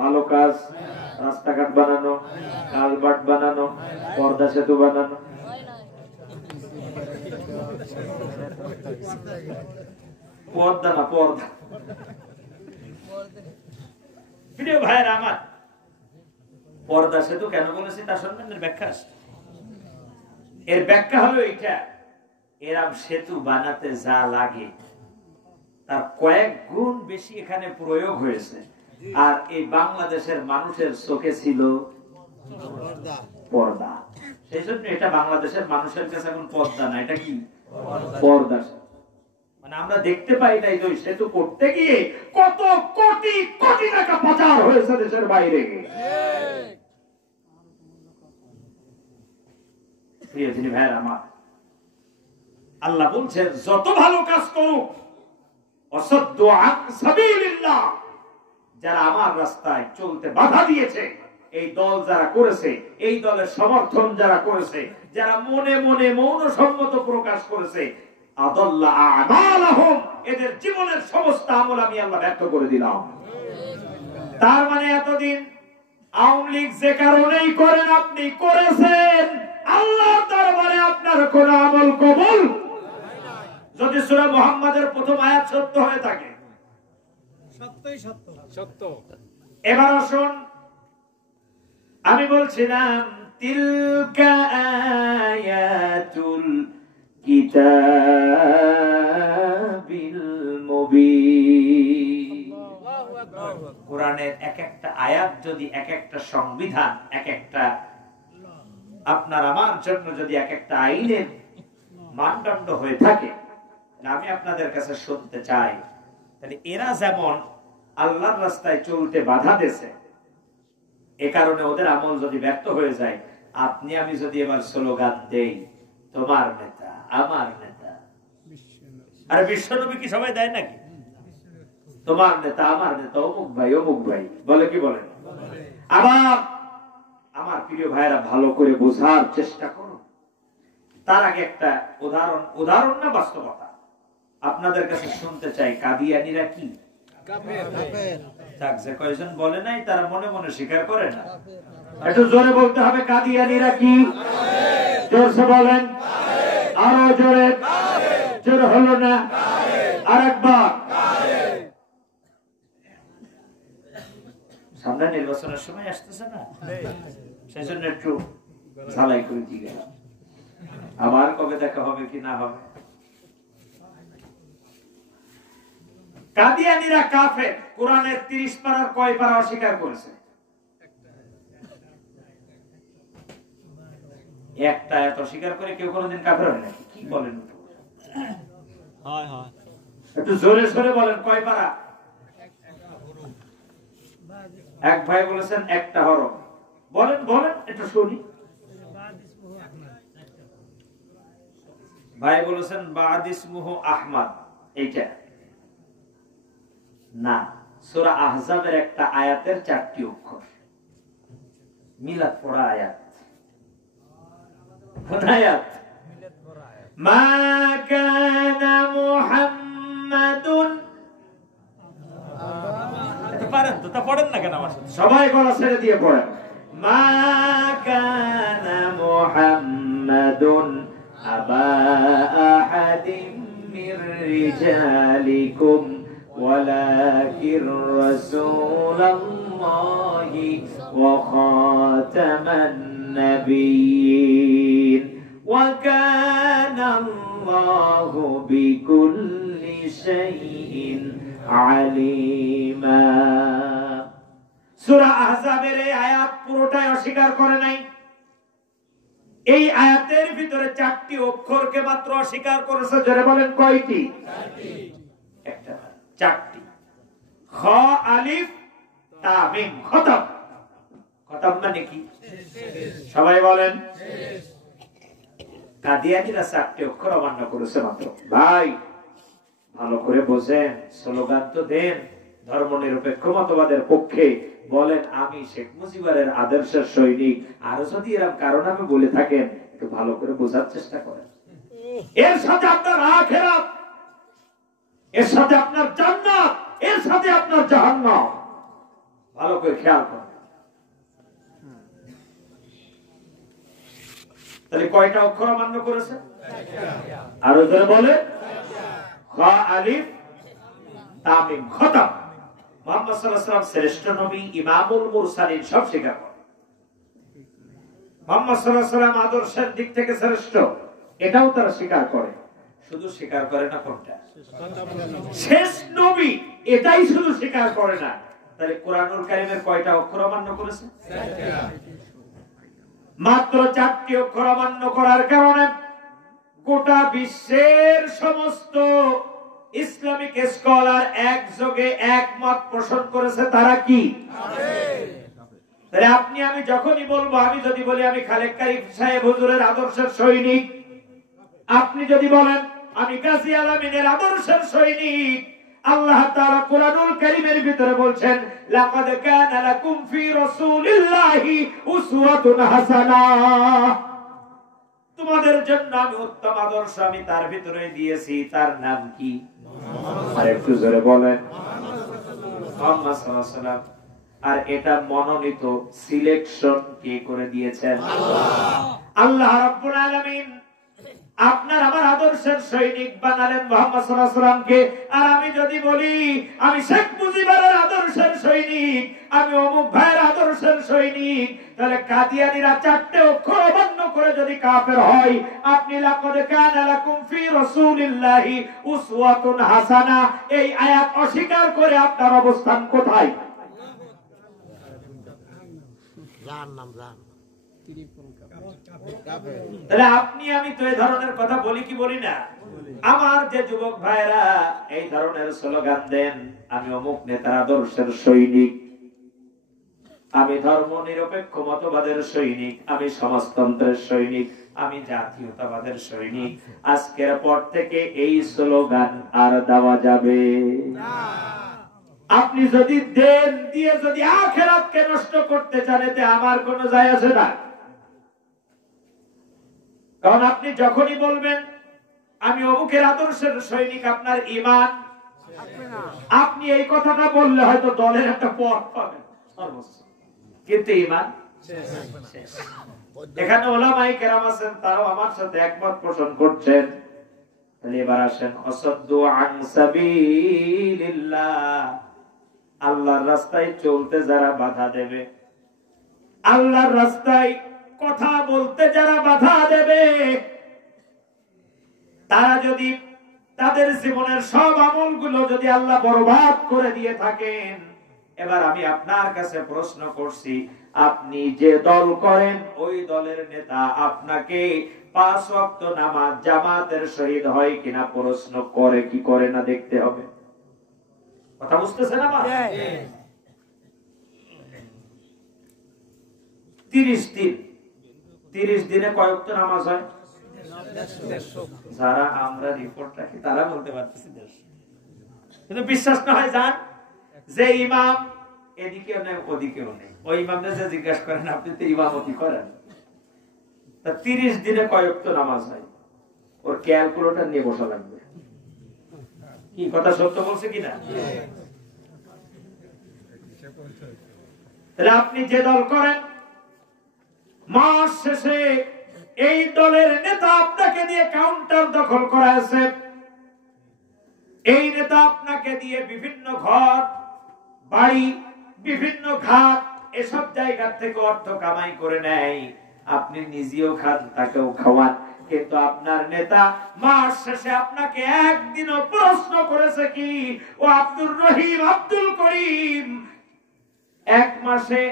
ভালো কাজ, রাস্তাঘাট বানানো, কালভার্ট বানানো, পর্দা সেতু বানানো, পর্দা না পর্দা। প্রিয় ভাইয়েরা আমার, পর্দা সেতু কেন বলেছি তা শুনবেন, এর ব্যাখ্যা আছে। এর ব্যাখ্যা হলো এইটা, এরম সেতু বানাতে যা লাগে তার কয়েক গুণ বেশি এখানে প্রয়োগ হয়েছে। আর এই বাংলাদেশের মানুষের চোখে ছিল পর্দা, সেই জন্য এটা বাংলাদেশের মানুষের কাছে এখন পর্দা না, এটা কি? পর্দা। মানে আমরা দেখতে পাই নাই যে সেতু করতে গিয়ে কত কোটি কোটি টাকা পাচার হয়েছে দেশের বাইরে। প্রিয় দিনী ভাইয়ের আমার, আল্লাহ বলছেন যত ভালো কাজ করুক, অসাদ্দু আন সাবিলিল্লাহ, যারা আমার রাস্তায় চলতে বাধা দিয়েছে, এই দল যারা করেছে, এই দলের সমর্থন যারা করেছে, যারা মনে মনে মৌন সম্মত প্রকাশ করেছে, আদাল্লা আমালাহুম, এদের জীবনের সমস্ত আমল আমি আল্লাহ ব্যর্থ করে দিলাম। তার মানে এতদিন আওয়ামী লীগ যে কারণেই করেন, আপনি করেছেন, আল্লাহর দরবারে আপনার কোন আমল কবুল, যদি সূরা মুহাম্মাদের প্রথম আয়াত সত্য হয়ে থাকে। সত্যই সত্য, সত্য। এবার আসুন, আমি বলছিলাম তিলকা আয়াতুল কিতাবিল মুবিন। কোরআনের এক একটা আয়াত যদি এক একটা সংবিধান, এক একটা আপনার আমার জন্য যদি এক একটা আইনের মানদণ্ড হয়ে থাকে, আমি আপনাদের কাছে শুনতে চাই, তাহলে এরা যেমন আল্লাহর রাস্তায় চলতে বাধা দিয়েছে, এ কারণে ওদের আমল যদি ব্যর্থ হয়ে যায়, আপনি আমি যদি এবার স্লোগান দেই, তোমার নেতা আমার নেতা, আর বিশ্বনবী কি সবাই দেয় নাকি? তোমার নেতা আমার নেতা, অমুক ভাই অমুক ভাই, বলে কি বলেন? আবার আমার প্রিয় ভাইরা ভালো করে বোঝার চেষ্টা করুন। তার আগে একটা উদাহরণ না বাস্তবতা আপনাদের কাছে শুনতে চাই। কাদিয়ানীরা কি? যে কয়জন বলে নাই তারা মনে মনে স্বীকার করে না, একটু জোরে বলতে হবে, কাদিয়ানীরা কি? জোরসে বলেন, আরো জোরে। জোরে হলো না, আরেকবার। সামনে নির্বাচনের সময় আসতেছে না, সেই জন্য একটু ঝালাই করে দিয়ে গেলাম, আবার কবে দেখা হবে কি না হবে। কাদিয়ানীরা কাফের। কোরআনের 30 পারার কয় পারা অস্বীকার করেছে? একটা এত অস্বীকার করে কেউ কোনোদিন কাফের হয় নাকি? কি বলেন? একটু জোরে সরে বলেন, কয় পারা? এক ভাই বলেছেন একটা হরফ। বলেন বলেন একটু শুনি। ভাই বলেছেন বাদ ইসমুহু আহমদ। এইটা না, সূরা আহজাবের একটা আয়াতের 4টি অক্ষর, মিলাদ পড়া আয়াত। কোন আয়াত? মা কানা মুহাম্মাদুন। পারেন তো, তা পড়েন না কেন আমার সাথে? সবাই গলা ছেড়ে দিয়ে পড়েন। মা কানা মুহাম্মাদুন আবা আহাদিম মির রিজালিকুম ওয়ালাকির রাসূলুল্লাহি ওয়া খাতামান নাবিয়্যিন ওয়া কানা আল্লাহু বিকুল্লি শাইইন আলিমা। সূরা আহজাবের এই আয়াত পুরোটাই অস্বীকার করে নাই। এই আয়াতের ভিতরে 4টি অক্ষরকে মাত্র অস্বীকার করেছে। যারা বলেন কয়টি? 4টি। 4টি। খ আলিফ তা মিম, খতম। খতম মানে কি? সবাই বলেন। কাদিয়ানীরা 4টি অক্ষর অমান্য করেছে মাত্র। ভাই ভালো করে বোঝেন, স্লোগান তো দেন ধর্মনিরপেক্ষ মতবাদের পক্ষে, বলেন আমি শেখ মুজিবের আদর্শের সৈনিক। আর যদি এরকম কারণ আমি বলে থাকেন, একটু ভালো করে বোঝার চেষ্টা করেন। এর সাথে আপনার আখিরাত, এর সাথে আপনার জান্নাত, এর সাথে আপনার জাহান্নাম, ভালো করে খেয়াল করেন। তাহলে কয়টা অক্ষর অমান্য করেছে? আরো জোরে বলে। খ আলিফ তা মিম, খতম। মুহাম্মদ সাল্লাল্লাহু আলাইহি ওয়াসাল্লাম শ্রেষ্ঠ নবী, ইমামুল মুরসালিন, সব স্বীকার করে। মুহাম্মদ সাল্লাল্লাহু আলাইহি ওয়াসাল্লাম আদর্শের দিক থেকে শ্রেষ্ঠ, এটাও তারা স্বীকার করে। শুধু স্বীকার করে না কোনটা? শেষ নবী, এটাই শুধু স্বীকার করে না। তাহলে কোরআনুল কারীমের কয়টা অক্ষর অমান্য করেছে? মাত্র 4টি অক্ষর অমান্য করার কারণে গোটা বিশ্বের সমস্ত ইসলামিক স্কলার একযোগে একমত পোষণ করেছে, তারা কি? তাহলে আপনি আমি যখনই বলবো, আমি যদি বলি আমি খালেক কারিম সাহেব হুজুরের আদর্শের সৈনিক, আপনি যদি বলেন আমি গাজী আলামিনের আদর্শের সৈনিক, আল্লাহ তাআলা কোরআনুল কারীমের ভিতরে বলছেন লাকাদ কানা লাকুম ফি রাসূলিল্লাহি উসওয়াতুন হাসানাহ, তোমাদের জন্য আমি উত্তম আদর্শ আমি তার ভিতরে দিয়েছি। তার নাম কি? আরেকটু জোরে বলেন। মুহাম্মদ সাল্লাল্লাহু আলাইহি ওয়াসাল্লাম। আর এটা মনোনীত, সিলেকশন কে করে দিয়েছেন? আল্লাহ রাব্বুল আলামিন আপনার আমার আদর্শের সৈনিক বানালেন মুহাম্মদ সাল্লাল্লাহু আলাইহি ওয়াসাল্লামকে। আর আমি যদি বলি আমি শেখ মুজিবের আদর্শের সৈনিক, আমি অমুক ভাইয়ের আদর্শের সৈনিক, তাহলে কাদিয়ানীরা 4টে অক্ষর অমান্য করে যদি কাফের হয়, আপনি লাকাদ কানা লাকুম ফি রাসূলিল্লাহি উসওয়াতুন হাসানাহ এই আয়াত অস্বীকার করে আপনার অবস্থান কোথায়? তাহলে আপনি আমি তো এই ধরনের কথা বলি কি বলি না? আমার যে যুবক ভাইরা এই ধরনের স্লোগান দেন, আমি অমুক নেতার আদর্শের সৈনিক, আমি ধর্ম নিরপেক্ষ মতবাদের সৈনিক, আমি সমাজতন্ত্রের সৈনিক, আমি জাতীয়তাবাদের সৈনিক, আজকের পর থেকে এই স্লোগান আর দেওয়া যাবে না। আপনি যদি দেন দিয়ে যদি আখিরাতকে নষ্ট করতে চান, এতে আমার কোনো যায় আসে না। কারণ আপনি যখনই বলবেন আমি অমুকের আদর্শের সৈনিক, আপনার ঈমান, আপনি এই কথাটা বললে হয়তো দলের একটা পথ পাবেন সর্বোচ্চ, কিন্তু ঈমান শেষ। এখানে উলামায়ে কেরাম আছেন, তারাও আমার সাথে একমত পোষণ করছেন। তাহলে এবার আসেন, অসাদ্দু আন সাবিলিল্লাহ, আল্লাহর রাস্তায় চলতে যারা বাধা দেবে, আল্লাহর রাস্তায় কথা বলতে যারা বাধা দেবে, তারা যদি তাদের জীবনের সব আমলগুলো যদি আল্লাহ বরবাদ করে দিয়ে থাকেন, এবার আমি আপনার কাছে প্রশ্ন করছি, আপনি যে দল করেন ওই দলের নেতা আপনাকে 5 ওয়াক্ত নামাজ জামাতের শহীদ হয় কিনা প্রশ্ন করে কি করে না দেখতে হবে। কথা বুঝতেছেন আমার? 30 দিনে কয় ওয়াক্ত নামাজ হয়? যারা আমরা রিপোর্ট রাখি তারা বলতে পারতেছি 150, কিন্তু বিশ্বাস না হয় যান যে ইমাম এদিকেও নেই ওদিকেও নেই, ওই ইমামদের যে জিজ্ঞাসা করেন আপনি তো ইমামতি করেন, তা 30 দিনে কয় ওয়াক্ত নামাজ হয়, ওর ক্যালকুলেটর নিয়ে বসা লাগবে। কি কথা সত্য বলছে কিনা? তাহলে আপনি যে দল করেন, মাস শেষে এই দলের নেতা আপনাকে দিয়ে কাউন্টার দখল করাছে, এই নেতা আপনাকে দিয়ে বিভিন্ন ঘর বাড়ি বিভিন্ন ঘাট এসব জায়গা থেকে অর্থ কামাই করে নেয়, আপনি নিজেও খান তাকেও খাওয়ান, কিন্তু আপনার নেতা মাস শেষে আপনাকে একদিনও প্রশ্ন করেছে কি, ও আব্দুর রহিম আব্দুল করিম 1 মাসে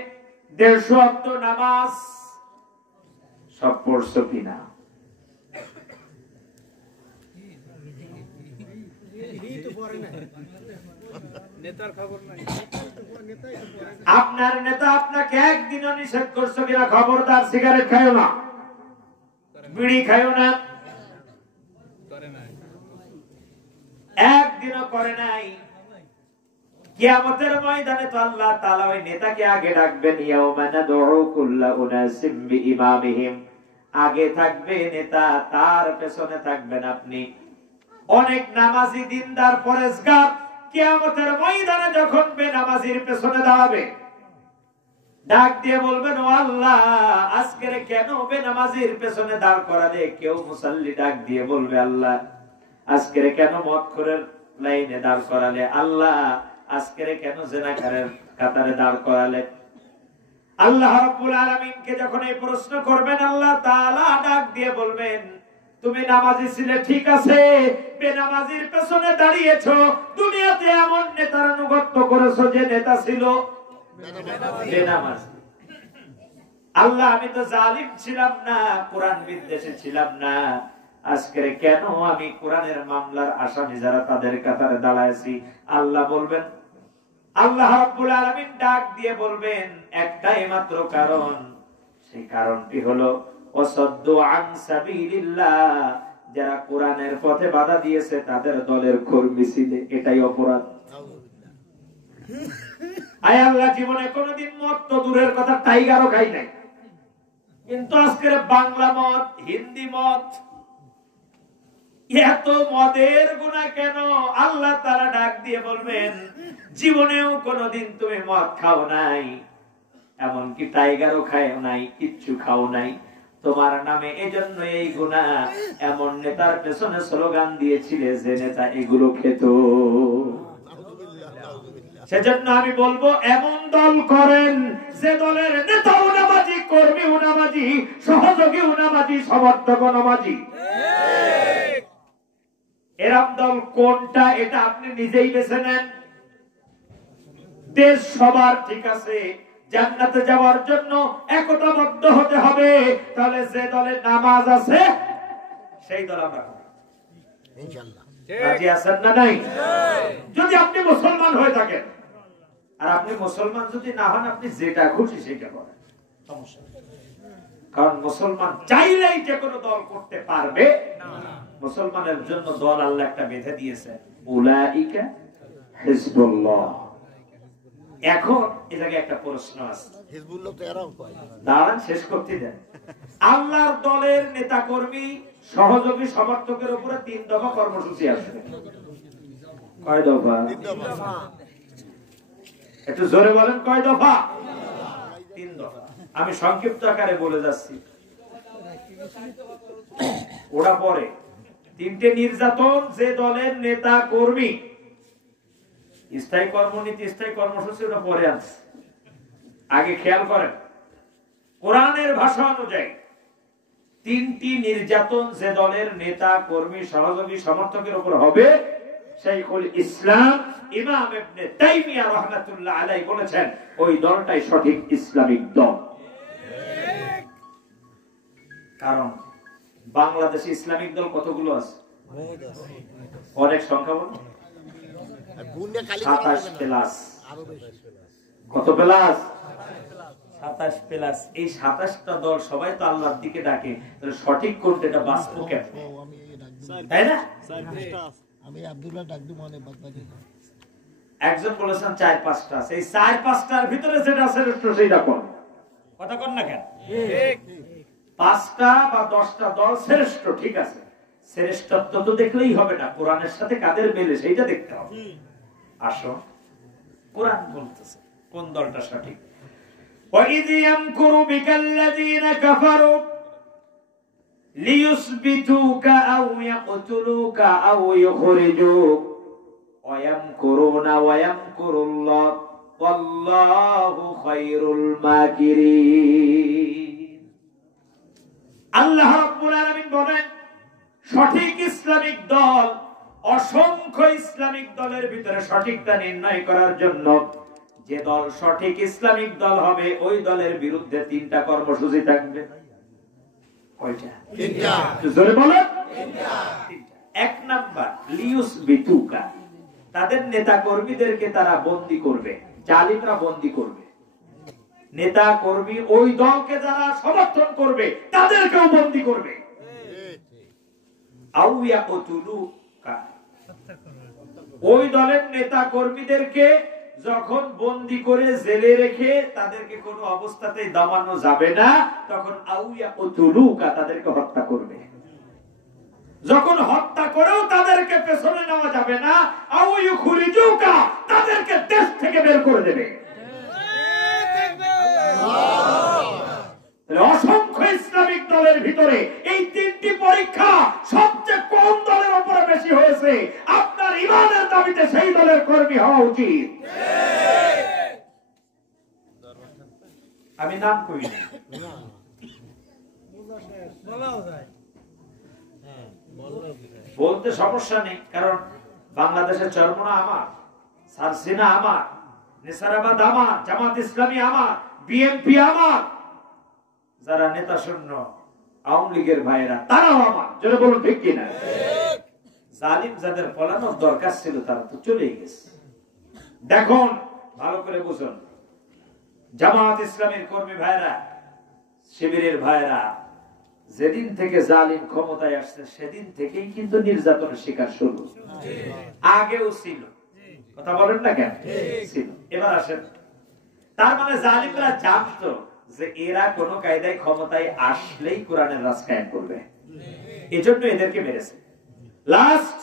150 ওয়াক্ত নামাজ সব পড়ছো কিনা? আপনার নেতা আপনাকে একদিনও নিষেধ করছো কিনা, খবরদার সিগারেট খাইও না, বিড়ি খাইও না, একদিনও করে নাই। কিয়ামতের ময়দানে তো আল্লাহ তাআলা ওই নেতাকে আগে ডাকবেন, ইয়াউমা নাদউ কুল্লা উনাসিম বিইমামিহিম, আগে থাকবে নেতা, তার পেছনে থাকবেন আপনি। অনেক নামাজি দিনদার পরেশগার কিয়ামতের ময়দানে যখন বেনামাজির পেছনে দাঁড়াবে, ডাক দিয়ে বলবেন, ও আল্লাহ আজকের কেন বেনামাজির পেছনে দাঁড় করালে? কেউ মুসাল্লি ডাক দিয়ে বলবে, আল্লাহ আজকের কেন মদখোরের লাইনে দাঁড় করালে? আল্লাহ আজকের কেন জিনাকারের কাতারে দাঁড় করালে? আল্লাহ রাব্বুল আলামিনকে যখন এই প্রশ্ন করবেন, আল্লাহ তাআলা ডাক দিয়ে বলবেন, তুমি নামাজি ছিলে ঠিক আছে, বেনামাজির পেছনে দাঁড়িয়েছো, দুনিয়াতে এমন নেতার আনুগত্য করেছো যে নেতা ছিল বেনামাজি। আল্লাহ আমি তো জালিম ছিলাম না, কোরআন বিদ্বেষী ছিলাম না, আজকে কেন আমি কোরআনের মামলার আসামি যারা তাদের কাতারে দাঁড়াইছি? আল্লাহ বলবেন, আল্লাহ রাব্বুল আলামিন ডাক দিয়ে বলবেন একটাই মাত্র কারণ, সেই কারণটি হলো ওয়াসাদ্দু আন সাবিলিল্লাহ, যারা কোরআনের পথে বাধা দিয়েছে তাদের দলের কর্মী ছিল, এটাই অপরাধ। আয় আল্লাহ জীবনে কোনোদিন মদ তো দূরের কথা টাইগারও খাই নাই, কিন্তু আজকের বাংলা মদ, হিন্দি মদ, এত মদের গুনাহ কেন? আল্লাহ তাআলা ডাক দিয়ে বলবেন, জীবনেও কোনোদিন তুমি মদ খাও নাই, এমনকি টাইগারও খাও নাই, কিচ্ছু খাও নাই, তোমার নামে এজন্য এই গুনাহ। এমন নেতার পেছনে স্লোগান দিয়েছিলে যে নেতা এগুলো খেত। সেজন্য আমি বলবো, এমন দল করেন যে দলের নেতাও নামাজি, কর্মীও নামাজি, সহযোগীও নামাজি, সমর্থকও নামাজি। এরকম দল কোনটা এটা আপনি নিজেই বেছে নেন। দেশ সবার ঠিক আছে, জান্নাতে যাওয়ার জন্য একতাবদ্ধ হতে হবে। তাহলে যে দলে নামাজ আছে সেই দল আমরা ইনশাআল্লাহ রাজি আছেন না নাই? যদি আপনি মুসলমান হয়ে থাকেন, আর আপনি মুসলমান যদি না হন, আপনি যেটা খুশি সেটা করেন, সমস্যা নেই। কারণ মুসলমান চাইলেই যে কোনো দল করতে পারবে না। মুসলমানের জন্য দল আল্লাহ একটা বেঁধে দিয়েছে, উলাইকা হিজবুল্লাহ। এখন এ জায়গায় একটা প্রশ্ন আছে, হিজবুল্লাহ তো এরাও কয়, দাঁড়ান শেষ করতে দেন। আল্লাহর দলের নেতা কর্মী সহযোগী সমর্থকের উপরে 3 দফা কর্মসূচি আছে। কয় দফা? 3 দফা। একটু জোরে বলেন, কয় দফা? 3 দফা। আমি সংক্ষিপ্ত আকারে বলে যাচ্ছি, ওরা পরে 3টে নির্যাতন যে দলের নেতা কর্মী, স্থায়ী কর্মনীতি, স্থায়ী কর্মসূচি, ওটা পরে আছে। আগে খেয়াল করেন, কোরআনের ভাষা অনুযায়ী 3টি নির্যাতন যে দলের নেতা কর্মী সহযোগী সমর্থকের উপর হবে, শাইখুল ইসলাম ইমাম ইবনে তাইমিয়া রাহমাতুল্লাহ আলাইহি বলেছেন ওই দলটাই সঠিক ইসলামিক দল। কারণ বাংলাদেশে ইসলামিক দল কতগুলো আছে? অনেক সংখ্যা বল, 27 প্লাস। কত প্লাস? 27 প্লাস। এই 27টা দল সবাই তো আল্লাহর দিকে ডাকে, তাহলে সঠিক কোনটা, এটা বাস্তব কেন, তাই না? আমি আব্দুল্লাহ ডাকদু মানে বাদবাকি একজন বলেছেন 4-5টা আছে, এই 4-5টার ভিতরে যেটা শ্রেষ্ঠ সেইটা কোন, কথা কোন না কেন? ঠিক। 5টা বা 10টা দল শ্রেষ্ঠ, ঠিক আছে, শ্রেষ্ঠত্ব তো দেখলেই হবে না, কোরআনের সাথে কাদের মেলে সেইটা দেখতে হবে। আসো, কোরআন বলতেছে কোন দলটা সঠিক। وَإِذْ يَمْكُرُ بِكَ الَّذِينَ كَفَرُوا لِيُثْبِتُوكَ أَوْ يَقْتُلُوكَ أَوْ يُخْرِجُوكَ وَيَمْكُرُونَ وَيَمْكُرُ اللَّهُ وَاللَّهُ خَيْرُ الْمَاكِرِينَ। আল্লাহ রাব্বুল আলামিন বলেন, সঠিক ইসলামিক দল, অসংখ্য ইসলামিক দলের ভিতরে সঠিকটা নির্ণয় করার জন্য যে দল সঠিক ইসলামিক দল হবে, ওই দলের বিরুদ্ধে 3টা কর্মসূচি থাকবে। কয়টা? 3টা। জোরে বলেন। 3টা। 1 নাম্বার, লিয়ুসবিতুকা, তাদের নেতা কর্মীদেরকে তারা বন্দী করবে, জালিমরা বন্দী করবে। নেতা কর্মী ওই দলকে যারা সমর্থন করবে তাদেরকেও বন্দী করবে। আউ ইয়াকতুলুকা, ওই দলের নেতা কর্মীদেরকে যখন বন্দী করে জেলে রেখে তাদেরকে কোনো অবস্থাতেই দমানো যাবে না, তখন আউ ইয়াকতুলুকা, তাদেরকে হত্যা করবে। যখন হত্যা করেও তাদেরকে পেছনে নেওয়া যাবে না, আউ ইউখরিজুকা, তাদেরকে দেশ থেকে বের করে দেবে। অসংখ্য ইসলামিক দলের ভিতরে এই 3টি পরীক্ষা সবচেয়ে কম দলের উপরে বেশি হয়েছে। আপনার ঈমানের দাবিতে সেই দলের কর্মী হওয়া উচিত। আমি নাম কই না, বলতে সমস্যা নেই, কারণ বাংলাদেশের চরমোনা আমার, সারসিনা আমার, নেসারাবাদ আমার, জামাত ইসলামী আমার, বিএনপি আমার, যারা নেতা শূন্য আওয়ামী লীগের ভাইয়েরা তারাও আমার। জোরে বলুন ঠিক কিনা? জালিম যাদের পলানোর দরকার ছিল তারা তো চলে গেছে। দেখুন, ভালো করে বুঝুন, জামাত ইসলামের কর্মী ভাইয়েরা, শিবিরের ভাইয়েরা, যেদিন থেকে জালিম ক্ষমতায় আসছে সেদিন থেকেই কিন্তু নির্যাতনের শিকার শুরু। আগেও ছিল, কথা বলেন না কেন? ছিল। এবার আসেন, তার মানে জালিমরা জানতো যে এরা কোন কায়দায় ক্ষমতায় আসলেই কোরআনের রাজ কায়েম করবে, এজন্য এদেরকে মেরেছে। লাস্ট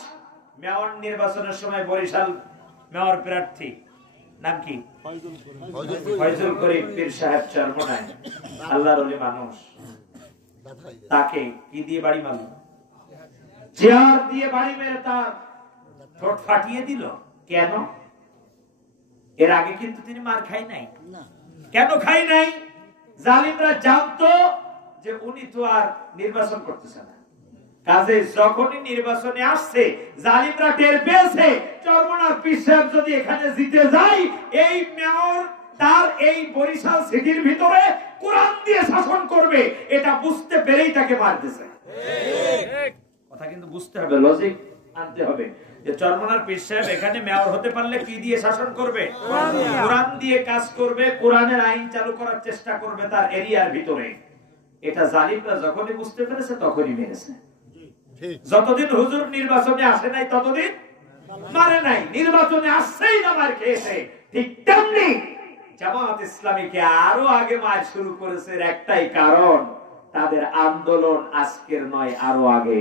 মেয়র নির্বাচনের সময় বরিশাল মেয়র প্রার্থী নাম কি? ফয়জুল করিম পীর সাহেব চরমোনায়, আল্লাহর ওলি মানুষ, তাকে কি দিয়ে বাড়ি মারল? চেয়ার দিয়ে বাড়ি মেরে তার ঠোঁট ফাটিয়ে দিল। কেন? এর আগে কিন্তু তিনি মার খাই নাই। কেন খাই নাই? জালিমরা জানতো যে উনি তো আর নির্বাচন করতেছে না, কাজে যখনই নির্বাচনে আসছে জালিমরা টের পেয়েছে চরমোনার পীর সাহেব যদি এখানে জিতে যায়, এই মেয়র তার এই বরিশাল সিটির ভিতরে কোরআন দিয়ে শাসন করবে, এটা বুঝতে পেরেই তাকে মারতেছে। কথা কিন্তু বুঝতে হবে, লজিক আনতে হবে যে চরমনার পীর সাহেব এখানে মেয়র হতে পারলে কি দিয়ে শাসন করবে? কোরআন দিয়ে কাজ করবে, কোরআনের আইন চালু করার চেষ্টা করবে তার এরিয়ার ভিতরে। এটা জালিমরা যখনই বুঝতে পেরেছে তখনই মেরেছে। যতদিন হুজুর নির্বাচনে আসে নাই ততদিন মারে নাই, নির্বাচনে আসছেই না মার খেয়েছে। ঠিক তেমনি জামাত ইসলামীকে আরো আগে মার শুরু করেছে, একটাই কারণ তাদের আন্দোলন আজকের নয়, আরো আগে।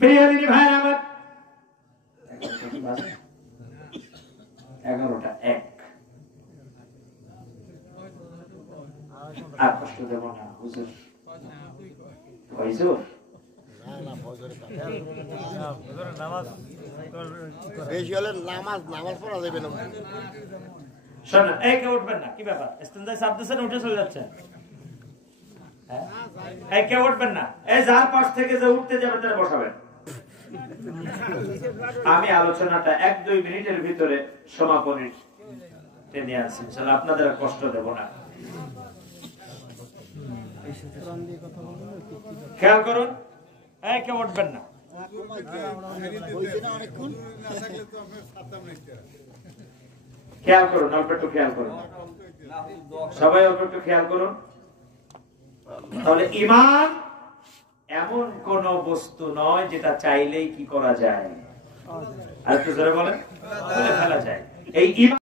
প্রিয় দিনী ভাই আমার, 11:01 আর কষ্ট দেব না হুজুর। হুজুর বেশি হলে নামাজ পড়া যাবে না। শোন, এই কে উঠবেন না, কি ব্যাপার? ইস্তেঞ্জায় চাপ দিচ্ছেন, উঠে চলে যাচ্ছেন। এই কে উঠবেন না, এই যার পাশ থেকে যে উঠতে যাবেন তারা বসাবেন। আমি আলোচনাটা 1-2 মিনিটের ভিতরে সমাপনী টেনে আনছি, ইনশাআল্লাহ আপনাদের আর কষ্ট দেব না। খেয়াল করুন, এই কে উঠবেন না, খেয়াল করুন, অল্প একটু খেয়াল করুন, সবাই অল্প একটু খেয়াল করুন। তাহলে ঈমান এমন কোন বস্তু নয় যেটা চাইলেই কি করা যায়, আর একটু জোরে বলেন, ফেলা যায়। এই ঈমান